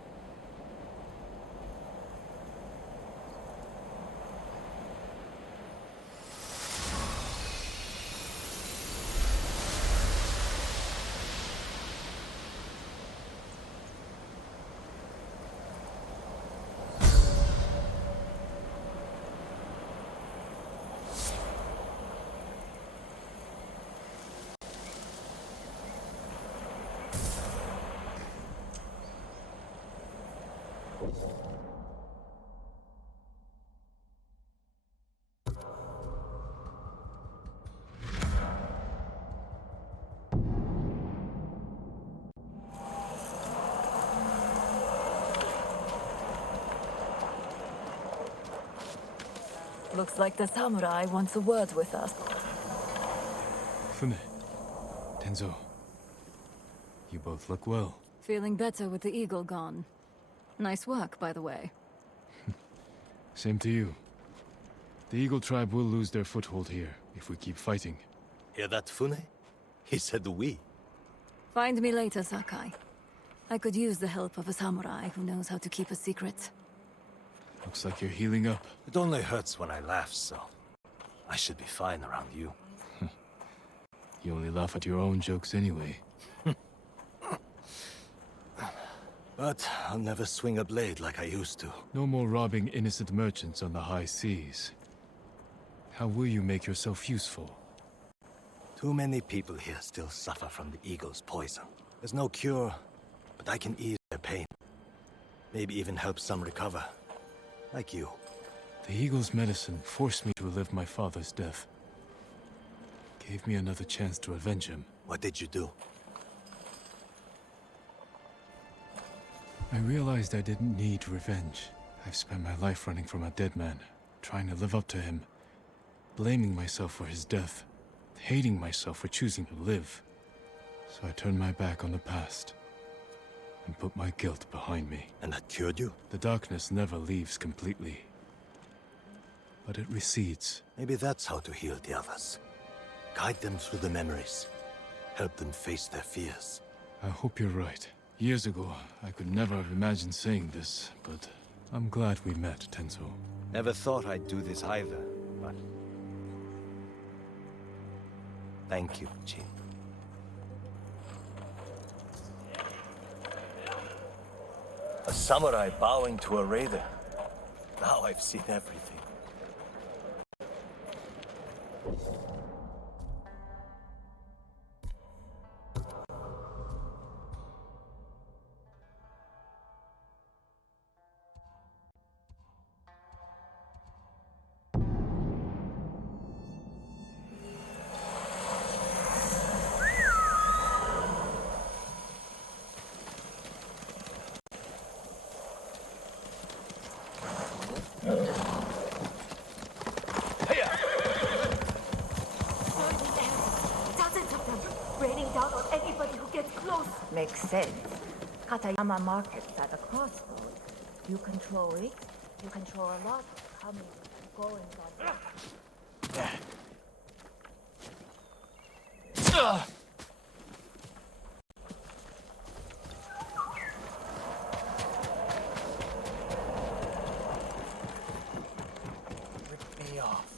Looks like the samurai wants a word with us. Fume, Tenzo, you both look well. Feeling better with the eagle gone. Nice work, by the way. Same to you. The Eagle tribe will lose their foothold here. if we keep fighting. Hear that, Fune? He said we. Find me later, Sakai. I could use the help of a samurai who knows how to keep a secret. Looks like you're healing up. It only hurts when I laugh, so I should be fine around you. You only laugh at your own jokes anyway. But I'll never swing a blade like I used to. No more robbing innocent merchants on the high seas. How will you make yourself useful? Too many people here still suffer from the eagle's poison. There's no cure, but I can ease their pain. Maybe even help some recover. Like you. The eagle's medicine forced me to relive my father's death. Gave me another chance to avenge him. What did you do? I realized I didn't need revenge. I've spent my life running from a dead man, trying to live up to him, blaming myself for his death, hating myself for choosing to live. So I turned my back on the past and put my guilt behind me. And that cured you? The darkness never leaves completely, but it recedes. Maybe that's how to heal the others. Guide them through the memories. Help them face their fears. I hope you're right. Years ago, I could never have imagined saying this, but I'm glad we met, Tenzo. Never thought I'd do this either, but... Thank you, Jin. A samurai bowing to a raider. Now I've seen everything. Dozens of them, raining down on anybody who gets close. Makes sense. Katayama Market's at a crossroad. You control it, you control a lot of coming and going on. Rip me off.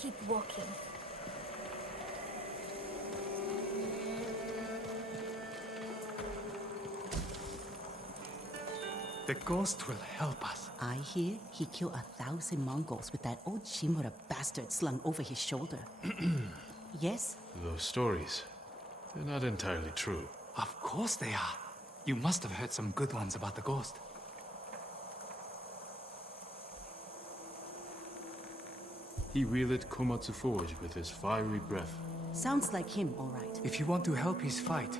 Keep walking. The ghost will help us. I hear he killed 1,000 Mongols with that old Shimura bastard slung over his shoulder. Yes? Those stories, they're not entirely true. Of course they are. You must have heard some good ones about the ghost. He wielded Komatsu Forge with his fiery breath. Sounds like him, all right. If you want to help his fight,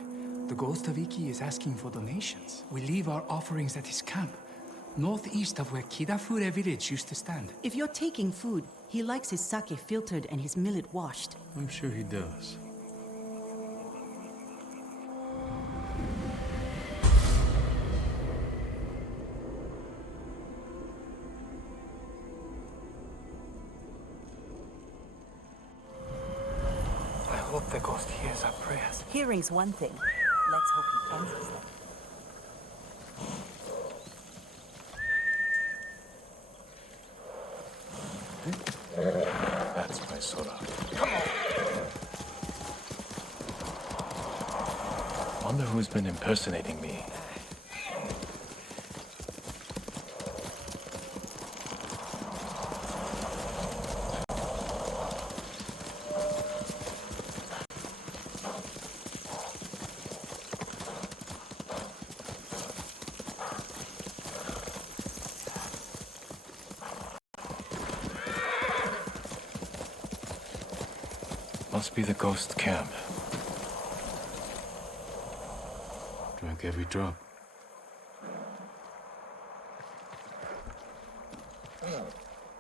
the Ghost of Iki is asking for donations. We leave our offerings at his camp, northeast of where Kidafure village used to stand. If you're taking food, he likes his sake filtered and his millet washed. I'm sure he does. I hope the ghost hears our prayers. Hearing's one thing. Let's hope he answers them. That's my Sora. Come on! Wonder who's been impersonating me. Must be the ghost camp. Drank every drop.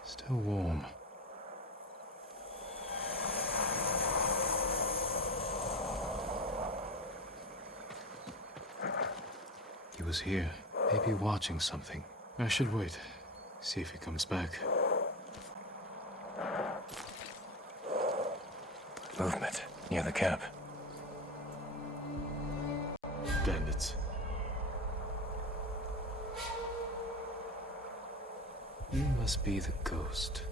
Still warm. He was here, maybe watching something. I should wait, see if he comes back. Movement near the camp. Bandits. You must be the ghost.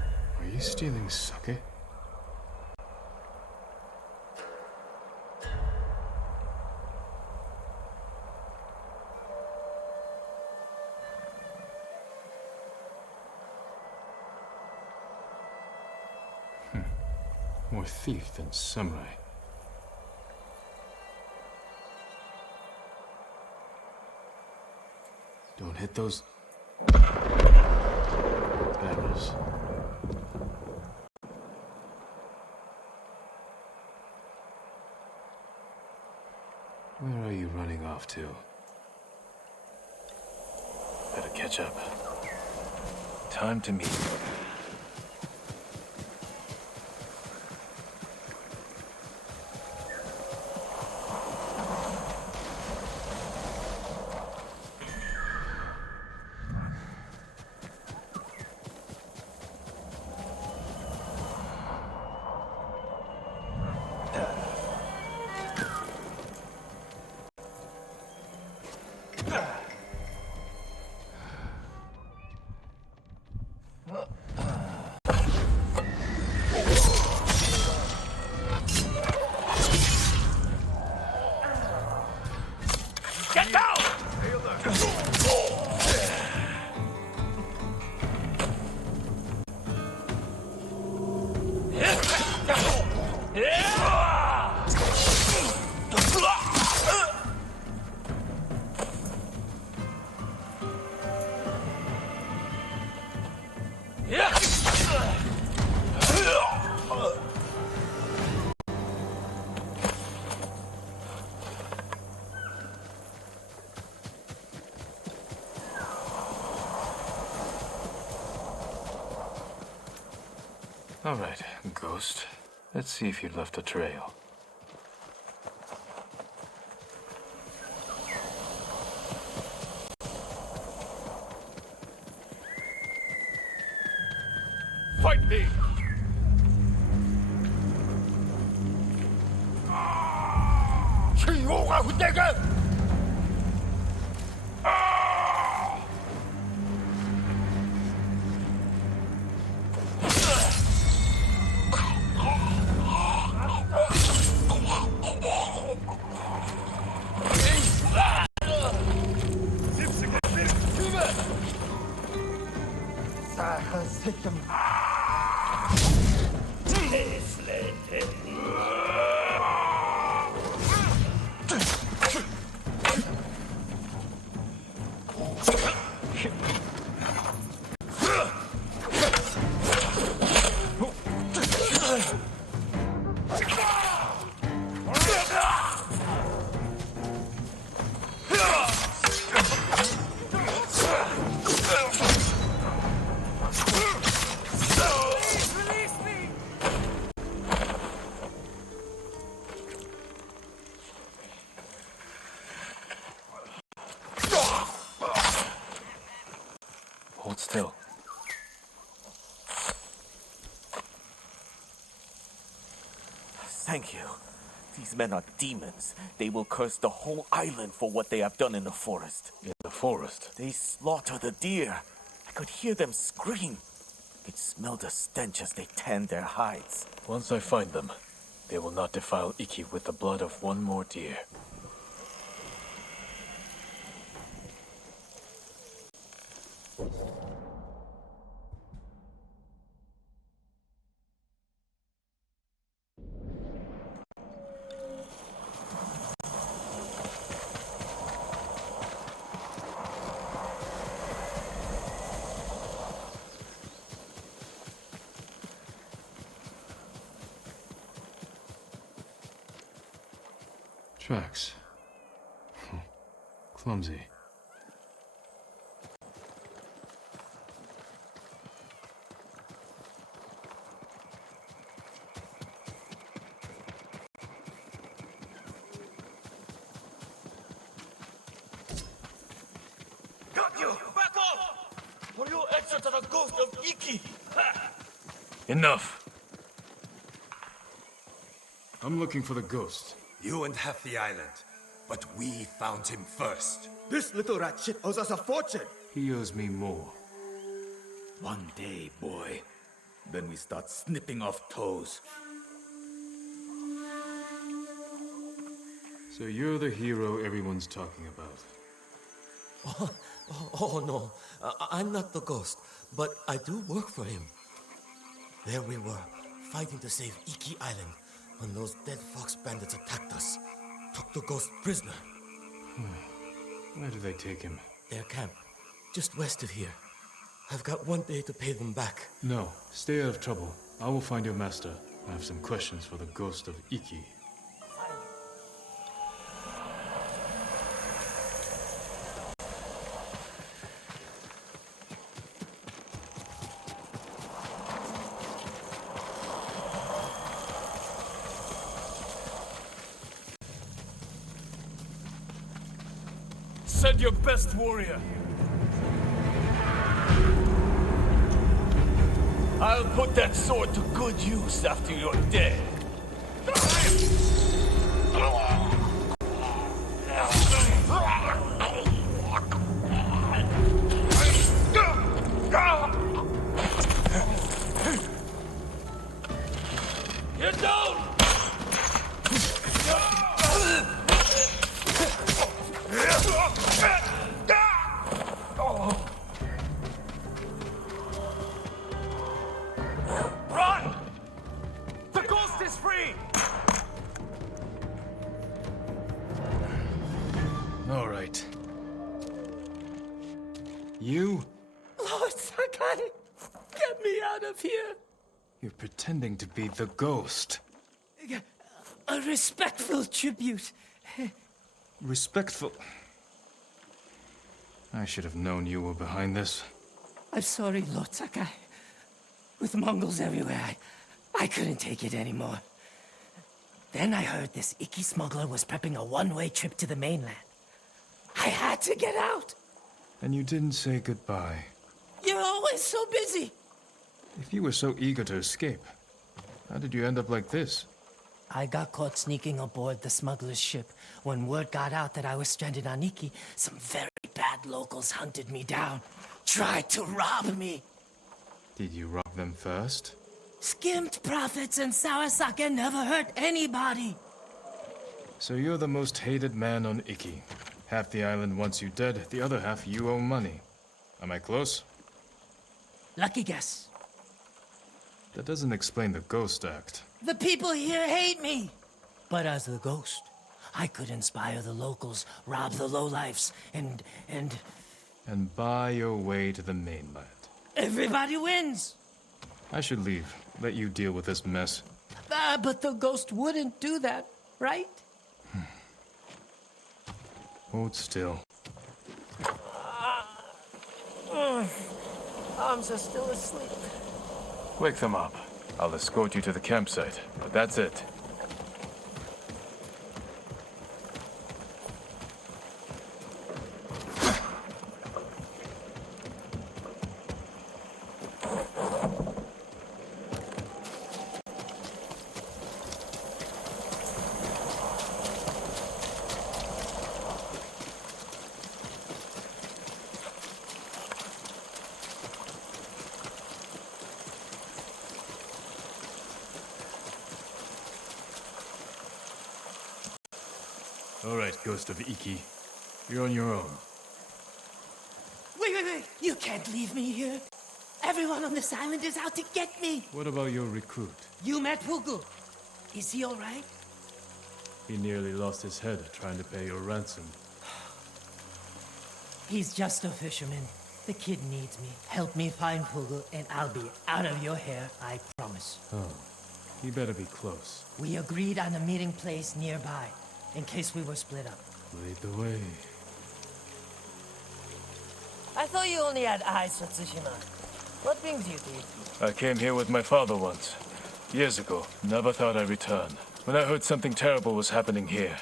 Are you stealing sake? More thief than samurai. Don't hit those barrels. Where are you running off to? Better catch up. Time to meet. Get down! All right, Ghost. Let's see if you left a trail. Fight me! 치유가 후대가! 싸한 새끼. still. Thank you. These men are demons. They will curse the whole island for what they have done in the forest. In the forest? They slaughter the deer. I could hear them scream. I could smell the stench as they tanned their hides. Once I find them, they will not defile Iki with the blood of one more deer. Tracks. Clumsy. Got you! Back off! Or you'll answer to the ghost of Iki! Enough! I'm looking for the ghost. You and half the island, but we found him first. This little rat shit owes us a fortune. He owes me more. One day, boy. Then we start snipping off toes. So you're the hero everyone's talking about. Oh no, I'm not the ghost, but I do work for him. There we were, fighting to save Iki Island, when those dead fox bandits attacked us. Took the ghost prisoner. Where did they take him? Their camp, just west of here. I've got one day to pay them back. No, stay out of trouble. I will find your master. I have some questions for the ghost of Iki. Send your best warrior. I'll put that sword to good use after you're dead. Get down! Run! The ghost is free! All right. You? Lord Sakai, get me out of here! You're pretending to be the ghost. A respectful tribute. Respectful. I should have known you were behind this. I'm sorry, Lord Sakai. With Mongols everywhere, I couldn't take it anymore. Then I heard this Iki smuggler was prepping a one-way trip to the mainland. I had to get out. And you didn't say goodbye. You're always so busy. If you were so eager to escape, how did you end up like this? I got caught sneaking aboard the smuggler's ship. When word got out that I was stranded on Iki, some very bad locals hunted me down. Tried to rob me. Did you rob them first? Skimmed profits and Sarasaka never hurt anybody. So you're the most hated man on Iki. Half the island wants you dead, the other half you owe money. Am I close? Lucky guess. That doesn't explain the ghost act. The people here hate me. But as the ghost, I could inspire the locals, rob the lowlifes, and... And buy your way to the mainland. Everybody wins. I should leave. Let you deal with this mess. But the ghost wouldn't do that, right? Hold still. Arms are still asleep. Wake them up. I'll escort you to the campsite, but that's it. All right, Ghost of Iki. You're on your own. Wait! You can't leave me here. Everyone on this island is out to get me. What about your recruit? You met Hugo. Is he all right? He nearly lost his head trying to pay your ransom. He's just a fisherman. The kid needs me. Help me find Hugo, and I'll be out of your hair, I promise. Oh, you better be close. We agreed on a meeting place nearby, in case we were split up. Lead the way. I thought you only had eyes for Tsushima. What brings you to Iki? I came here with my father once. Years ago. Never thought I'd return. When I heard something terrible was happening here,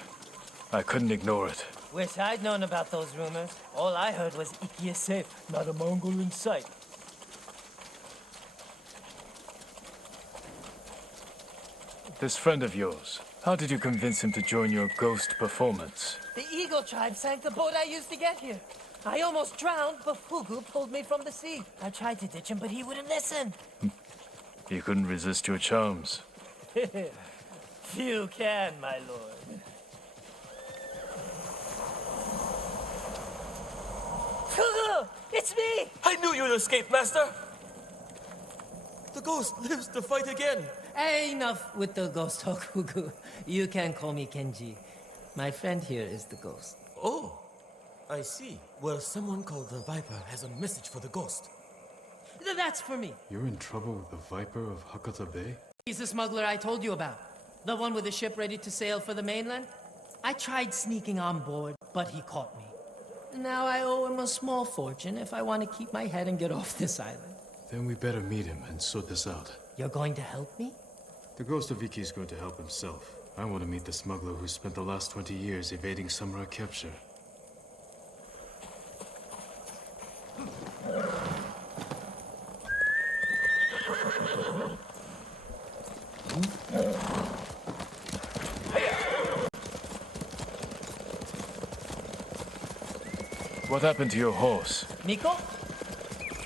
I couldn't ignore it. Wish I'd known about those rumors. All I heard was Iki is safe, not a Mongol in sight. This friend of yours, how did you convince him to join your ghost performance? The Eagle tribe sank the boat I used to get here. I almost drowned, but Fugu pulled me from the sea. I tried to ditch him, but he wouldn't listen. You couldn't resist your charms. You can, my lord. Fugu! It's me! I knew you'd escape, Master! The ghost lives to fight again! Enough with the ghost talk, Fugu. You can call me Kenji. My friend here is the ghost. Oh, I see. Well, someone called the Viper has a message for the ghost. That's for me. You're in trouble with the Viper of Hakata Bay? He's the smuggler I told you about. The one with the ship ready to sail for the mainland. I tried sneaking on board, but he caught me. Now I owe him a small fortune if I want to keep my head and get off this island. Then we better meet him and sort this out. You're going to help me? The Ghost of Iki is going to help himself. I want to meet the smuggler who spent the last 20 years evading samurai capture. What happened to your horse? Miko?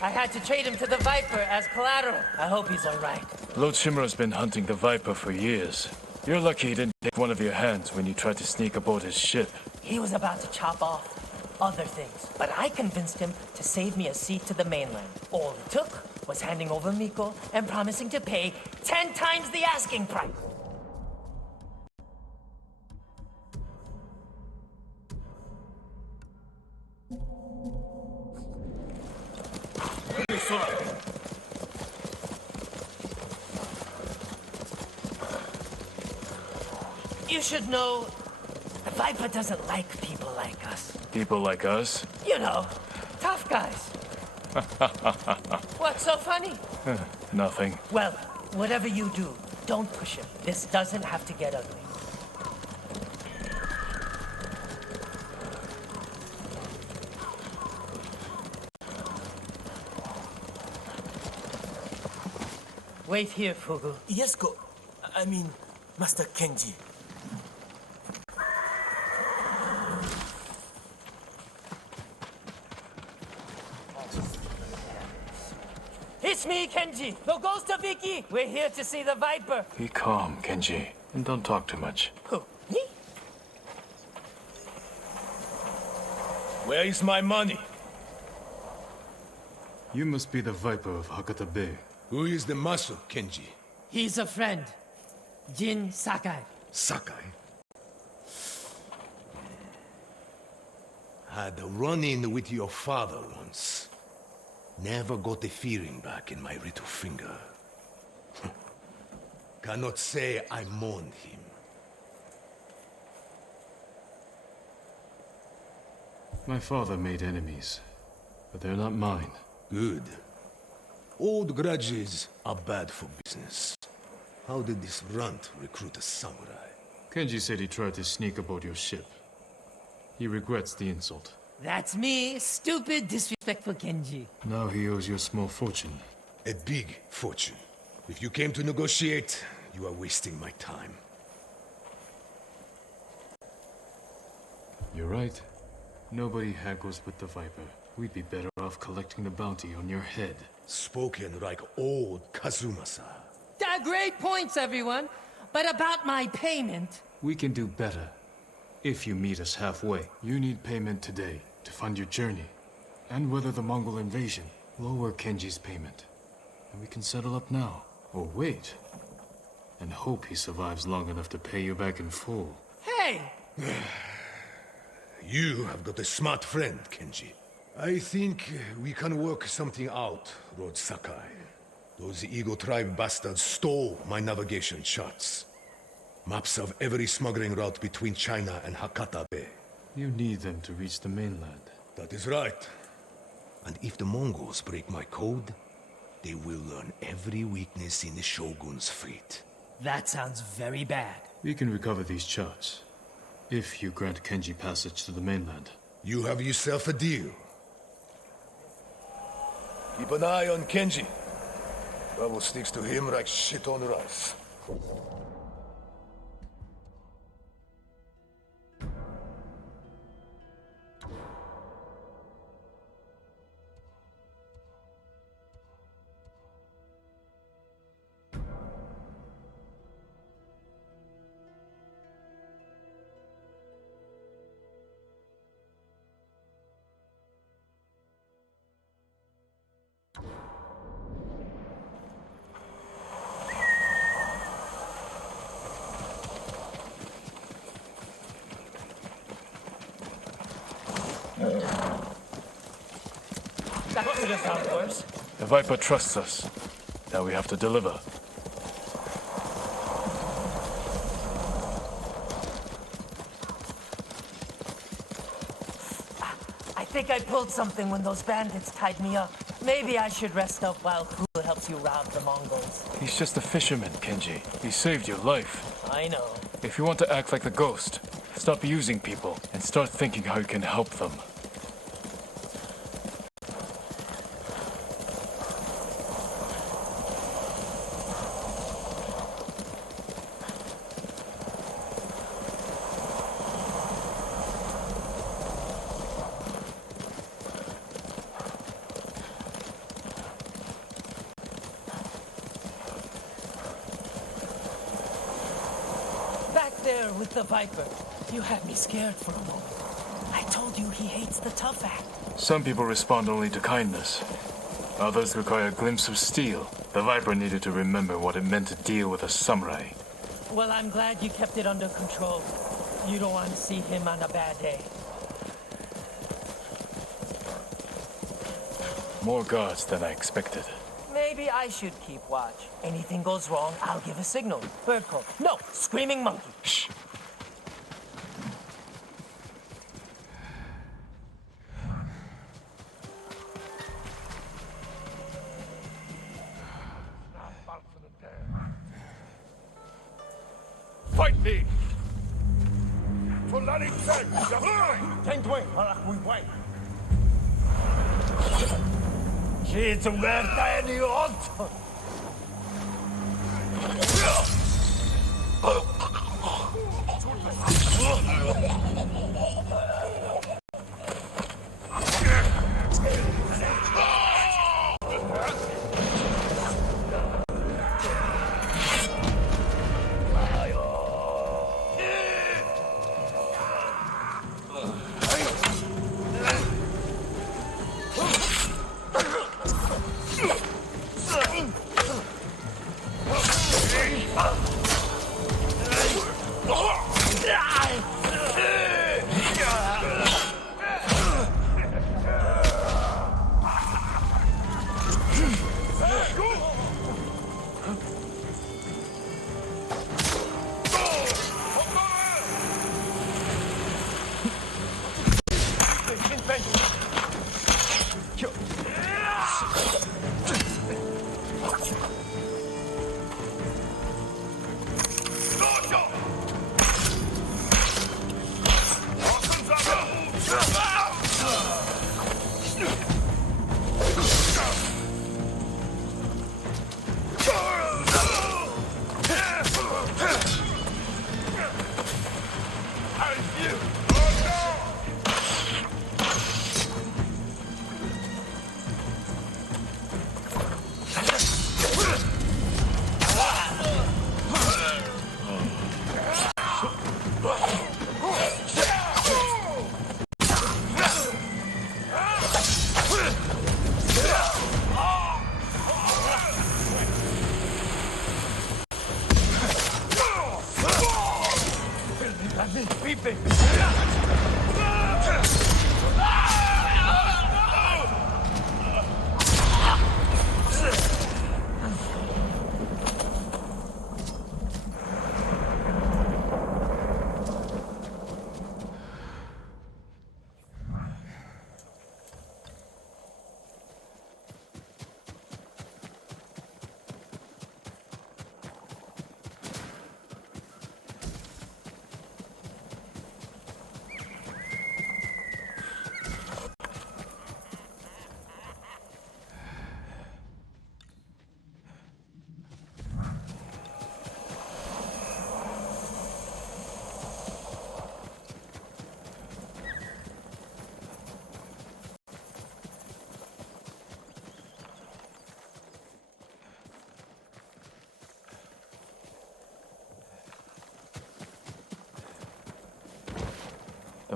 I had to trade him to the Viper as collateral. I hope he's all right. Lord Shimura's been hunting the Viper for years. You're lucky he didn't take one of your hands when you tried to sneak aboard his ship. He was about to chop off other things, but I convinced him to save me a seat to the mainland. All it took was handing over Miko and promising to pay 10 times the asking price. You should know, the Viper doesn't like people like us. People like us? You know, tough guys. What's so funny? Nothing. Well, whatever you do, don't push him. This doesn't have to get ugly. Wait here, Fugu. Yes, I mean, Master Kenji. It's me, Kenji, the ghost of Iki. We're here to see the Viper. Be calm, Kenji, and don't talk too much. Who? Me? Where is my money? You must be the Viper of Hakata Bay. Who is the muscle, Kenji? He's a friend. Jin Sakai. Sakai? Had a run-in with your father once. Never got the feeling back in my little finger. Cannot say I mourned him. My father made enemies, but they're not mine. Good. Old grudges are bad for business. How did this runt recruit a samurai? Kenji said he tried to sneak aboard your ship. He regrets the insult. That's me, stupid, disrespectful Kenji. Now he owes you a small fortune. A big fortune. If you came to negotiate, you are wasting my time. You're right. Nobody haggles with the Viper. We'd be better off collecting the bounty on your head. Spoken like old Kazumasa. Great points, everyone. But about my payment... We can do better. if you meet us halfway. You need payment today to fund your journey, and weather the Mongol invasion. Lower Kenji's payment, and we can settle up now. Or wait, and hope he survives long enough to pay you back in full. Hey! You have got a smart friend, Kenji. I think we can work something out, Lord Sakai. Those Eagle Tribe bastards stole my navigation charts. Maps of every smuggling route between China and Hakata Bay. You need them to reach the mainland. That is right. And if the Mongols break my code, they will learn every weakness in the Shogun's fleet. That sounds very bad. We can recover these charts, if you grant Kenji passage to the mainland. You have yourself a deal. Keep an eye on Kenji. Trouble sticks to him like shit on rice. That could have sounded worse. The Viper trusts us. Now we have to deliver. I think I pulled something when those bandits tied me up. Maybe I should rest up while Kuro helps you rob the Mongols. He's just a fisherman, Kenji. He saved your life. I know. If you want to act like the ghost, stop using people and start thinking how you can help them. There with the Viper. You had me scared for a moment. I told you he hates the tough act. Some people respond only to kindness. Others require a glimpse of steel. The Viper needed to remember what it meant to deal with a samurai. Well, I'm glad you kept it under control. You don't want to see him on a bad day. More guards than I expected. Maybe I should keep watch. Anything goes wrong, I'll give a signal. Bird call. No, screaming monkey. Shh. Fight me! She's werta en jod!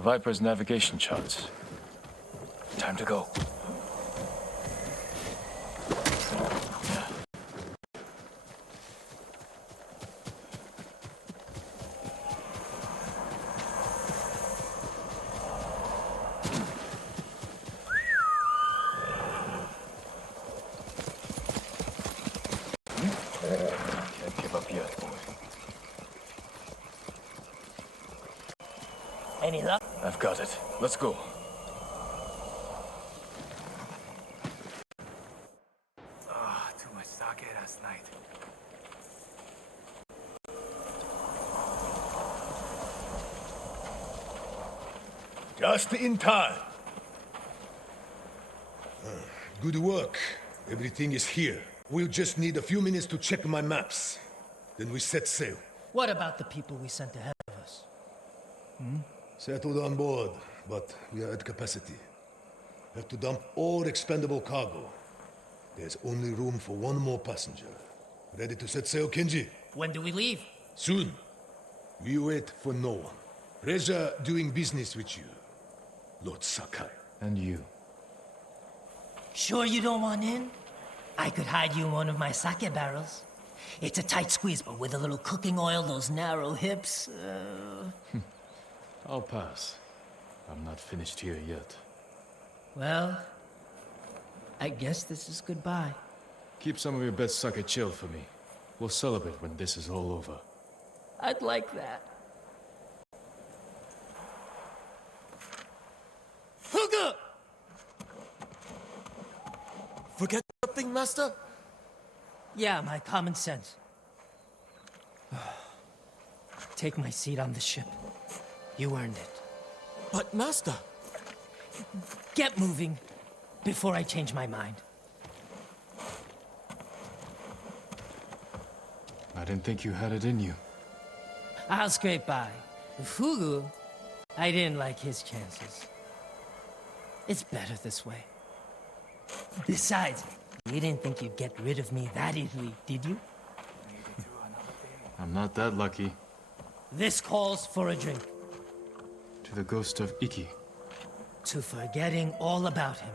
Viper's navigation charts. Time to go. Can't give up yet, boy. Any luck? I've got it. Let's go. Too much sake last night. Just in time. Good work. Everything is here. We'll just need a few minutes to check my maps. Then we set sail. What about the people we sent ahead of us? Settled on board, but we are at capacity. Have to dump all expendable cargo. There's only room for one more passenger. Ready to set sail, Kenji? When do we leave? Soon. We wait for no one. Pleasure doing business with you, Lord Sakai. And you. Sure you don't want in? I could hide you in one of my sake barrels. It's a tight squeeze, but with a little cooking oil, those narrow hips. I'll pass. I'm not finished here yet. Well, I guess this is goodbye. Keep some of your best sake chilled for me. We'll celebrate when this is all over. I'd like that. Huga! Forget something, Master? Yeah, my common sense. Take my seat on the ship. You earned it. But, Master... Get moving before I change my mind. I didn't think you had it in you. I'll scrape by. Fugu, I didn't like his chances. It's better this way. Besides, you didn't think you'd get rid of me that easily, did you? I'm not that lucky. This calls for a drink. To the ghost of Iki. To forgetting all about him.